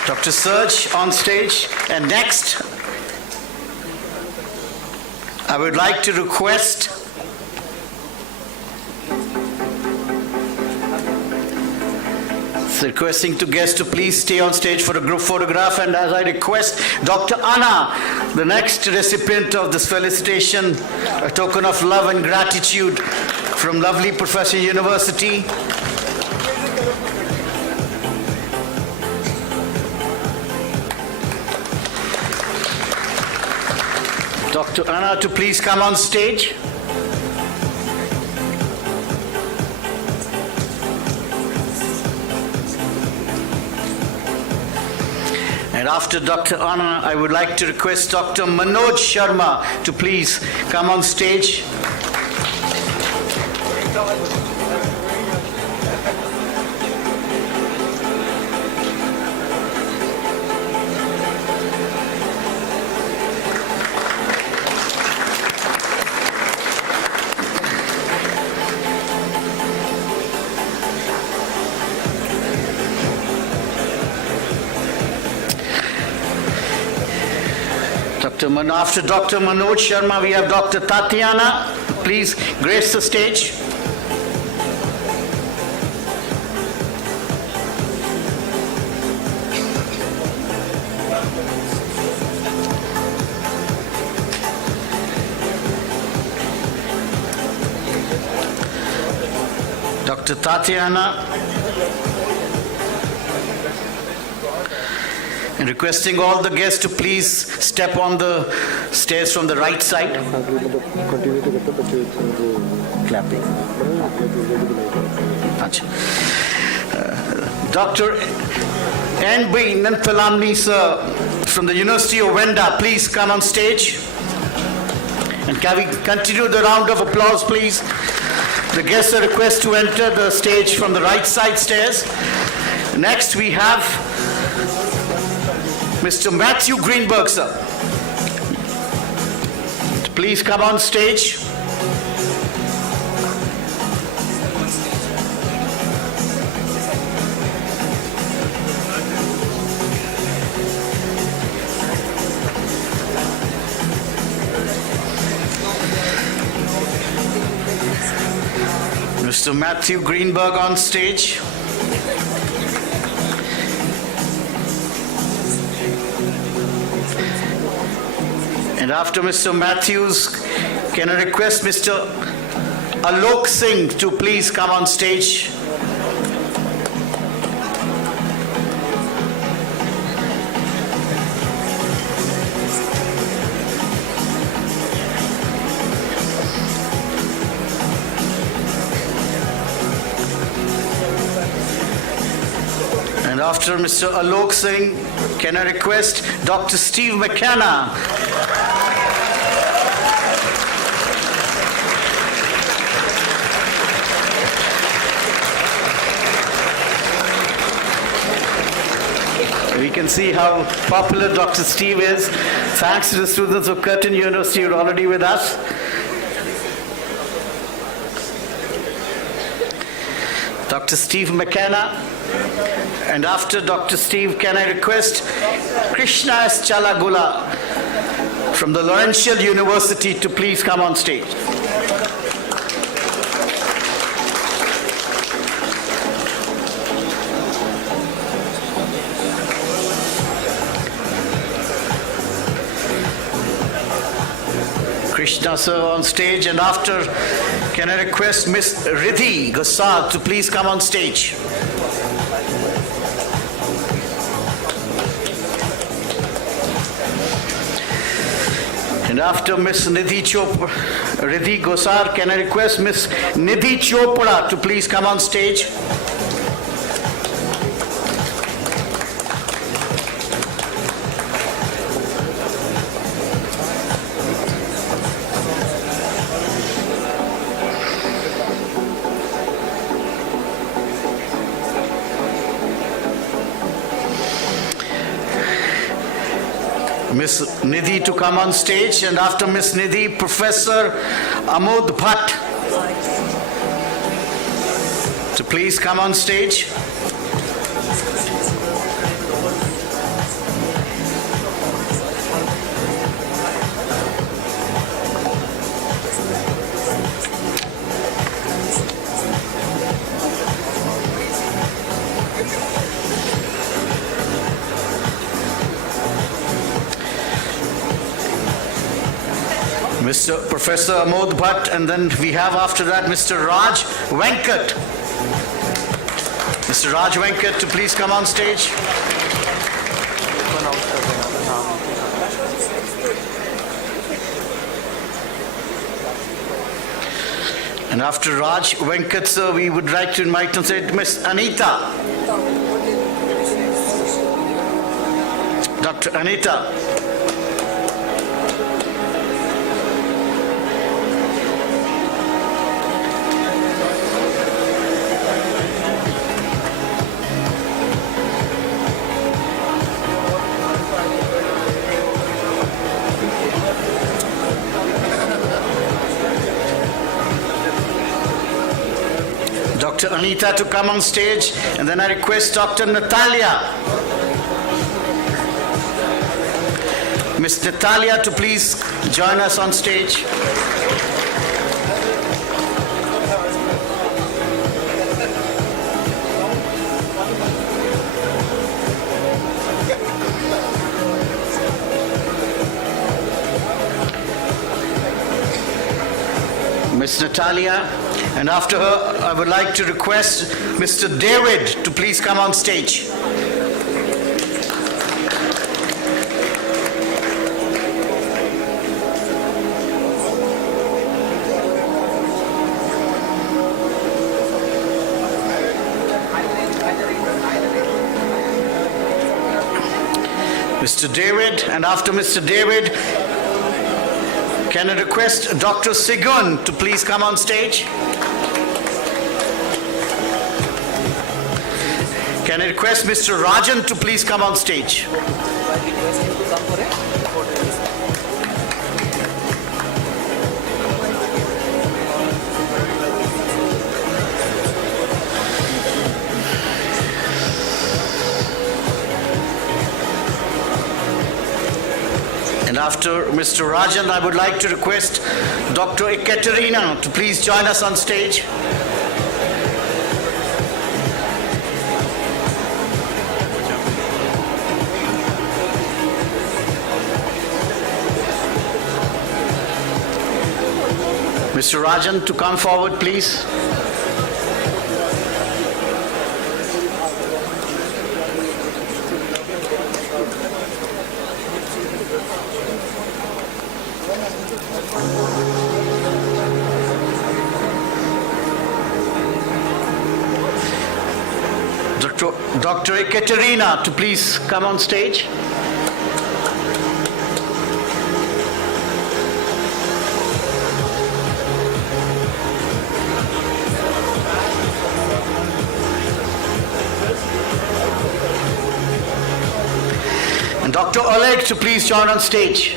Dr. Serge on stage. And next, I would like to request requesting to guests to please stay on stage for a group photograph, and as I request Dr. Anna, the next recipient of this felicitation, a token of love and gratitude from lovely Professor University. Dr. Anna to please come on stage. And after Dr. Anna, I would like to request Dr. Manoj Sharma to please come on stage. After Dr. Manoj Sharma, we have Dr. Tatiana. Please grace the stage. Dr. Tatiana. And requesting all the guests to please step on the stairs from the right side. Clapping. Dr. N.B. Nanpalamni, sir, from the University of Wenda, please come on stage. And can we continue the round of applause, please? The guests are requested to enter the stage from the right side stairs. Next we have Mr. Matthew Greenberg, sir. Please come on stage. Mr. Matthew Greenberg on stage. And after Mr. Matthews, can I request Mr. Alok Singh to please come on stage? after Mr. Alok Singh, can I request Dr. Steve McKenna? We can see how popular Dr. Steve is. Thanks to the students of Curtin University who are already with us. Dr. Steve McKenna. And after Dr. Steve, can I request Krishna S. Chalagula from the Laurentian University to please come on stage. Krishna sir on stage, and after, can I request Miss Riddhi Gosar to please come on stage. And after Miss Riddhi Gosar, can I request Miss Nidhi Chopra to please come on stage. Miss Nidhi to come on stage, and after Miss Nidhi, Professor Amod Bhatt to please come on stage. Mr. Professor Amod Bhatt, and then we have after that Mr. Raj Venkat. Mr. Raj Venkat to please come on stage. And after Raj Venkat, sir, we would like to invite and say Miss Anita. Dr. Anita. Dr. Anita to come on stage, and then I request Dr. Natalia. Miss Natalia to please join us on stage. Miss Natalia, and after her, I would like to request Mr. David to please come on stage. Mr. David, and after Mr. David, can I request Dr. Sigun to please come on stage? Can I request Mr. Rajan to please come on stage? And after Mr. Rajan, I would like to request Dr. Ekaterina to please join us on stage. Mr. Rajan to come forward, please. Dr. Ekaterina to please come on stage. And Dr. Oleg to please join on stage.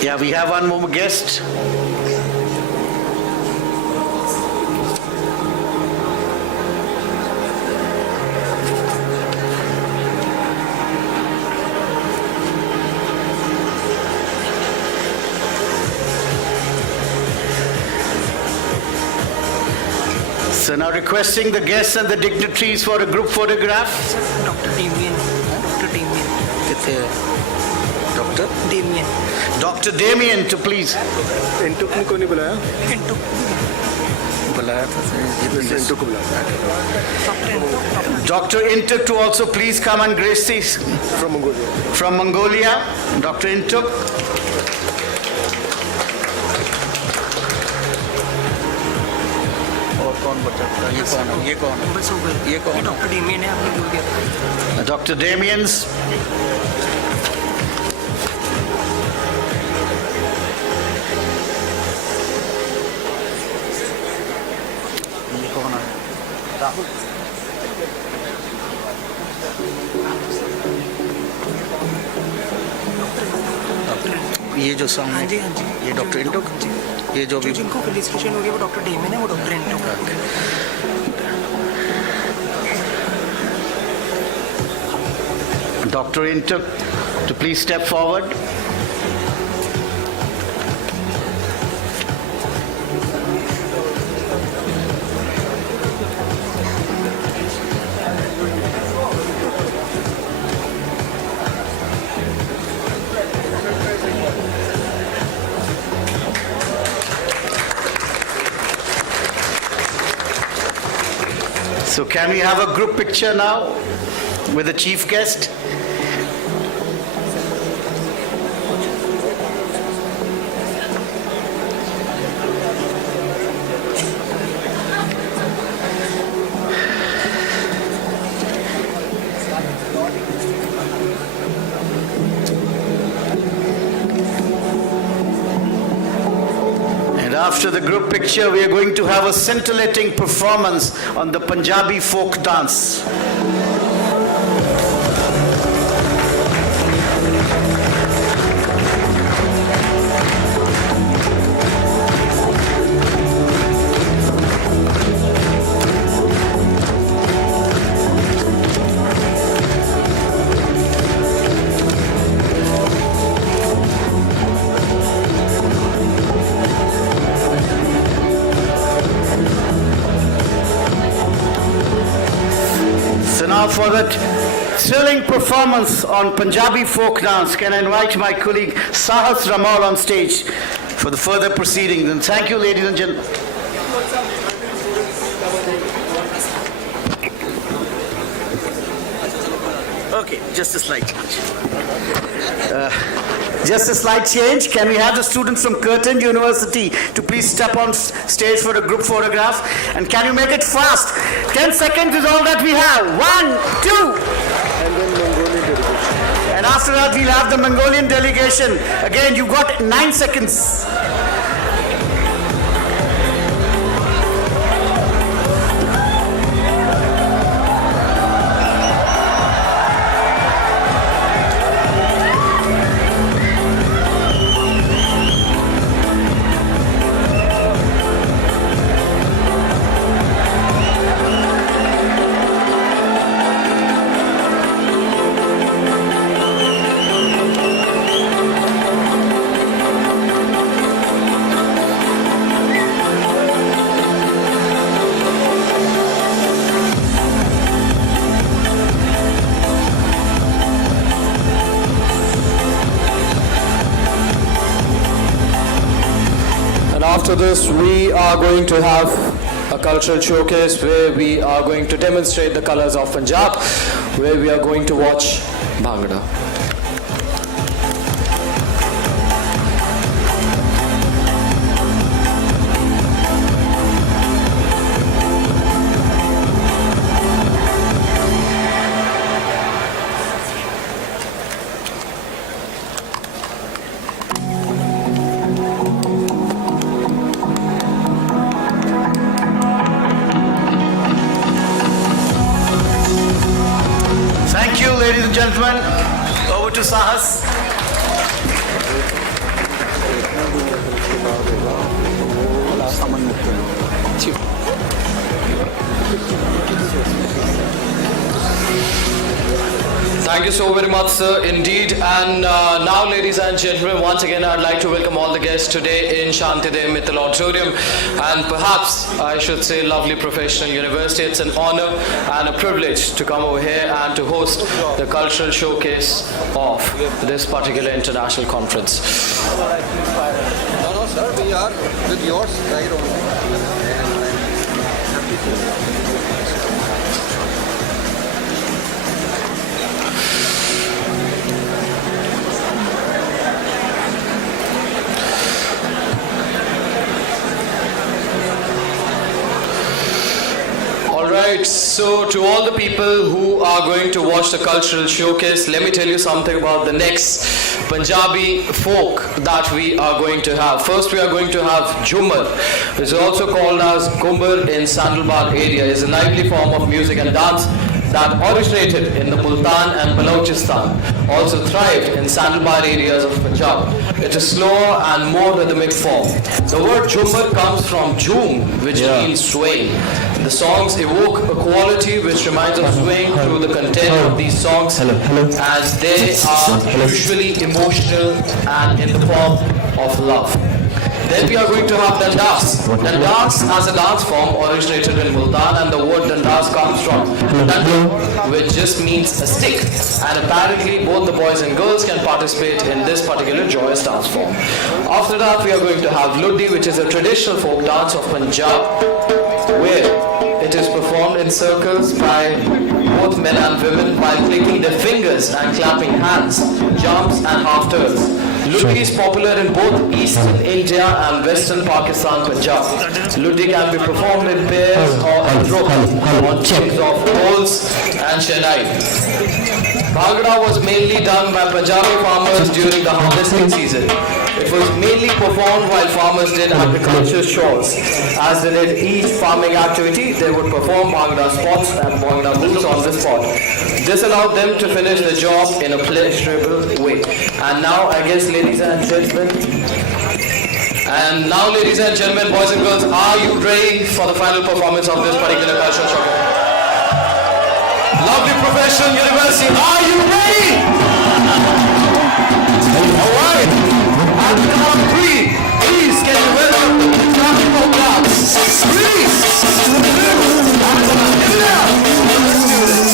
Yeah, we have one more guest. So now requesting the guests and the dignitaries for a group photograph. Dr. Damien. Dr. Damien. Dr. Damien to please. इंटुक ने क्यों नहीं बुलाया? बुलाया था इंटुक को बुलाया. Dr. Intuk to also please come and grace these. From Mongolia. From Mongolia, Dr. Intuk. और कौन बचा? ये कौन है? ये कौन है? बस हो गए. ये कौन? डॉक्टर डेमियन है, आपने बोल दिया. Dr. Damien's. ये कौन है? राहुल. ये जो सामने. हाँ जी. ये डॉक्टर इंटुक. ये जो भी जिनको रजिस्ट्रेशन हो गया वो डॉक्टर डेमियन है, वो doctor इंटुक. Dr. Intuk to please step forward. So can we have a group picture now with the chief guest? And after the group picture, we are going to have a scintillating performance on the Punjabi folk dance. So now for that thrilling performance on Punjabi folk dance, can I invite my colleague Sahas Ramal on stage for the further proceedings. And thank you, ladies and gentlemen. Okay, just a slight change. Just a slight change. Can we have the students from Curtin University to please step on stage for a group photograph? And can you make it fast? 10 seconds is all that we have. 1, 2. And then Mongolian delegation. And after that, we'll have the Mongolian delegation. Again, you've got 9 seconds. After this, we are going to have a cultural showcase where we are going to demonstrate the colors of Punjab, where we are going to watch Bhangra. Thank you, ladies and gentlemen. Over to Sahas. Thank you so very much, sir, indeed. And now, ladies and gentlemen, once again, I'd like to welcome all the guests today in Shantidev Mittal Auditorium, and perhaps I should say lovely professional university. It's an honor and a privilege to come over here and to host the cultural showcase of this particular international conference. No, sir, we are with yours right only. Alright, so to all the people who are going to watch the cultural showcase, let me tell you something about the next Punjabi folk that we are going to have. First, we are going to have Jhumar, which is also called as Kumbar in Sandalbar area. It's a lively form of music and dance that originated in the Multan and Balochistan, also thrived in Sandalbar areas of Punjab. It is slower and more rhythmic form. The word Jhumar comes from Jhoom, which means swaying. The songs evoke a quality which reminds of swaying through the content of these songs, as they are usually emotional and in the form of love. Then we are going to have Dandas. Dandas as a dance form originated in Multan, and the word Dandas comes from Dandu, which just means a stick. And apparently both the boys and girls can participate in this particular joyous dance form. After that, we are going to have Luddi, which is a traditional folk dance of Punjab, where it is performed in circles by both men and women while clicking their fingers and clapping hands, jumps and half turns. Luddi is popular in both eastern India and western Pakistan, Punjab. Luddi can be performed in pairs or in groups on teams of poles and Chennai. Bhangra was mainly done by Punjabi farmers during the harvesting season. It was mainly performed while farmers did agriculture chores. As they did each farming activity, they would perform Bhangra spots and Bhangra moves on the spot. This allowed them to finish the job in a pleasurable way. And now, I guess, ladies and gentlemen, boys and girls, are you ready for the final performance of this particular cultural showcase? Lovely professional university, are you ready? All right. At the count of three, please can you welcome the Punjabi folk dance? 3, 2, 1, give it up. Let's do this.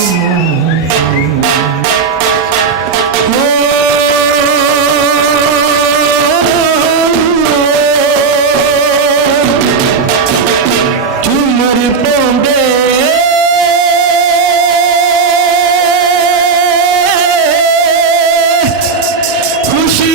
Khushi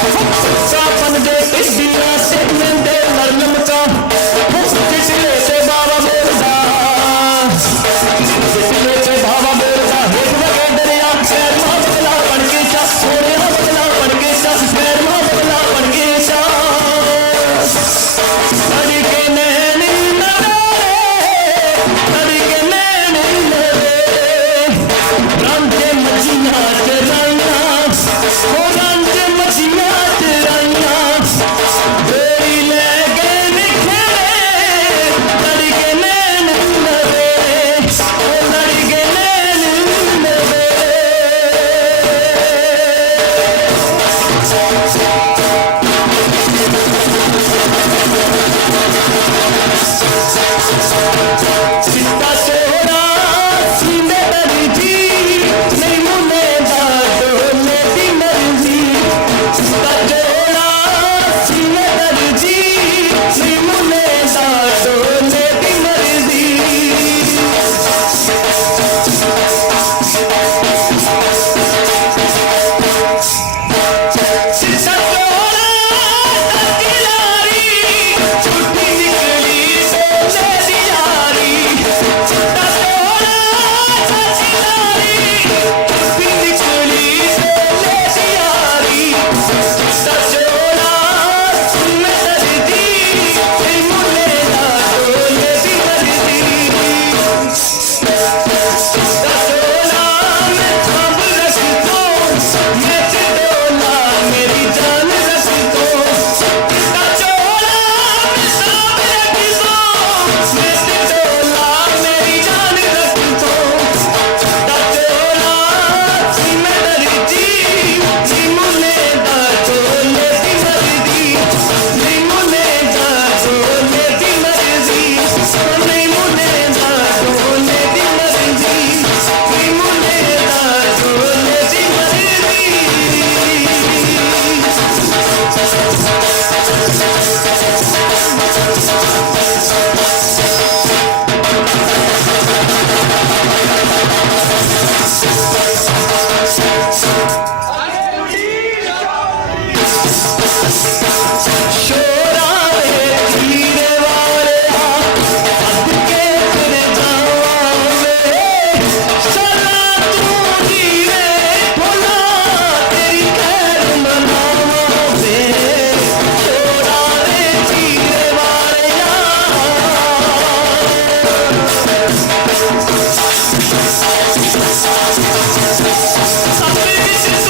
Sapan दे टिड्डियां सिरन दे नरम का जिसले से बाबा बोलदा जिसले से बाबा बोलदा हेठ लगे दरिया खैर मां बदला बन के चा सोने बदला बन के चा खैर मां बदला बन के चा तड़ी के नैन तड़ी के नैन रांझे मछियां चराइयां हो रांझे मछियां चराइयां बेड़ी ले के निखरे तड़ी के नैन नवे हो तड़ी के नैन नवे सीता चोरा सीने दरी जी नहीं मुने दादो मेरी मर्जी सीता चोरा सीने दरी जी नहीं मुने दादो मेरी मर्जी सीता चोरा तकिलारी छुट्टी निकली से मेरी यारी सीता चोरा तकिलारी छुट्टी निकली से मेरी यारी सीता चोरा मैं दर्दी नहीं मुने दादो मेरी मर्जी सीता चोरा मैं थाम रखतो मैं चिडोला मेरी जान रखतो सीता चोला मैं थाम रखतो मैं चिडोला मेरी जान रखतो सीता चोला मैं दर्दी नहीं मुने दादो मेरी मर्जी नहीं मुने दादो मेरी मर्जी नहीं मुने दादो मेरी मर्जी नहीं मुने दादो मेरी मर्जी शोरा रे धीरे वाले हद के फिर जावे सला तू धीरे भोला तेरी खैर मनावे शोरा रे धीरे वाले अपने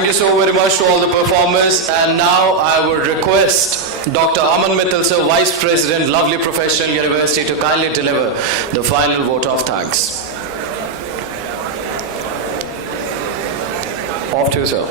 Thank you so very much to all the performers. And now I would request Dr. Aman Mittal, sir, Vice President, Lovely Professional University, to kindly deliver the final vote of thanks. Off to you, sir.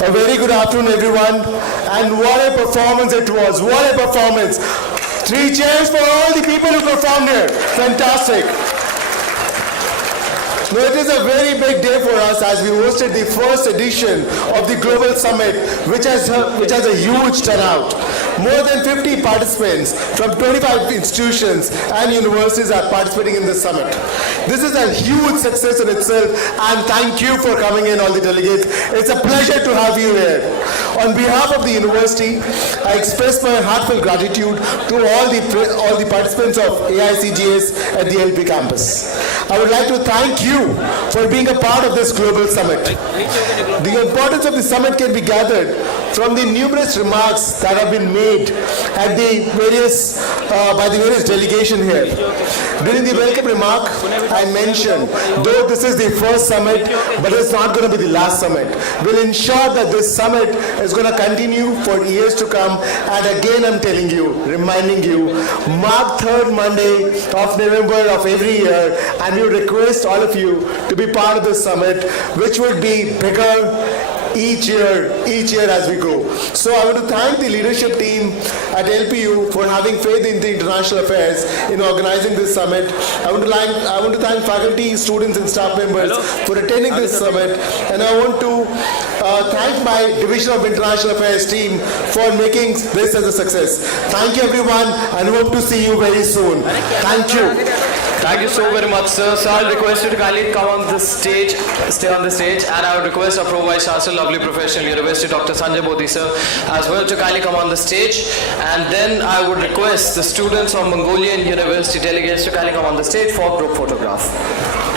A very good afternoon, everyone, and what a performance it was. What a performance. 3 cheers for all the people who performed here. Fantastic. No, it is a very big day for us as we hosted the first edition of the Global Summit, which has a huge turnout. More than 50 participants from 25 institutions and universities are participating in this summit. This is a huge success in itself, and thank you for coming in, all the delegates. It's a pleasure to have you here. On behalf of the university, I express my heartfelt gratitude to all the participants of AICGS at the LP campus. I would like to thank you for being a part of this global summit. The importance of the summit can be gathered from the numerous remarks that have been made at the by the various delegation here. During the welcome remark, I mentioned, though this is the first summit, but it's not going to be the last summit. We'll ensure that this summit is going to continue for years to come. And again, I'm telling you, reminding you, mark 3rd Monday of November of every year, and we request all of you to be part of this summit, which will be bigger each year as we go. So I want to thank the leadership team at LPU for having faith in the international affairs in organizing this summit. I want to thank faculty, students and staff members for attending this summit, and I want to thank my Division of International Affairs team for making this as a success. Thank you everyone, and hope to see you very soon. Thank you. Thank you so very much, sir. So I'll request you to kindly come on the stage, stay on the stage, and I would request our Pro Vice Chancellor, Lovely Professional University, Dr. Sanjay Bodhi, sir, as well to kindly come on the stage. And then I would request the students of Mongolian University delegates to kindly come on the stage for group photograph.